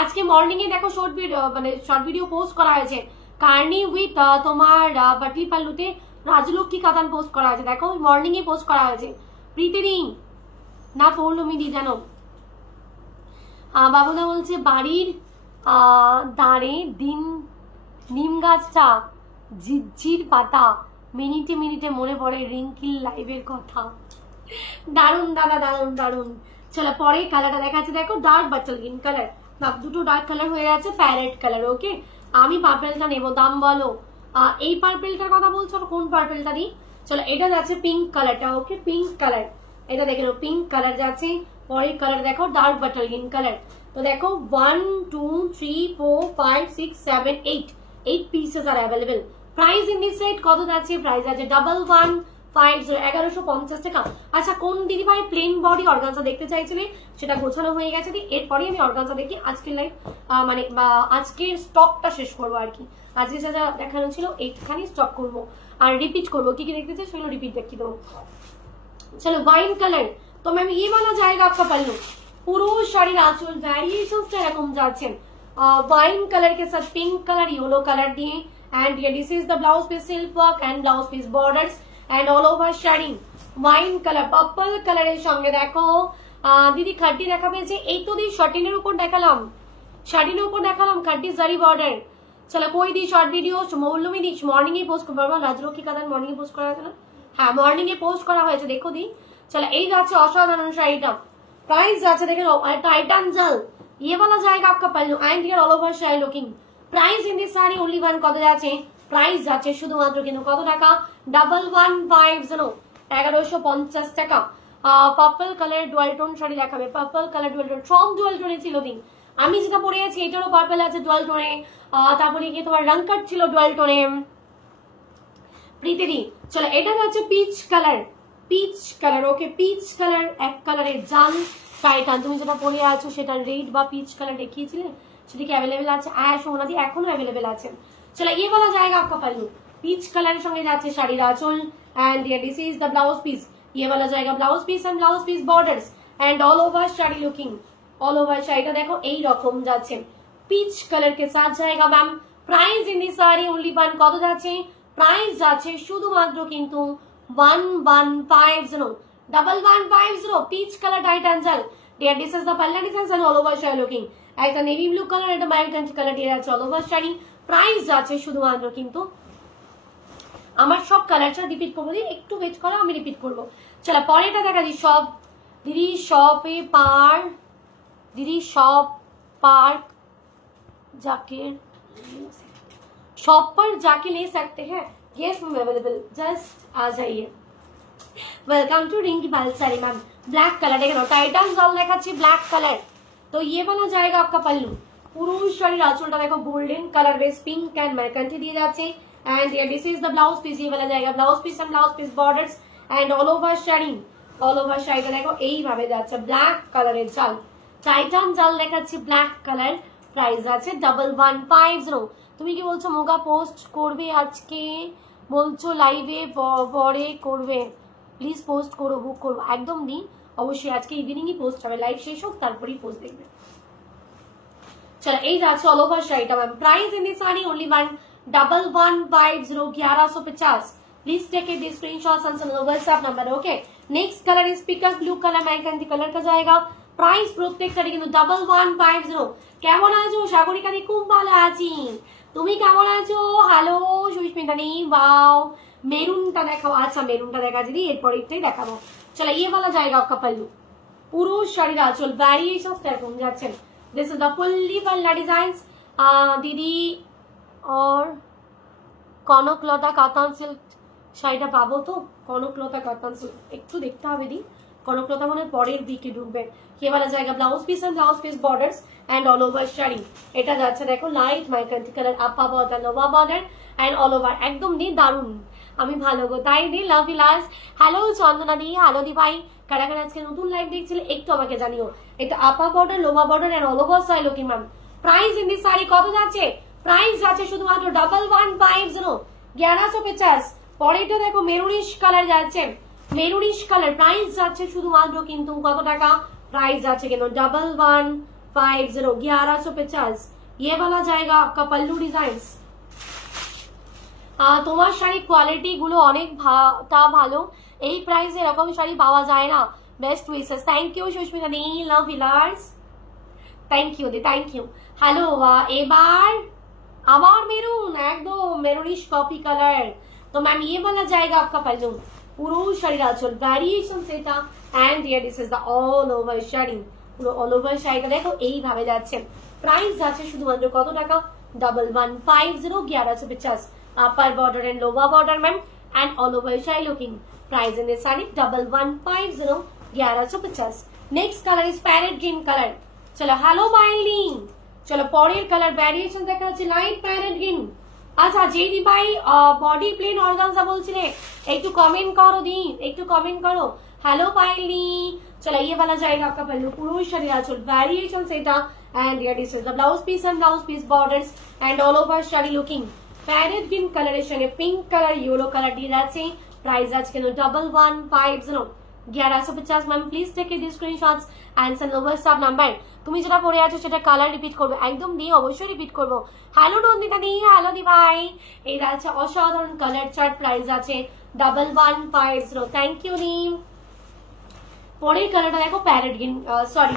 আজকে মর্নিং এ দেখো শর্ট ভিডিও, মানে শর্ট ভিডিও পোস্ট করা হয়েছে কার্নি উইথ তোমার বাটলি পাল্লুতে রাজলক্ষ্মী কাতান পোস্ট করা হয়েছে, দেখো মর্নিং এ পোস্ট করা হয়েছে। প্রীতিনি না পৌর্ণমী দি জানো। বাবুদা বলছে বাড়ির দাঁড়ে দিন নিম গাছটা ঝিরঝির পাতা, মিনিটে মিনিটে মনে পড়ে রিঙ্কিল লাইভের কথা। দারুন দাদা দারুন দারুন। চলো পরের কালারটা দেখাচ্ছে দেখো ডার্ক বাটল গ্রিন কালার, দুটো ডার্ক কালার হয়ে যাচ্ছে প্যারেট কালার, ওকে। আমি পার্পেলটা নেবো, দাম বলো। এই পার্পেলটার কথা বলছো, কোন পার্পেলটা দিই? চলো এটা যাচ্ছে পিঙ্ক কালারটা, ওকে পিঙ্ক কালার। এটা দেখে নাও পিঙ্ক কালার যাচ্ছে। পরের কালার দেখো ডার্ক বাটল গ্রিন কালার। তো দেখো 1 2 3 4 5 6 7 8 পিসেস আর available. Price in this set কত যাচ্ছে? প্রাইস আছে 1150, 1150 টাকা। আচ্ছা কোন দিদি ভাই প্লেন বডি অর্গানজা দেখতে চাইছিলে, সেটা গোছানো হয়ে গেছে। এরপরে আমি অর্গানজা দেখি আজকের লাইভ, মানে আজকের স্টকটা শেষ করবো আর কি। আজকে যা যা দেখানো ছিল এইখানে স্টক করবো আর রিপিট করবো, কি কি দেখতে চাই সেগুলো রিপিট দেখিয়ে দেবো। चलो वाइन कलर, तो मैम ये वाला जाएगा आपका पल्लू। পুরো শাড়ির আঁচল ভ্যারিয়েশনসটা এরকম যাচ্ছে, वाइन कलर के साथ पिंक कलर येलो कलर दिए। एंड ये this is the blouse piece silk work and blouse piece borders. And all over sari wine colour purple কালারের সঙ্গে দেখো দিদি খাড্ডি দেখাবে যে এই তো দি শার্টিনের উপর দেখালাম, শাড়ির উপর দেখালাম খাড্ডি জারি বর্ডার। চলো কই দি শর্ট ভিডিও মৌলমি দি মর্নিং এ পোস্ট করবো, রাজলক্ষ্মী কাদান মর্নিং এ পোস্ট করা হয়েছে না? হ্যাঁ মর্নিং এ পোস্ট করা হয়েছে, দেখো দি। চলো এই যাচ্ছে অসাধারণ শাড়িটা, प्राइस जाচ্ছে দেখেন टाइटन जल ये वाला जाएगा आपका पल्लू and here all over sari looking price in this sari only one কত যাচ্ছে প্রাইস যাচ্ছে শুধুমাত্র কিন্তু কত টাকা 1150 1150 টাকা। Purple colour dual tone sari দেখাবে, পার্পল কালার ডুয়াল টোন সব ডুয়াল টোনে ছিল দিন, আমি যেটা পরে আছি এটারও পার্পল আছে ডুয়াল টোনে, তারপরে কি তোমার রং কাট ছিল ডুয়াল টোনে প্রীতিদি। চলো এটা যাচ্ছে peach colour, peach colour okay peach colour এক কালারের জাল টাইটান, তুমি যেটা পরে আছো সেটা রেড বা পিচ কালার দেখিয়েছিলে সেটা কি অ্যাভেলেবেল আছে? সোনাদি এখনো অ্যাভেলেবেল আছে। চলো ये वाला जाएगा आपका पल्लू পিচ কালারের সঙ্গে যাচ্ছে শাড়ির আঁচল and this is the blouse piece, ये वाला जाएगा blouse piece and blouse piece borders and all over sari looking all over শাড়িটা দেখো এই রকম যাচ্ছে পিচ কালার के साथ जाएगा ma'am. Price in this sari only one কত যাচ্ছে প্রাইস যাচ্ছে শুধুমাত্র কিন্তু 1150 1150 পিচ কালার টাইটান জাল dear this is the palla design and all over sari looking একটা নেভি ব্লু কালার একটা ম্যাজেন্টা কালার দিয়ে আছে অল ওভার শাড়ি প্রাইস যাচ্ছে শুধুমাত্র কিন্তু আমার সব কালারটা রিপিট করবো একটু ওয়েট করো আমি রিপিট করবো। চলো পরেরটা দেখা দিই সব দিদি শপে পার दीदी शॉप पार्क जाके शॉप पर जाके ले सकते हैं, यस मैम अवेलेबल, जस्ट आ जाइए। वेलकम टू रिंकी बाल साड़ी मैम, ब्लैक कलर देखो टाइटन जल देखाচ্ছি ब्लैक कलर, तो ये वाला जाएगा आपका पल्लू পুরো শাড়ির আঁচলটা দেখো golden colour base pink and মার্কান্টি দিয়ে যাচ্ছে and this is the blouse piece, ये वाला जाएगा blouse piece and blouse piece borders and all over sari all over শাড়িটা দেখো এইভাবে যাচ্ছে ব্ল্যাক কালারের জাল টাইটান জাল দেখাচ্ছি ব্ল্যাক কালার প্রাইস আছে 1150। তুমি কি বলছো মোগা পোস্ট করবে আজকে, বলছো লাইভে পরে করবে, প্লিজ পোস্ট করো বুক করবো একদম নি অবশ্যই আজকে ইভিনিং ই পোস্ট হবে, লাইভ শেষ হোক তারপরেই পোস্ট দেখবে। চলো এই যাচ্ছে অল ওভার শাড়িটা ma'am, price in this sari only 1150 1150। Please take it this screenshots and send WhatsApp number okay. Next colour is peacock blue colour magenta colour का जाएगा, প্রাইস প্রত্যেকটা কিন্তু 1150। কেমন আছো সাগরিকা দি? খুব ভালো আছি, তুমি কেমন আছো? হ্যালো সুস্মিতা নি, वाओ মেরুনটা দেখাও, আচ্ছা মেরুনটা দেখা দিদি এরপর একটাই দেখাবো। চলো ये वाला जाएगा आपका पल्लू পুরো শাড়ির আঁচল ভ্যারিয়েশন এরকম যাচ্ছে, दिस इज द फुल्ली पल्ला डिजाइन्स दीदी और কনকলতা কাতান সিল্ক শাড়িটা পাবো তো? কনকলতা কাতান সিল্ক একটু দেখতে হবে দি, কনকলতা মানে পরের দিকে ঢুকবে। ये वाला जाएगा blouse piece and blouse piece borders and all over sari, এটা যাচ্ছে দেখো লাইট মাইকান্টি colour upper border lower border and all over একদম নি দারুন, আমি ভালো গো তাই দি love you lots. Hello Chandana দি, হ্যালো দি ভাই, কারা কারা আজকে নতুন লাইভ দেখছিলে একটু আমাকে জানিও। এটা upper border lower border and all over sari looking ma'am. Price in this sari কত যাচ্ছে প্রাইস যাচ্ছে শুধুমাত্র 1150 1150। পরেরটা দেখো মেরুনিশ কালার যাচ্ছে, মেরুনিশ কালার প্রাইস যাচ্ছে শুধুমাত্র কিন্তু কত টাকা प्राइस जाचे के 1150 1150। ये वाला जाएगा आपका पल्लू डिजाइन्स। তোমার শাড়ির কোয়ালিটি গুলো অনেকটা ভালো, এই প্রাইসে এরকম শাড়ি পাওয়া যায় না, best wishes. Thank you Susmita দি, লাভ ভিলার্স, থ্যাংক ইউ দি থ্যাংক ইউ। হ্যালো এবার আবার মেরুন একদম মেরুনিশ কপি কালার, তো ম্যাম ये वाला जाएगा आपका पल्लू পুরো শাড়ির আঁচল ভ্যারিয়েশন সেটা and here this is the all over sari, পুরো অল ওভার শাড়িটা দেখো এইভাবে যাচ্ছে, প্রাইস যাচ্ছে শুধুমাত্র কত টাকা 1150 1150। Upper border and lower border ma'am and all over sari looking price in this sari 1150 1150। Next colour is parrot green colour. चलो हेलो माइली, चलो পরের কালার ভ্যারিয়েশন দেখা যাচ্ছে লাইট প্যারেট গ্রিন। আচ্ছা জেডি ভাই বডি প্লেন অর্গানজা বলছিলে, একটু কমেন্ট করো দি, একটু কমেন্ট করো। हेलो पायली, चलो ये वाला जाएगा आपका पल्लू पूरा शरीर आंचल वेरिएशन सेटा and here this is the blouse piece and blouse piece borders and all over sari looking parrot green কালারের সঙ্গে পিঙ্ক কালার ইয়েলো কালার দিয়ে আছে, প্রাইস আজকে 1150 1150 ma'am. Please take it this screenshots and send WhatsApp number. তুমি যেটা পরে আছো সেটা কালার রিপিট করবে একদম দি, অবশ্যই রিপিট করবো। হ্যালো নন্দিতা দি, হ্যালো দি ভাই, এই আছে অসাধারণ কালার চার্ট, প্রাইস আছে 1150। থ্যাংক ইউ নিম। পরের কালারটা দেখো parrot green, sorry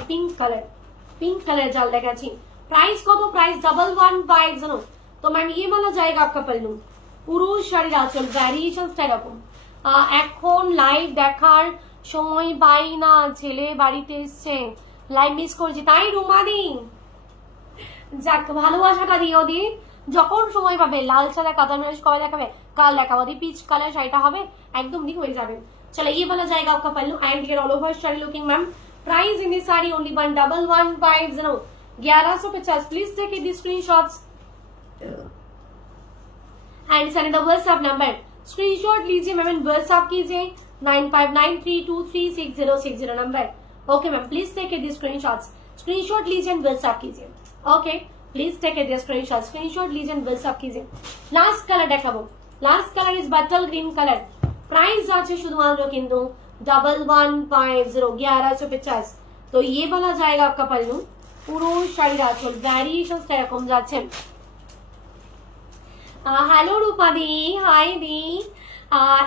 pink colour জাল দেখাচ্ছি। प्राइस কত? प्राइस 1150। तो मैम ये वाला जाएगा आपका पल्लू, পুরো শাড়ির আঁচল ভ্যারিয়েশনসটা এরকম। এখন লাইভ দেখার সময় পাই না, ছেলে বাড়িতে এসছে, লাইভ মিস করছি। তাই রুমাদি, যাক ভালোবাসাটা দিও দি, যখন সময় পাবে। লাল সাদা কাতার ম্যাচ কবে দেখাবে? কাল দেখাবো দি। পিচ কালার শাড়িটা হবে একদম দি হয়ে যাবে। चलो ये वाला जाएगा आपका पल्लू and here all over sari looking ma'am. Price in this sari only 1150, 1150। Please take the screenshots and send the WhatsApp number. Screenshot लीजिए मैम एंड व्हाट्सएप कीजिए 9593236060 number. Okay ma'am, please take the screenshot लीजिए एंड व्हाट्सएप कीजिए। Okay please take the screenshot लीजिए and WhatsApp कीजिए। Last colour देखाबो, last colour is bottle green colour. Price আছে শুধুমাত্র কিন্তু 1150, 1150। तो ये वाला जाएगा आपका पल्लू, পুরো শাড়ির আঁচল ভ্যারিয়েশনসটা এরকম যাচ্ছে। হ্যালো রূপাদি, হাই দি।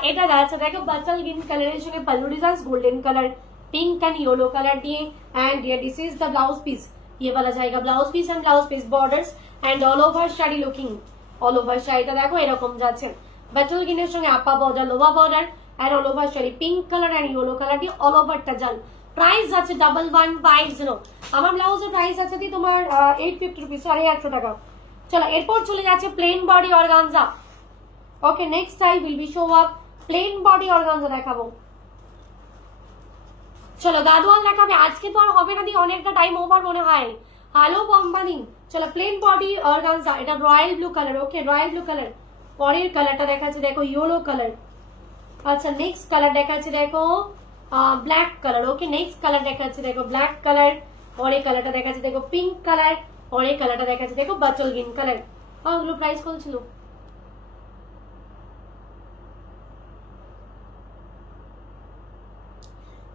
এটা যাচ্ছে দেখো বাটাল গ্রিন কালারের সঙ্গে pallu design golden colour, pink and yellow colour दिए and this is the blouse piece. ये वाला जाएगा blouse piece and blouse piece borders and all over sari looking. All over শাড়িটা দেখো এরকম যাচ্ছে, বাটাল গ্রিনের সঙ্গে upper border, lower border and all over sari pink colour and yellow colour দিয়ে অল ওভারটা জাল। প্রাইস আছে 1150। আমার ব্লাউজের প্রাইস আছে দি তোমার 850 রুপিস, 150 টাকা। চলো এরপর চলে যাচ্ছে plane body organza. Okay next I will be show up plane body organza দেখাবো। চলো গাদওয়াল দেখাবে, আজকে তো আর হবে না দি, অনেকটা টাইম ওভার মনে হয়। Hello company. চলো প্লেন বডি অর্গানজা, এটা রয়্যাল ব্লু কালার। ওকে রয়্যাল ব্লু কালার। পরের কালারটা দেখাচ্ছে দেখো ইয়েলো কালার। আচ্ছা নেক্সট কালার দেখাচ্ছে দেখো black colour. Okay next colour দেখাচ্ছে দেখো ব্ল্যাক কালার। পরের কালারটা দেখাচ্ছে দেখো পিঙ্ক কালার। পরের কালারটা দেখাচ্ছে দেখো বাটল গ্রিন কালার। ওগুলো প্রাইস কত ছিল?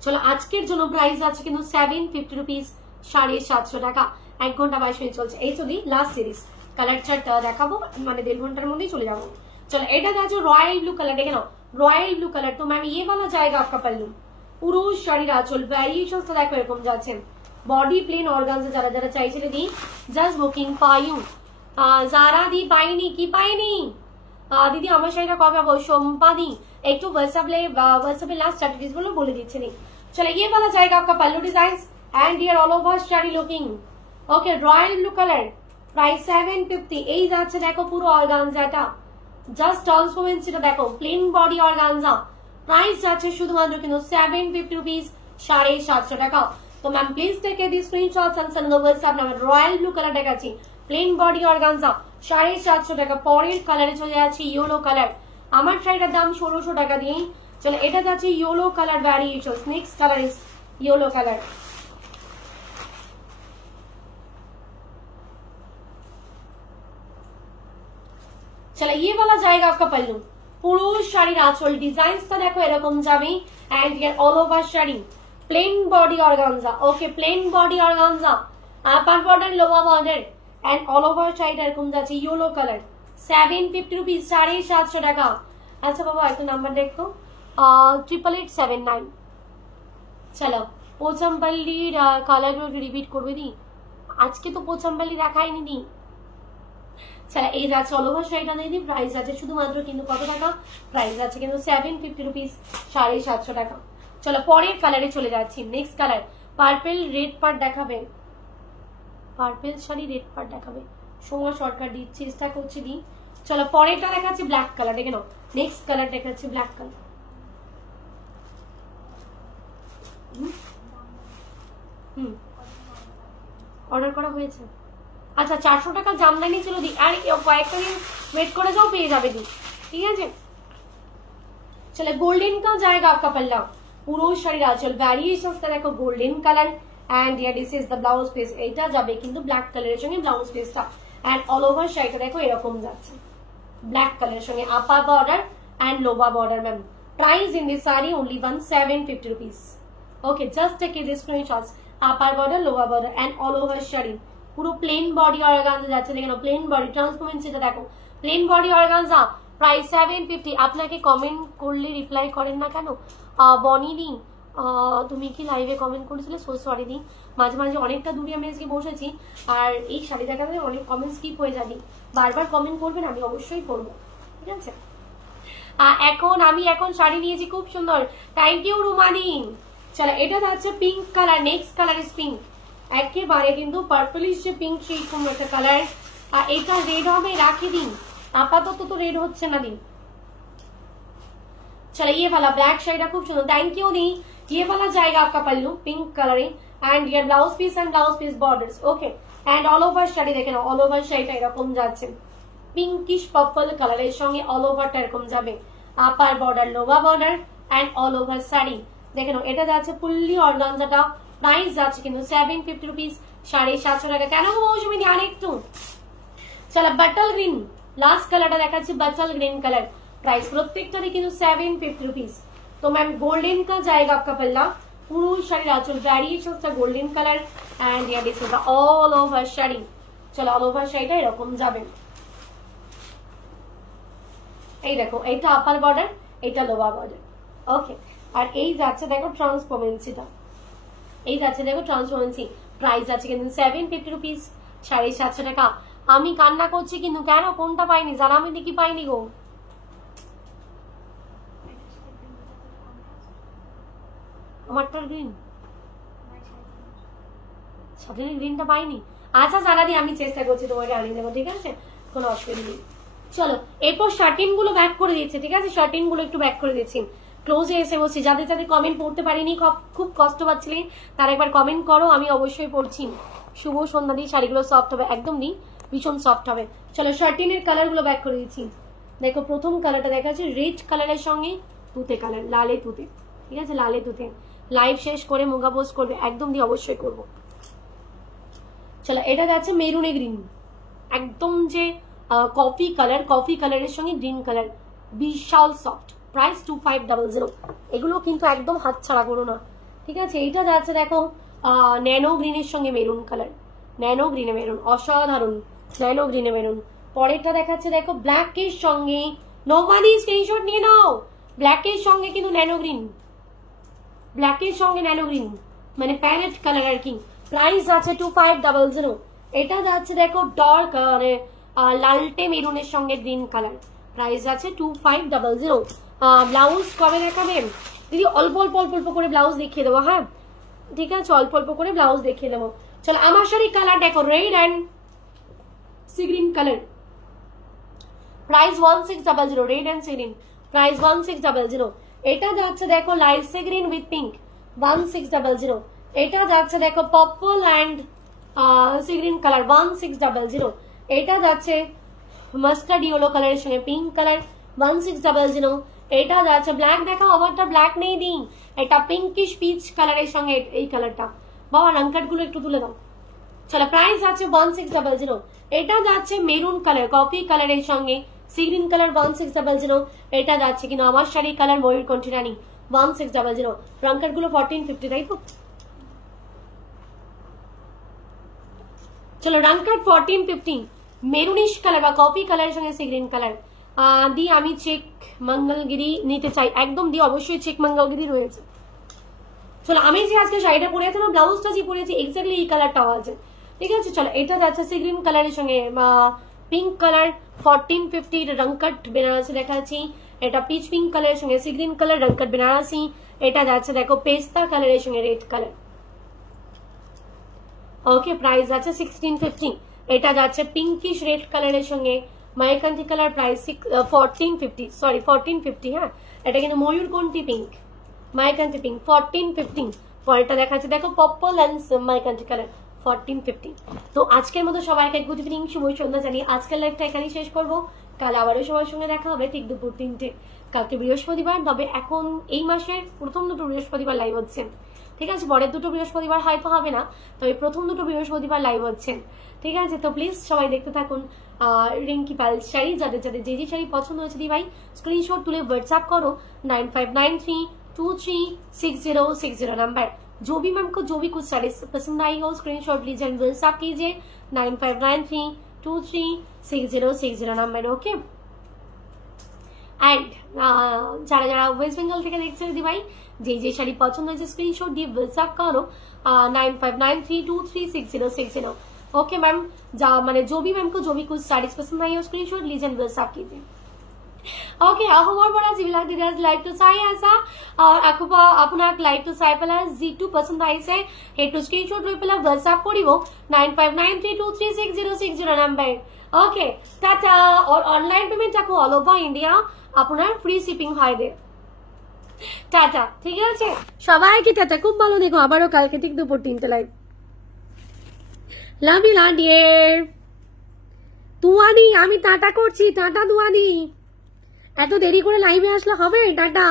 চলো আজকের জন্য প্রাইস আছে কিন্তু 750 রুপিস, 750 টাকা। 1 ঘন্টা 22 মিনিট চলছে। এই চলি লাস্ট সিরিজ কালার চার্ট দেখাবো, মানে 1.5 ঘন্টার মধ্যেই চলে যাবো। चलो এটা দেখো রয়্যাল ব্লু কালার, দেখে নাও রয়্যাল ব্লू कलर। तो मैम ये वाला जाएगा आपका पल्लू, পুরো শাড়ির আঁচল ভ্যারিয়েশনস তো দেখো এরকম যাচ্ছে। বডি প্লেন অর্গানজা যারা যারা চাইছিলে দি জাস্ট বুকিং ফর ইউ। যারা দি পাইনি কি পাইনি দিদি আমার শাড়িটা কবে পাবো? সোমপা দি একটু व्हाट्सएपে लास्ट स्ट्रैटेजीज গুলো বলে দিচ্ছি নি। चलो ये वाला जाएगा आपका पल्लू design and here all over sari looking. Okay royal blue colour, price 750। এই যাচ্ছে দেখো পুরো অর্গানজাটা, জাস্ট ট্রান্সফরমেন্সিটা দেখো প্লেন বডি অর্গানজা। প্রাইস আছে শুধুমাত্র কিন্তু 750 রুপিস, 750 টাকা। তো ma'am please take the screenshots and send the WhatsApp number. Royal blue colour দেখাচ্ছি, প্লেন বডি অর্গানজা 750 টাকা। পরের কালারে চলে যাচ্ছে ইয়েলো কালার। আমার শাড়িটার দাম 1600 টাকা দিয়ে। চলো এটা যাচ্ছে yellow colour variations. Next colour is yellow colour. चलो ये वाला जाएगा आपका पल्लू, পুরো শাড়ির আঁচল ডিজাইনসটা দেখো এরকম যাবে and here all over sari plain body organza. Okay plain body organza, upper border lower border and all over শাড়িটা এরকম যাচ্ছে ইয়েলো কালার। 750 রুপিস, 750 টাকা। আচ্ছা বাবা একটা নাম্বার দেখো 887879। চলো পোচামপল্লির কালারগুলো রিপিট করবে দি, আজকে তো পোচামপল্লি দেখাইনি দি। चलो এই যাচ্ছে অল ওভার শাড়িটা দিয়ে দিই। প্রাইস আছে শুধুমাত্র কিন্তু কত টাকা? প্রাইস আছে কিন্তু 750 রুপিস, 750 টাকা। চলো পরের কালারে চলে যাচ্ছি। Next colour purple red part দেখাবে, পার্পল শাড়ি রেড পার্ট দেখাবে। সময় শর্টকাট দিচ্ছি, চেষ্টা করছি দি। চলো পরেরটা দেখাচ্ছি ব্ল্যাক কালার, দেখে নাও। নেক্সট কালার দেখাচ্ছি ব্ল্যাক কালার। অর্ডার করা হয়েছে। আচ্ছা 400 টাকা জামদানি ছিল দি, আর কয়েকটা দিন ওয়েট করে যাও পেয়ে যাবে দি, ঠিক আছে। চলো গোল্ডেন का जाएगा आपका पल्ला, পুরো শাড়ির আঁচল ভ্যারিয়েশনসটা দেখো golden colour and here this is the blouse piece. এটা যাবে কিন্তু ব্ল্যাক কালারের সঙ্গে ব্লাউজ পিসটা এন্ড অল ওভার শাড়িটা দেখো এরকম যাচ্ছে ব্ল্যাক কালারের সঙ্গে upper border and lower border. Ma'am price in this sari only 1750 rupees. Okay just take this screenshots, upper border lower border and all over sari পুরো প্লেন বডি অর্গানজা যাচ্ছে। দেখো প্লেন বডি ট্রান্সফরমেন্স, এটা দেখো প্লেন বডি অর্গানজা প্রাইস 750। আপনাকে comment করলে reply করেন না কেন? বনি দি, তুমি কি লাইভে কমেন্ট করেছিলে? সো সরি দি, মাঝে মাঝে অনেকটা দূরে আমি আজকে বসেছি, আর এই শাড়ি দেখাতে অনেক কমেন্ট স্কিপ হয়ে যাবে। বারবার কমেন্ট করবেন, আমি অবশ্যই করবো, ঠিক আছে? এখন আমি শাড়ি নিয়েছি খুব সুন্দর, থ্যাংক ইউ রুমানি। চলো, এটা যাচ্ছে pink colour, next colour is pink, একেবারে কিন্তু পার্পলিশ যে পিঙ্ক সেই কোনো একটা কালার। আর এটা রেড হবে, রাখি দিন, আপাতত তো রেড হচ্ছে না দিন। चलो ये वाला ब्लैक शेड है, खूब सुंदर, थैंक यू दी। ये वाला जाएगा आपका पल्लू पिंक कलरिंग एंड ये blouse piece and blouse piece borders, okay. And all over sari দেখেন, অল ওভার শাড়িটা এরকম যাচ্ছে, পিঙ্কিশ পার্পল কালারের সঙ্গে অল ওভারটা এরকম যাবে, upper border lower border and all over sari দেখেন। এটা যাচ্ছে ফুললি অর্গানজাটা, প্রাইস যাচ্ছে কিন্তু 750 রুপিস, 750 টাকা। কেন মৌসুমি ধ্যান একটু। চলো বাটল গ্রিন, লাস্ট কালারটা দেখাচ্ছি, বাটল গ্রিन कलर, प्राइस प्रत्येकটারই কিন্তু 750 रुपीस। तो मैम गोल्डन का जाएगा आपका पल्ला, পুরো শাড়ির আঁচল ভ্যারিয়েশনটা golden colour and here this is the all over sari. চলো অল ওভার শাড়িটা এরকম যাবে, এই দেখো এইটা আপার বর্ডার, এইটা লোয়ার বর্ডার, ওকে। আর এই যাচ্ছে দেখো ট্রান্সপারেন্সিটা, এই যাচ্ছে দেখো ট্রান্সপারেন্সি, প্রাইস আছে কিন্তু 750 রুপিস, 750 টাকা। আমি কান্না করছি কিন্তু কেন, কোনটা পাইনি জানা, আমি দেখি পাইনি গো। আমারটার গ্রিন, সাথে গ্রিনটা পাইনি। আচ্ছা জানা দি, আমি চেষ্টা করছি তোমাকে আনিয়ে দেবো, ঠিক আছে, কোনো অসুবিধা নেই। চলো এরপর শার্টিন গুলো ব্যাক করে দিচ্ছি, ঠিক আছে, শার্টিন গুলো একটু ব্যাক করে দিচ্ছি, ক্লোজে এসে বসছি। যাদের যাদের কমেন্ট পড়তে পারিনি, খুব কষ্ট পাচ্ছিলে, তারা একবার কমেন্ট করো, আমি অবশ্যই পড়ছি। শুভ সন্ধ্যা দিয়ে শাড়িগুলো সফট হবে, একদম নি ভীষণ সফট হবে। চলো শার্টিনের কালার গুলো ব্যাক করে দিচ্ছি। দেখো প্রথম কালারটা দেখা যাচ্ছে রেড কালারের সঙ্গে তুতে কালার, লালে তুতে, ঠিক আছে, লালে তুতে। লাইভ শেষ করে মুগা পোস্ট করবে, একদম দিয়ে অবশ্যই করবো। চলো এটা যাচ্ছে মেরুনে গ্রিন, একদম যে কফি কালার, কফি কালারের সঙ্গে গ্রিন কালার, বিশাল সফট, প্রাইস 2500। এগুলো কিন্তু একদম হাত ছাড়া করো না, ঠিক আছে। এইটা যাচ্ছে দেখো ন্যানো গ্রিনের সঙ্গে মেরুন কালার, ন্যানো গ্রিনে মেরুন, অসাধারণ ন্যানো গ্রিনে মেরুন। পরেরটা দেখাচ্ছে দেখো ব্ল্যাকের সঙ্গে, নোমানি স্ক্রিনশট নিয়ে নাও, ব্ল্যাকের সঙ্গে কিন্তু ন্যানো গ্রিন, ব্ল্যাকের সঙ্গে ন্যানো গ্রিন মানে প্যারেট কালার আর কি। প্রাইস আছে 2500। এটা যাচ্ছে দেখো ডার্ক মানে লালটে মেরুনের সঙ্গে গ্রিন কালার, প্রাইস আছে 2500। ব্লাউজ কবে দেখাবেন দিদি? অল্প অল্প অল্প অল্প করে ব্লাউজ দেখিয়ে দেবো, হ্যাঁ ঠিক আছে, অল্প অল্প করে ব্লাউজ দেখিয়ে দেবো। চলো আমার শাড়ির কালার দেখো red and sea green colour, price 1600, red and sea green, price 1600। এটা যাচ্ছে দেখো light sea green with pink, 1600। এটা যাচ্ছে দেখো purple and sea green colour, 1600। এটা যাচ্ছে মাস্টার্ড ইয়েলো কালারের সঙ্গে পিঙ্ক কালার, 1600। এটা যাচ্ছে ব্ল্যাক, দেখো আমারটা ব্ল্যাক নেই দিই, এটা পিঙ্কিশ পিচ কালারের সঙ্গে এই কালারটা, বাবা রংকাট গুলো একটু তুলে দাও। চলো প্রাইস আছে 1600। এটা যাচ্ছে মেরুন কালার, কফি কালারের সঙ্গে সি গ্রিন কালার, 1600। এটা যাচ্ছে কিন্তু আমার শাড়ির কালার ময়ূরকণ্ঠী রানী, 1600। রংকাট গুলো 1450, তাই তো? চলো রংকাট 1450, মেরুনিশ কালার বা কফি কালারের সঙ্গে সি গ্রিন কালার। দি আমি চেক মঙ্গলগিরি নিতে চাই, একদম দি অবশ্যই চেক মঙ্গলগিরি রয়েছে। চলো আমি যে আজকে শাড়িটা পরে আছি না, ব্লাউজটা যে পরেছি এক্স্যাক্টলি এই কালারটাও আছে, ঠিক আছে। চলো এটা যাচ্ছে সি গ্রিন কালারের সঙ্গে পিঙ্ক কালার, 1450। রংকাট বেনারসি দেখাচ্ছি, এটা পিচ পিঙ্ক কালারের সঙ্গে সি গ্রিন কালার, রংকাট বেনারসি। এটা যাচ্ছে দেখো পেস্তা কালারের সঙ্গে রেড কালার, ওকে, প্রাইস আছে 1650। এটা যাচ্ছে পিঙ্কিশ রেড কালারের সঙ্গে ময়ূরকান্তি কালার, প্রাইস 1450, সরি 1450, হ্যাঁ এটা কিন্তু ময়ূরকণ্ঠী পিঙ্ক, ময়ূরকান্তি পিঙ্ক, 1450। পরেরটা দেখাচ্ছে দেখো পার্পল এন্ড ময়ূরকান্তি কালার, 1450। তো আজকের মতো সবাইকে গুড ইভিনিং, শুভ সন্ধ্যা জানিয়ে আজকের লাইভটা এখানেই শেষ করবো। কাল আবারও সবার সঙ্গে দেখা হবে ঠিক দুপুর 3টে, কালকে বৃহস্পতিবার। তবে এখন এই মাসের প্রথম দুটো বৃহস্পতিবার লাইভ হচ্ছে, ঠিক আছে, পরের দুটো বৃহস্পতিবার হয়তো হবে না, তবে প্রথম দুটো বৃহস্পতিবার লাইভ হচ্ছে, ঠিক আছে। তো প্লিজ সবাই দেখতে থাকুন রিঙ্কি পাল শাড়ি। যাদের যাদের যে যে শাড়ি পছন্দ হয়েছে দি ভাই স্ক্রিনশট তুলে হোয়াটসঅ্যাপ करो 9593236060 नंबर। जो भी मैम को जो भी कुछ साड़ी पसंद आई हो स्क्रीनशॉट लीजिए एंड व्हाट्सएप कीजिए 9593236060 नंबर, ओके। অ্যান্ড যারা যারা ওয়েস্ট বেঙ্গল থেকে দেখছে দিদি ভাই, যে শাড়ি পছন্দ হয়েছে স্ক্রিনশট দিয়ে হোয়াটসঅ্যাপ करो 9593236060। ओके मैम, मैंने जो भी मैम को जो भी कुछ साड़ीज पसंद आई है स्क्रीनशॉट लीजिए व्हाट्सएप कीजिए। ओके अहमर बड़ा जिबिलाक দিদাজ লাইভ টু চাই আছা আপোনাক লাইভ টু চাই পেলাই যিটো পছন্দ আহিছে সেইটো স্ক্ৰিনশ্বট লৈ পেলাই হোৱাটছআপ কৰিব 9593236060 নাম্বাৰ। ওকে টাটা। और অনলাইন পেমেন্ট আপু অল ওভার ইন্ডিয়া আপনার ফ্রি শিপিং হয় দে। টাটা, ঠিক আছে সবাইকে টাটা, খুব ভালো দেখো আবারও কালকে ঠিক দুপুর 3টে লাইভ। Love you dear. তুয়ানি আমি টাটা করছি, টাটা দুয়ানি। এত দেরি করে লাইভে আসলে হবে? টাটা।